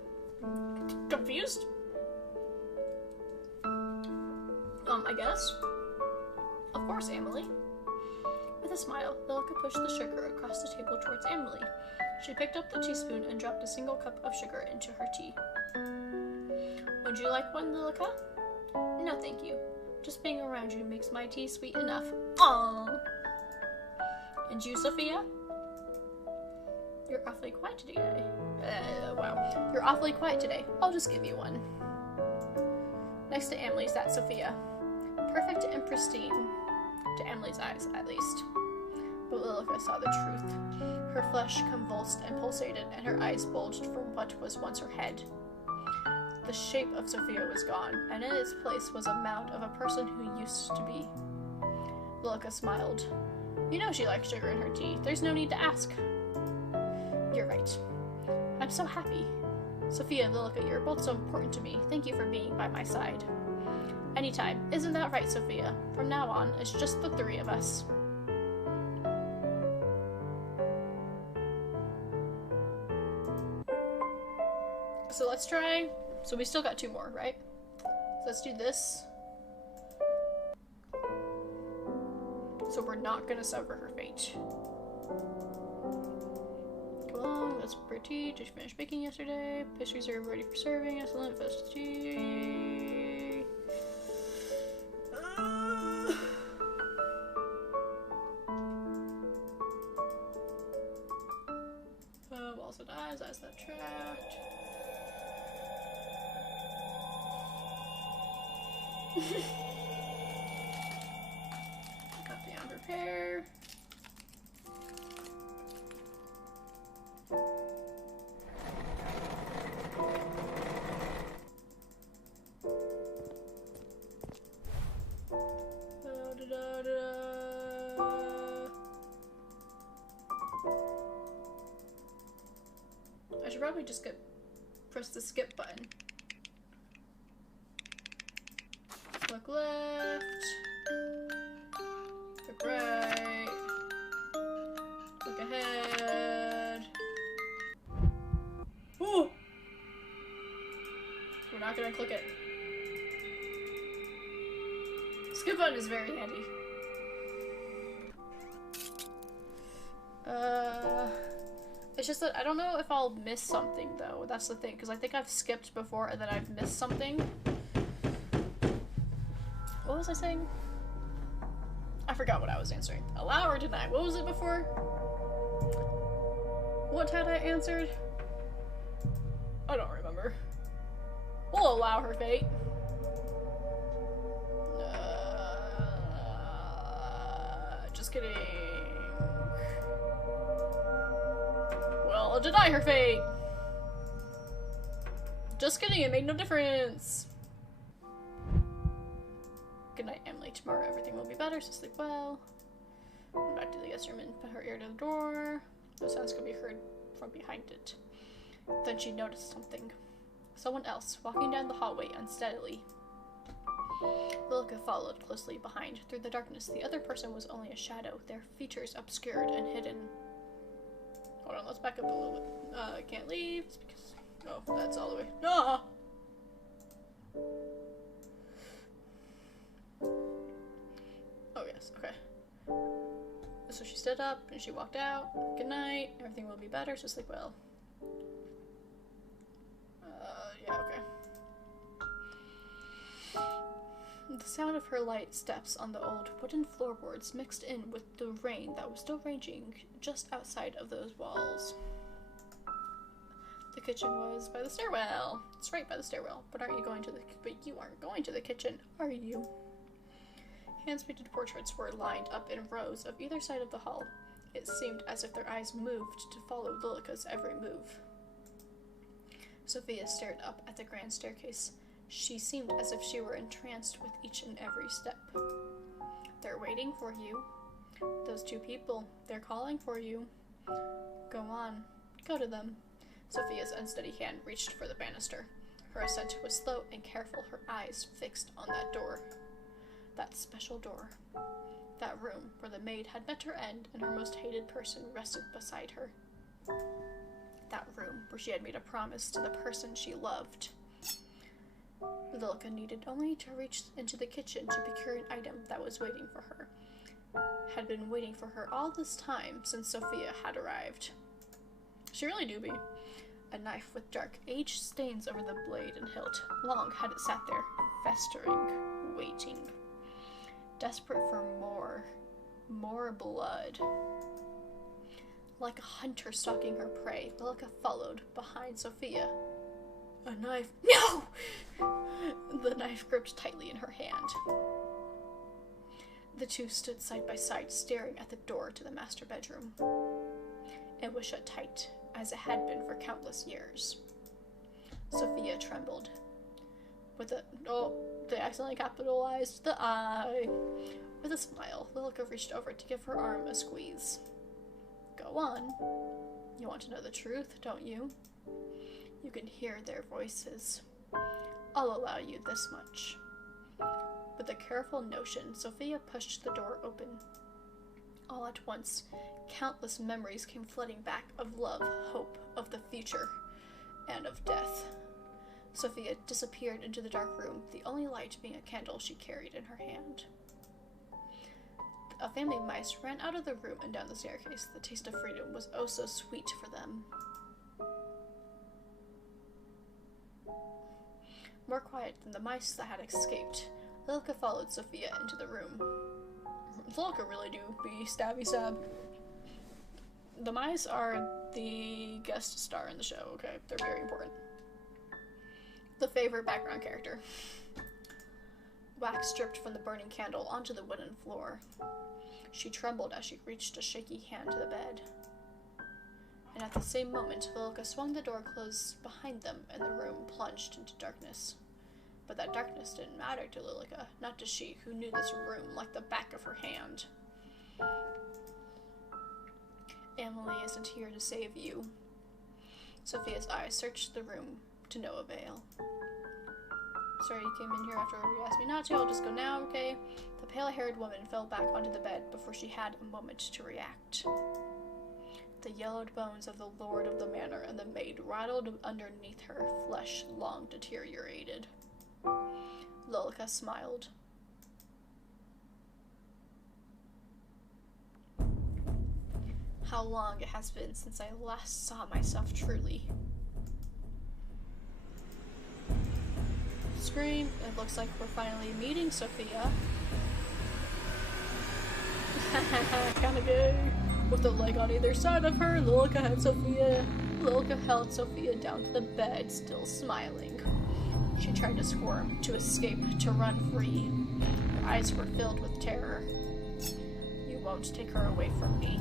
Confused? I guess. Of course, Emily. With a smile, Lilica pushed the sugar across the table towards Emily. She picked up the teaspoon and dropped a single cup of sugar into her tea. Would you like one, Lilica? No, thank you. Just being around you makes my tea sweet enough. Aww. And you, Sophia? You're awfully quiet today. Wow. You're awfully quiet today. I'll just give you one. Next to Emily sat Sophia. Perfect and pristine. To Emily's eyes, at least. But Lilica saw the truth. Her flesh convulsed and pulsated, and her eyes bulged from what was once her head. The shape of Sophia was gone, and in its place was a mound of a person who used to be. Lilica smiled. You know she likes sugar in her tea. There's no need to ask. You're right. I'm so happy. Sophia and Lilica, you're both so important to me. Thank you for being by my side. Anytime. Isn't that right, Sophia? From now on, it's just the three of us. So let's try. So we still got two more, right? So let's do this. So we're not gonna sever her fate. Come along, that's pretty. Did you finish baking yesterday? Pastries are ready for serving. Excellent. Festive. Walls and eyes that trapped. Got beyond repair. I should probably just press the skip button. Look left. Look right. Look ahead. Ooh! We're not gonna click it. Skip button is very handy. It's just that I don't know if I'll miss something though. That's the thing, because I think I've skipped before and then I've missed something. What was I saying? I forgot what I was answering. Allow or deny? What was it before? What had I answered? I don't remember. We'll allow her fate. Just kidding. Well, I'll deny her fate. Just kidding, it made no difference. Good night, Emily. Tomorrow everything will be better, so sleep well. Went back to the guest room and put her ear to the door. No sounds could be heard from behind it. Then she noticed something. Someone else, walking down the hallway unsteadily. Lilica followed closely behind. Through the darkness, the other person was only a shadow, their features obscured and hidden. Hold on, let's back up a little bit. I can't leave, because... Oh, that's all the way. Ah! Oh, yes, okay. So she stood up, and she walked out. Good night, everything will be better, so sleep well. Yeah, okay. The sound of her light steps on the old wooden floorboards mixed in with the rain that was still raging just outside of those walls. The kitchen was by the stairwell. It's right by the stairwell. But you aren't going to the kitchen, are you? Hand-painted portraits were lined up in rows of either side of the hall. It seemed as if their eyes moved to follow Lilica's every move. Sophia stared up at the grand staircase. She seemed as if she were entranced with each and every step. They're waiting for you. Those two people, they're calling for you. Go on. Go to them. Sophia's unsteady hand reached for the banister. Her ascent was slow and careful, her eyes fixed on that door. That special door. That room where the maid had met her end and her most hated person rested beside her. That room where she had made a promise to the person she loved. Lilica needed only to reach into the kitchen to procure an item that was waiting for her. Had been waiting for her all this time since Sophia had arrived. She really do be. A knife with dark age stains over the blade and hilt. Long had it sat there, festering, waiting. Desperate for more blood. Like a hunter stalking her prey, Lilica followed behind Sophia. A knife. No! The knife gripped tightly in her hand. The two stood side by side, staring at the door to the master bedroom. It was shut tight, as it had been for countless years. Sophia trembled. They accidentally capitalized the I. With a smile, Lilica reached over to give her arm a squeeze. Go on. You want to know the truth, don't you? You can hear their voices. I'll allow you this much. With a careful notion, Sophia pushed the door open. All at once, countless memories came flooding back of love, hope, of the future, and of death. Sophia disappeared into the dark room, the only light being a candle she carried in her hand. A family of mice ran out of the room and down the staircase. The taste of freedom was oh so sweet for them. More quiet than the mice that had escaped, Lilica followed Sophia into the room. Lilica really do be stabby stab. The mice are the guest star in the show, okay? They're very important. The favorite background character. Wax dripped from the burning candle onto the wooden floor. She trembled as she reached a shaky hand to the bed. And at the same moment, Lilica swung the door closed behind them, and the room plunged into darkness. But that darkness didn't matter to Lilica, not to she, who knew this room like the back of her hand. Emily isn't here to save you. Sophia's eyes searched the room to no avail. Sorry you came in here after you asked me not to. I'll just go now, okay? The pale-haired woman fell back onto the bed before she had a moment to react. The yellowed bones of the lord of the manor and the maid rattled underneath her, flesh long deteriorated. Lilica smiled. how long it has been since I last saw myself truly. Scream. It looks like we're finally meeting Sophia. Kinda good. With a leg on either side of her, Lilka held Sophia down to the bed, still smiling. She tried to squirm, to escape, to run free. Her eyes were filled with terror. You won't take her away from me.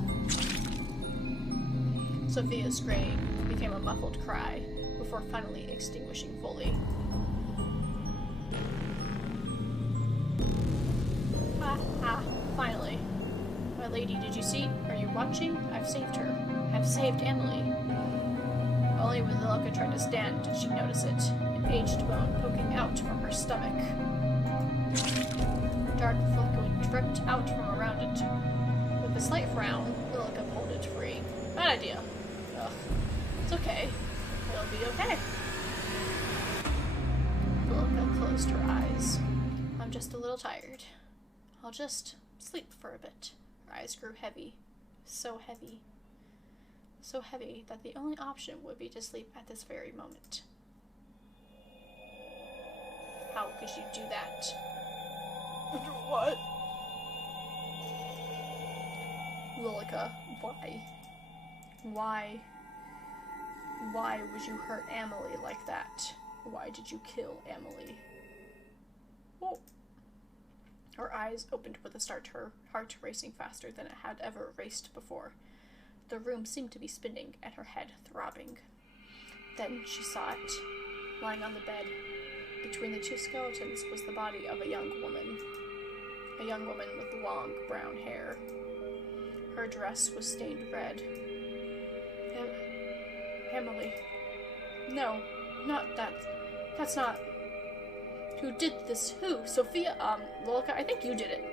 Sophia's scream became a muffled cry, before finally extinguishing fully. Finally. My lady, did you see? Are you watching? I've saved her. I've saved Emily. Only when Lilka tried to stand did she notice it, an aged bone poking out from her stomach. Dark fluid dripped out from around it. With a slight frown, Lilka pulled it free. Bad idea. Ugh. It's okay. It'll be okay. Lilka closed her eyes. I'm just a little tired. I'll just sleep for a bit. Her eyes grew heavy. So heavy. So heavy that the only option would be to sleep at this very moment. How could you do that? What? Lilka, why? Why? Why would you hurt Emily like that? Why did you kill Emily? Oh. Her eyes opened with a start, her heart racing faster than it had ever raced before. The room seemed to be spinning, and her head throbbing. Then she saw it. Lying on the bed, between the two skeletons, was the body of a young woman. A young woman with long brown hair. Her dress was stained red. Emily. No, not that. That's not... Who did this? Who? Sophia? Lilka, I think you did it.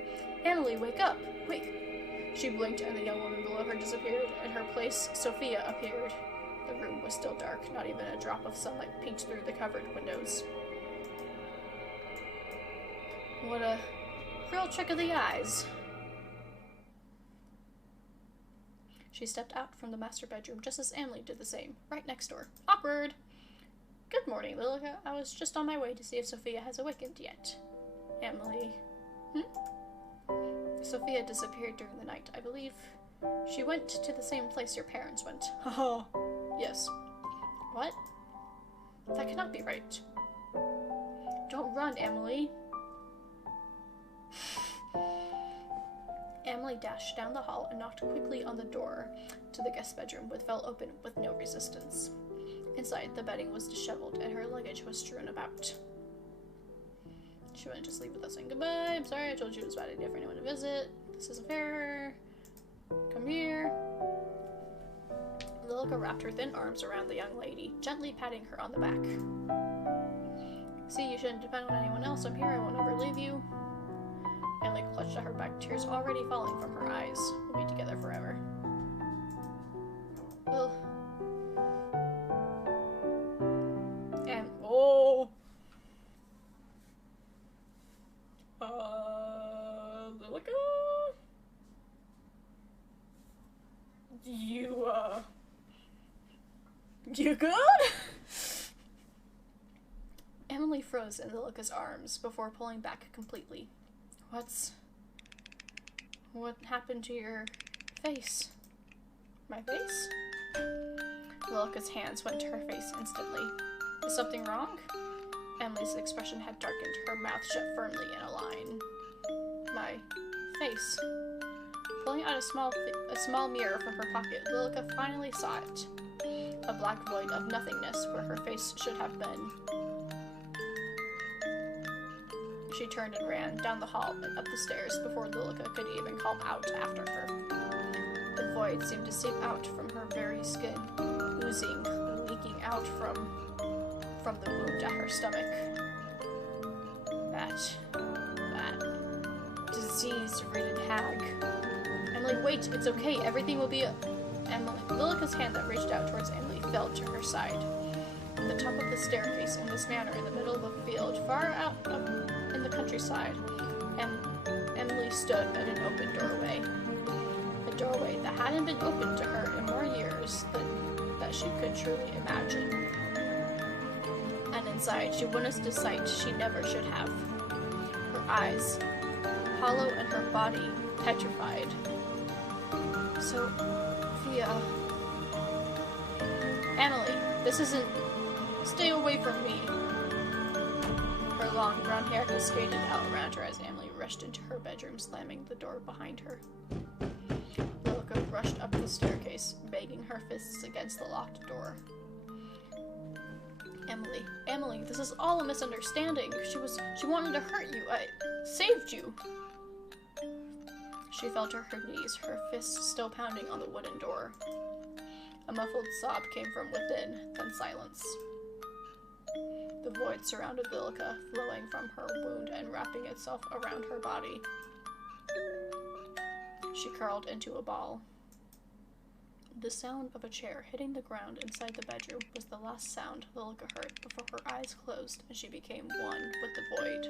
Emily, wake up! Wake! She blinked and the young woman below her disappeared. In her place, Sophia appeared. The room was still dark, not even a drop of sunlight peeked through the covered windows. What a real trick of the eyes. She stepped out from the master bedroom just as Emily did the same, right next door. Awkward! Good morning, Lilka. I was just on my way to see if Sophia has awakened yet. Emily. Sophia disappeared during the night, I believe. She went to the same place your parents went. Haha. Yes. What? That cannot be right. Don't run, Emily. Emily dashed down the hall and knocked quickly on the door to the guest bedroom, which fell open with no resistance. Inside, the bedding was disheveled, and her luggage was strewn about. She went to sleep without saying goodbye. I'm sorry, I told you it was a bad idea for anyone to visit. This isn't fair. Come here. Lilka wrapped her thin arms around the young lady, gently patting her on the back. See, you shouldn't depend on anyone else. I'm here. I won't ever leave you. Emily clutched at her back, tears already falling from her eyes. We'll be together forever. Ugh. Oh! Lilka? You good? Emily froze in Lilka's arms before pulling back completely. What happened to your face? My face? Lilka's hands went to her face instantly. Is something wrong? Emily's expression had darkened, her mouth shut firmly in a line. My face. Pulling out a small mirror from her pocket, Lilka finally saw it. A black void of nothingness where her face should have been. She turned and ran down the hall and up the stairs before Lilka could even call out after her. The void seemed to seep out from her very skin, oozing, leaking out from the wound at her stomach. That disease-ridden hag. Emily, wait, it's okay, everything will be Lilka's hand that reached out towards Emily fell to her side. At the top of the staircase in this manner, in the middle of a field, far out in the countryside, Emily stood at an open doorway. The doorway that hadn't been opened to her in more years than that she could truly imagine. And inside, she witnessed a sight she never should have. Her eyes, hollow and her body petrified. Sophia... Emily, this isn't... Stay away from me. Her long brown hair cascaded out around her as Emily rushed into her bedroom, slamming the door behind her. Lilica rushed up the staircase, banging her fists against the locked door. Emily, this is all a misunderstanding. She wanted to hurt you. I saved you. She fell to her knees, her fists still pounding on the wooden door. A muffled sob came from within, then silence. The void surrounded Lilica, flowing from her wound and wrapping itself around her body. She curled into a ball. The sound of a chair hitting the ground inside the bedroom was the last sound Lilica heard before her eyes closed and she became one with the void.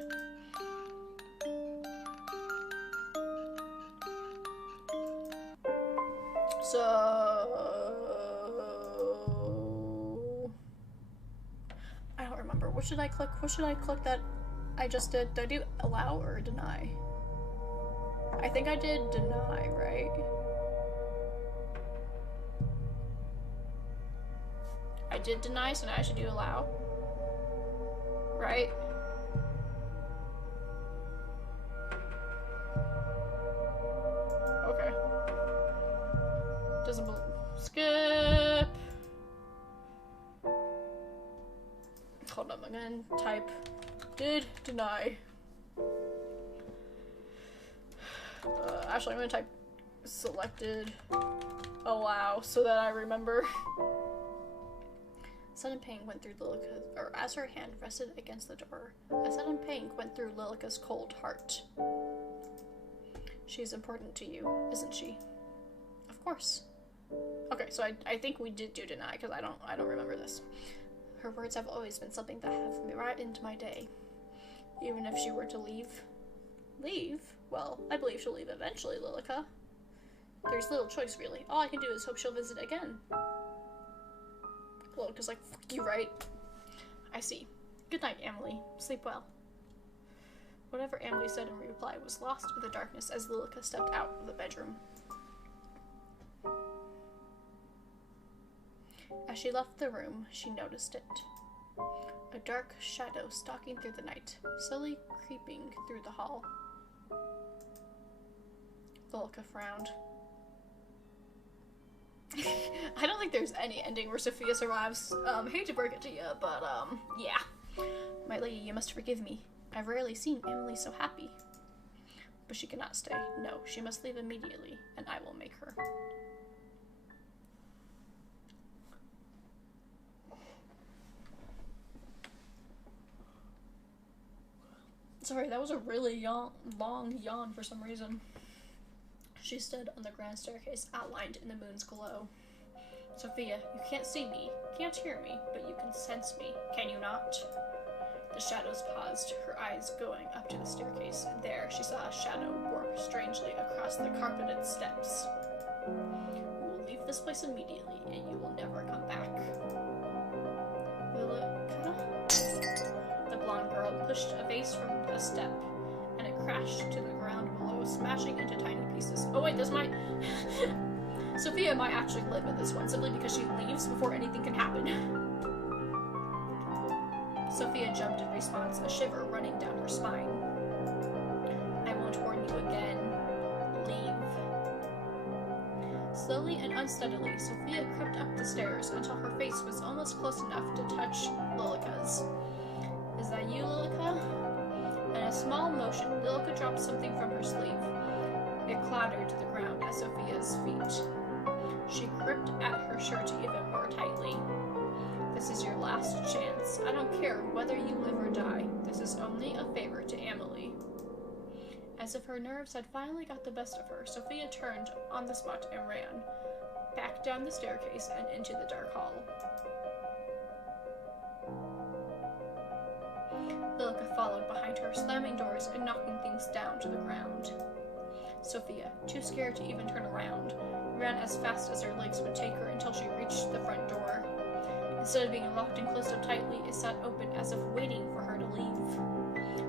I don't remember. What should I click? What should I click that I just did? Did I do allow or deny? I think I did deny, right? I did deny, so now I should do allow. Right? Okay. Doesn't skip. Hold on, I'm gonna type did deny. Actually, I'm gonna type selected allow so that I remember. Sudden pain went through Lilica's, or as her hand rested against the door, a sudden pain went through Lilica's cold heart. She's important to you, isn't she? Of course. Okay, so I think we did do deny, because I don't remember this. Her words have always been something that have brightened my day. Even if she were to leave. Leave? Well, I believe she'll leave eventually, Lilica. There's little choice, really. All I can do is hope she'll visit again. Lilica's like, fuck you, right? I see. Good night, Emily. Sleep well. Whatever Emily said in reply was lost in the darkness as Lilica stepped out of the bedroom. As she left the room, she noticed it. A dark shadow stalking through the night, slowly creeping through the hall. Lilica frowned. I don't think there's any ending where Sophia survives. Hate to break it to you, but, yeah. My lady, you must forgive me. I've rarely seen Emily so happy. But she cannot stay. No, she must leave immediately, and I will make her. Sorry, that was a really long yawn for some reason. She stood on the grand staircase outlined in the moon's glow. Sophia, you can't see me, can't hear me, but you can sense me, can you not? The shadows paused, her eyes going up to the staircase, and there she saw a shadow warp strangely across the carpeted steps. You will leave this place immediately, and you will never come back. Lilica? The blonde girl pushed a vase from a step, and it crashed to the ground below, smashing into tiny pieces. Oh wait, this might... Sophia might actually live in this one, simply because she leaves before anything can happen. Sophia jumped in response, a shiver running down her spine. I won't warn you again. Leave. Slowly and unsteadily, Sophia crept up the stairs until her face was almost close enough to touch Lilica's. Is that you, Lilica? In a small motion, Lilica dropped something from her sleeve. It clattered to the ground at Sophia's feet. She gripped at her shirt even more tightly. This is your last chance. I don't care whether you live or die. This is only a favor to Emily. As if her nerves had finally got the best of her, Sophia turned on the spot and ran, back down the staircase and into the dark hall. Lilica followed behind her, slamming doors and knocking things down to the ground. Sophia, too scared to even turn around, ran as fast as her legs would take her until she reached the front door. Instead of being locked and closed up tightly, it sat open as if waiting for her to leave.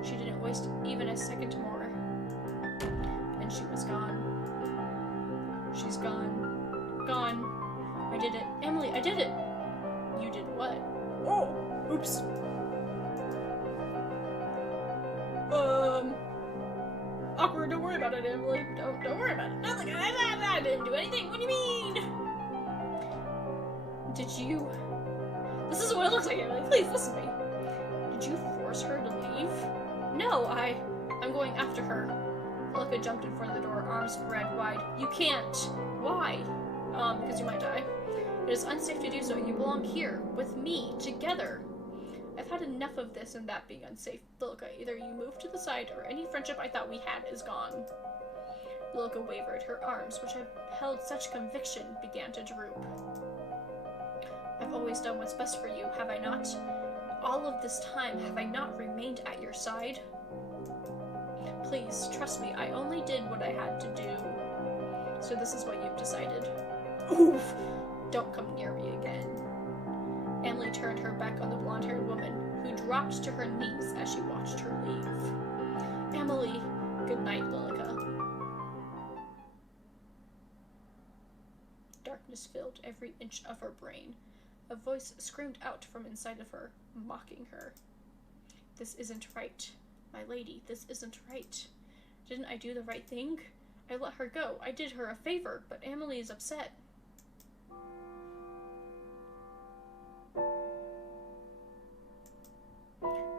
She didn't waste even a second more. And she was gone. She's gone. Gone. I did it. Emily, I did it! You did what? Oh! Oops. Awkward, don't worry about it, Emily. Don't worry about it. Nothing. I didn't do anything. What do you mean? Did you... This is what it looks like, Emily. Please, listen to me. Did you force her to leave? No, I'm going after her. Lilica jumped in front of the door, arms spread wide. You can't. Why? Because you might die. It is unsafe to do so. You belong here, with me, together. I've had enough of this and that being unsafe. Lilica, either you move to the side or any friendship I thought we had is gone. Lilica wavered. Her arms, which had held such conviction, began to droop. I've always done what's best for you, have I not? All of this time, have I not remained at your side? Please, trust me, I only did what I had to do. So this is what you've decided. Oof! Don't come near me again. Emily turned her back on the blonde-haired woman, who dropped to her knees as she watched her leave. Emily! Good night, Lilica. Darkness filled every inch of her brain. A voice screamed out from inside of her, mocking her. This isn't right. My lady, this isn't right. Didn't I do the right thing? I let her go. I did her a favor, but Emily is upset.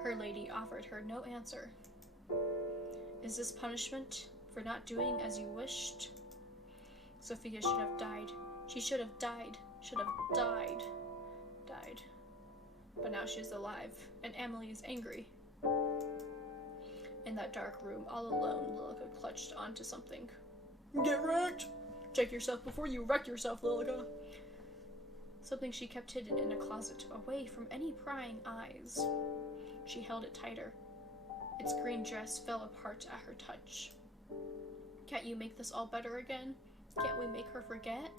Her lady offered her no answer. Is this punishment for not doing as you wished? Sophia should have died. She should have died. Should have died. Died. But now she's alive, and Emily is angry. In that dark room, all alone, Lilica clutched onto something. Get wrecked! Check yourself before you wreck yourself, Lilica. Something she kept hidden in a closet, away from any prying eyes. She held it tighter. Its green dress fell apart at her touch. Can't you make this all better again? Can't we make her forget?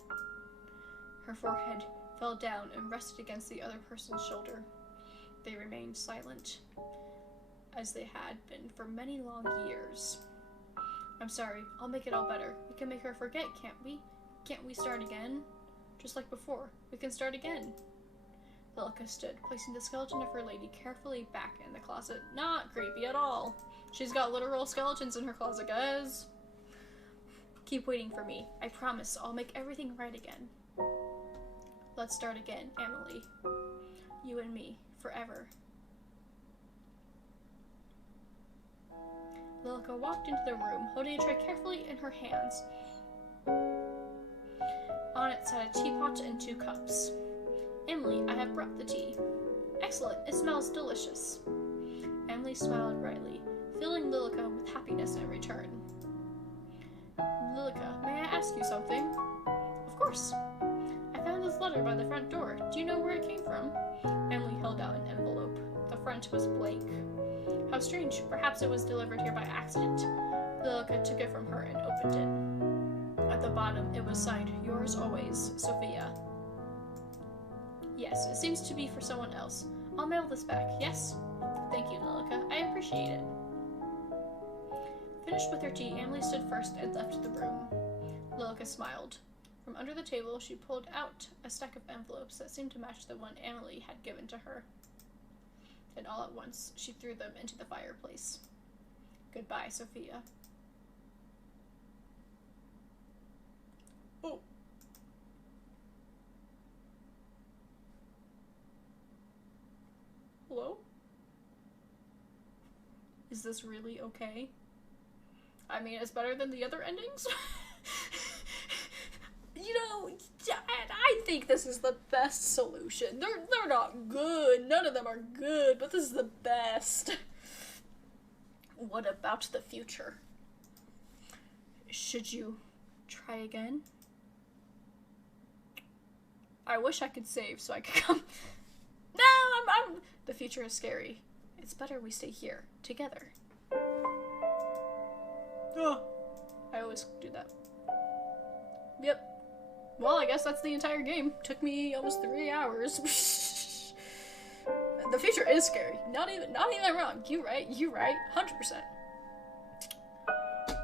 Her forehead fell down and rested against the other person's shoulder. They remained silent, as they had been for many long years. I'm sorry, I'll make it all better. We can make her forget, can't we? Can't we start again? Just like before, we can start again. Lilica stood, placing the skeleton of her lady carefully back in the closet. Not creepy at all. She's got literal skeletons in her closet, guys. Keep waiting for me. I promise I'll make everything right again. Let's start again, Emily. You and me, forever. Lilica walked into the room, holding a tray carefully in her hands. On it sat a teapot and 2 cups. Emily, I have brought the tea. Excellent, it smells delicious. Emily smiled brightly, filling Lilica with happiness in return. Lilica, may I ask you something? Of course. I found this letter by the front door. Do you know where it came from? Emily held out an envelope. The front was blank. How strange. Perhaps it was delivered here by accident. Lilica took it from her and opened it. At the bottom, it was signed, Yours always, Sophia. Yes, it seems to be for someone else. I'll mail this back, yes? Thank you, Lilica. I appreciate it. Finished with her tea, Emily stood first and left the room. Lilica smiled. From under the table, she pulled out a stack of envelopes that seemed to match the one Emily had given to her. And all at once, she threw them into the fireplace. Goodbye, Sophia. Oh. Hello? Is this really okay? I mean, it's better than the other endings. You know, I think this is the best solution. They're not good. None of them are good, but this is the best. What about the future? Should you try again? I wish I could save so I could come. No, the future is scary. It's better we stay here, together. Oh. I always do that. Yep. Well, I guess that's the entire game. Took me almost 3 hours. The future is scary. Not even wrong. You right. 100%.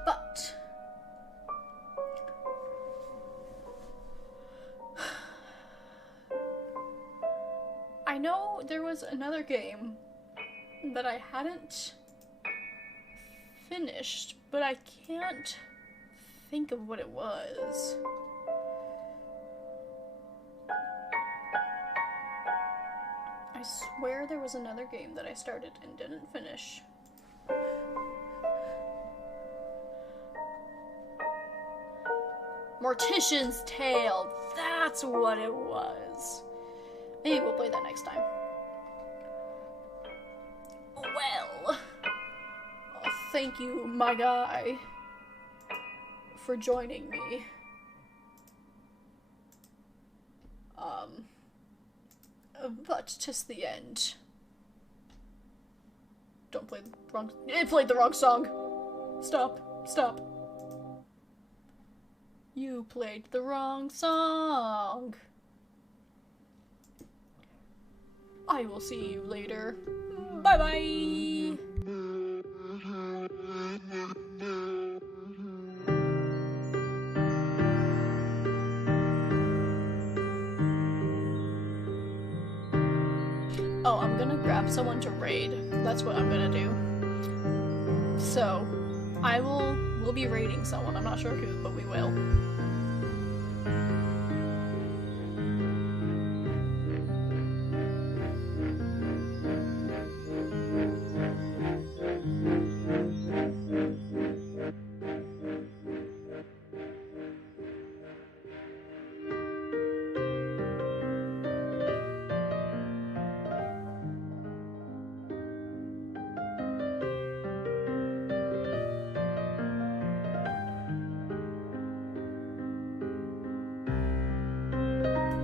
But I know there was another game that I hadn't finished, but I can't think of what it was. I swear there was another game that I started and didn't finish. Mortician's Tale. That's what it was. Maybe we'll play that next time. Well, thank you, my guy, for joining me. But 'tis the end. Don't play the wrong. It played the wrong song. Stop. You played the wrong song. I will see you later. Bye bye. Oh, I'm gonna grab someone to raid. That's what I'm gonna do. So, we'll be raiding someone. I'm not sure who, but we will.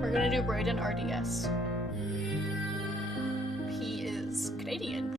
We're gonna do Braden RDS. He is Canadian.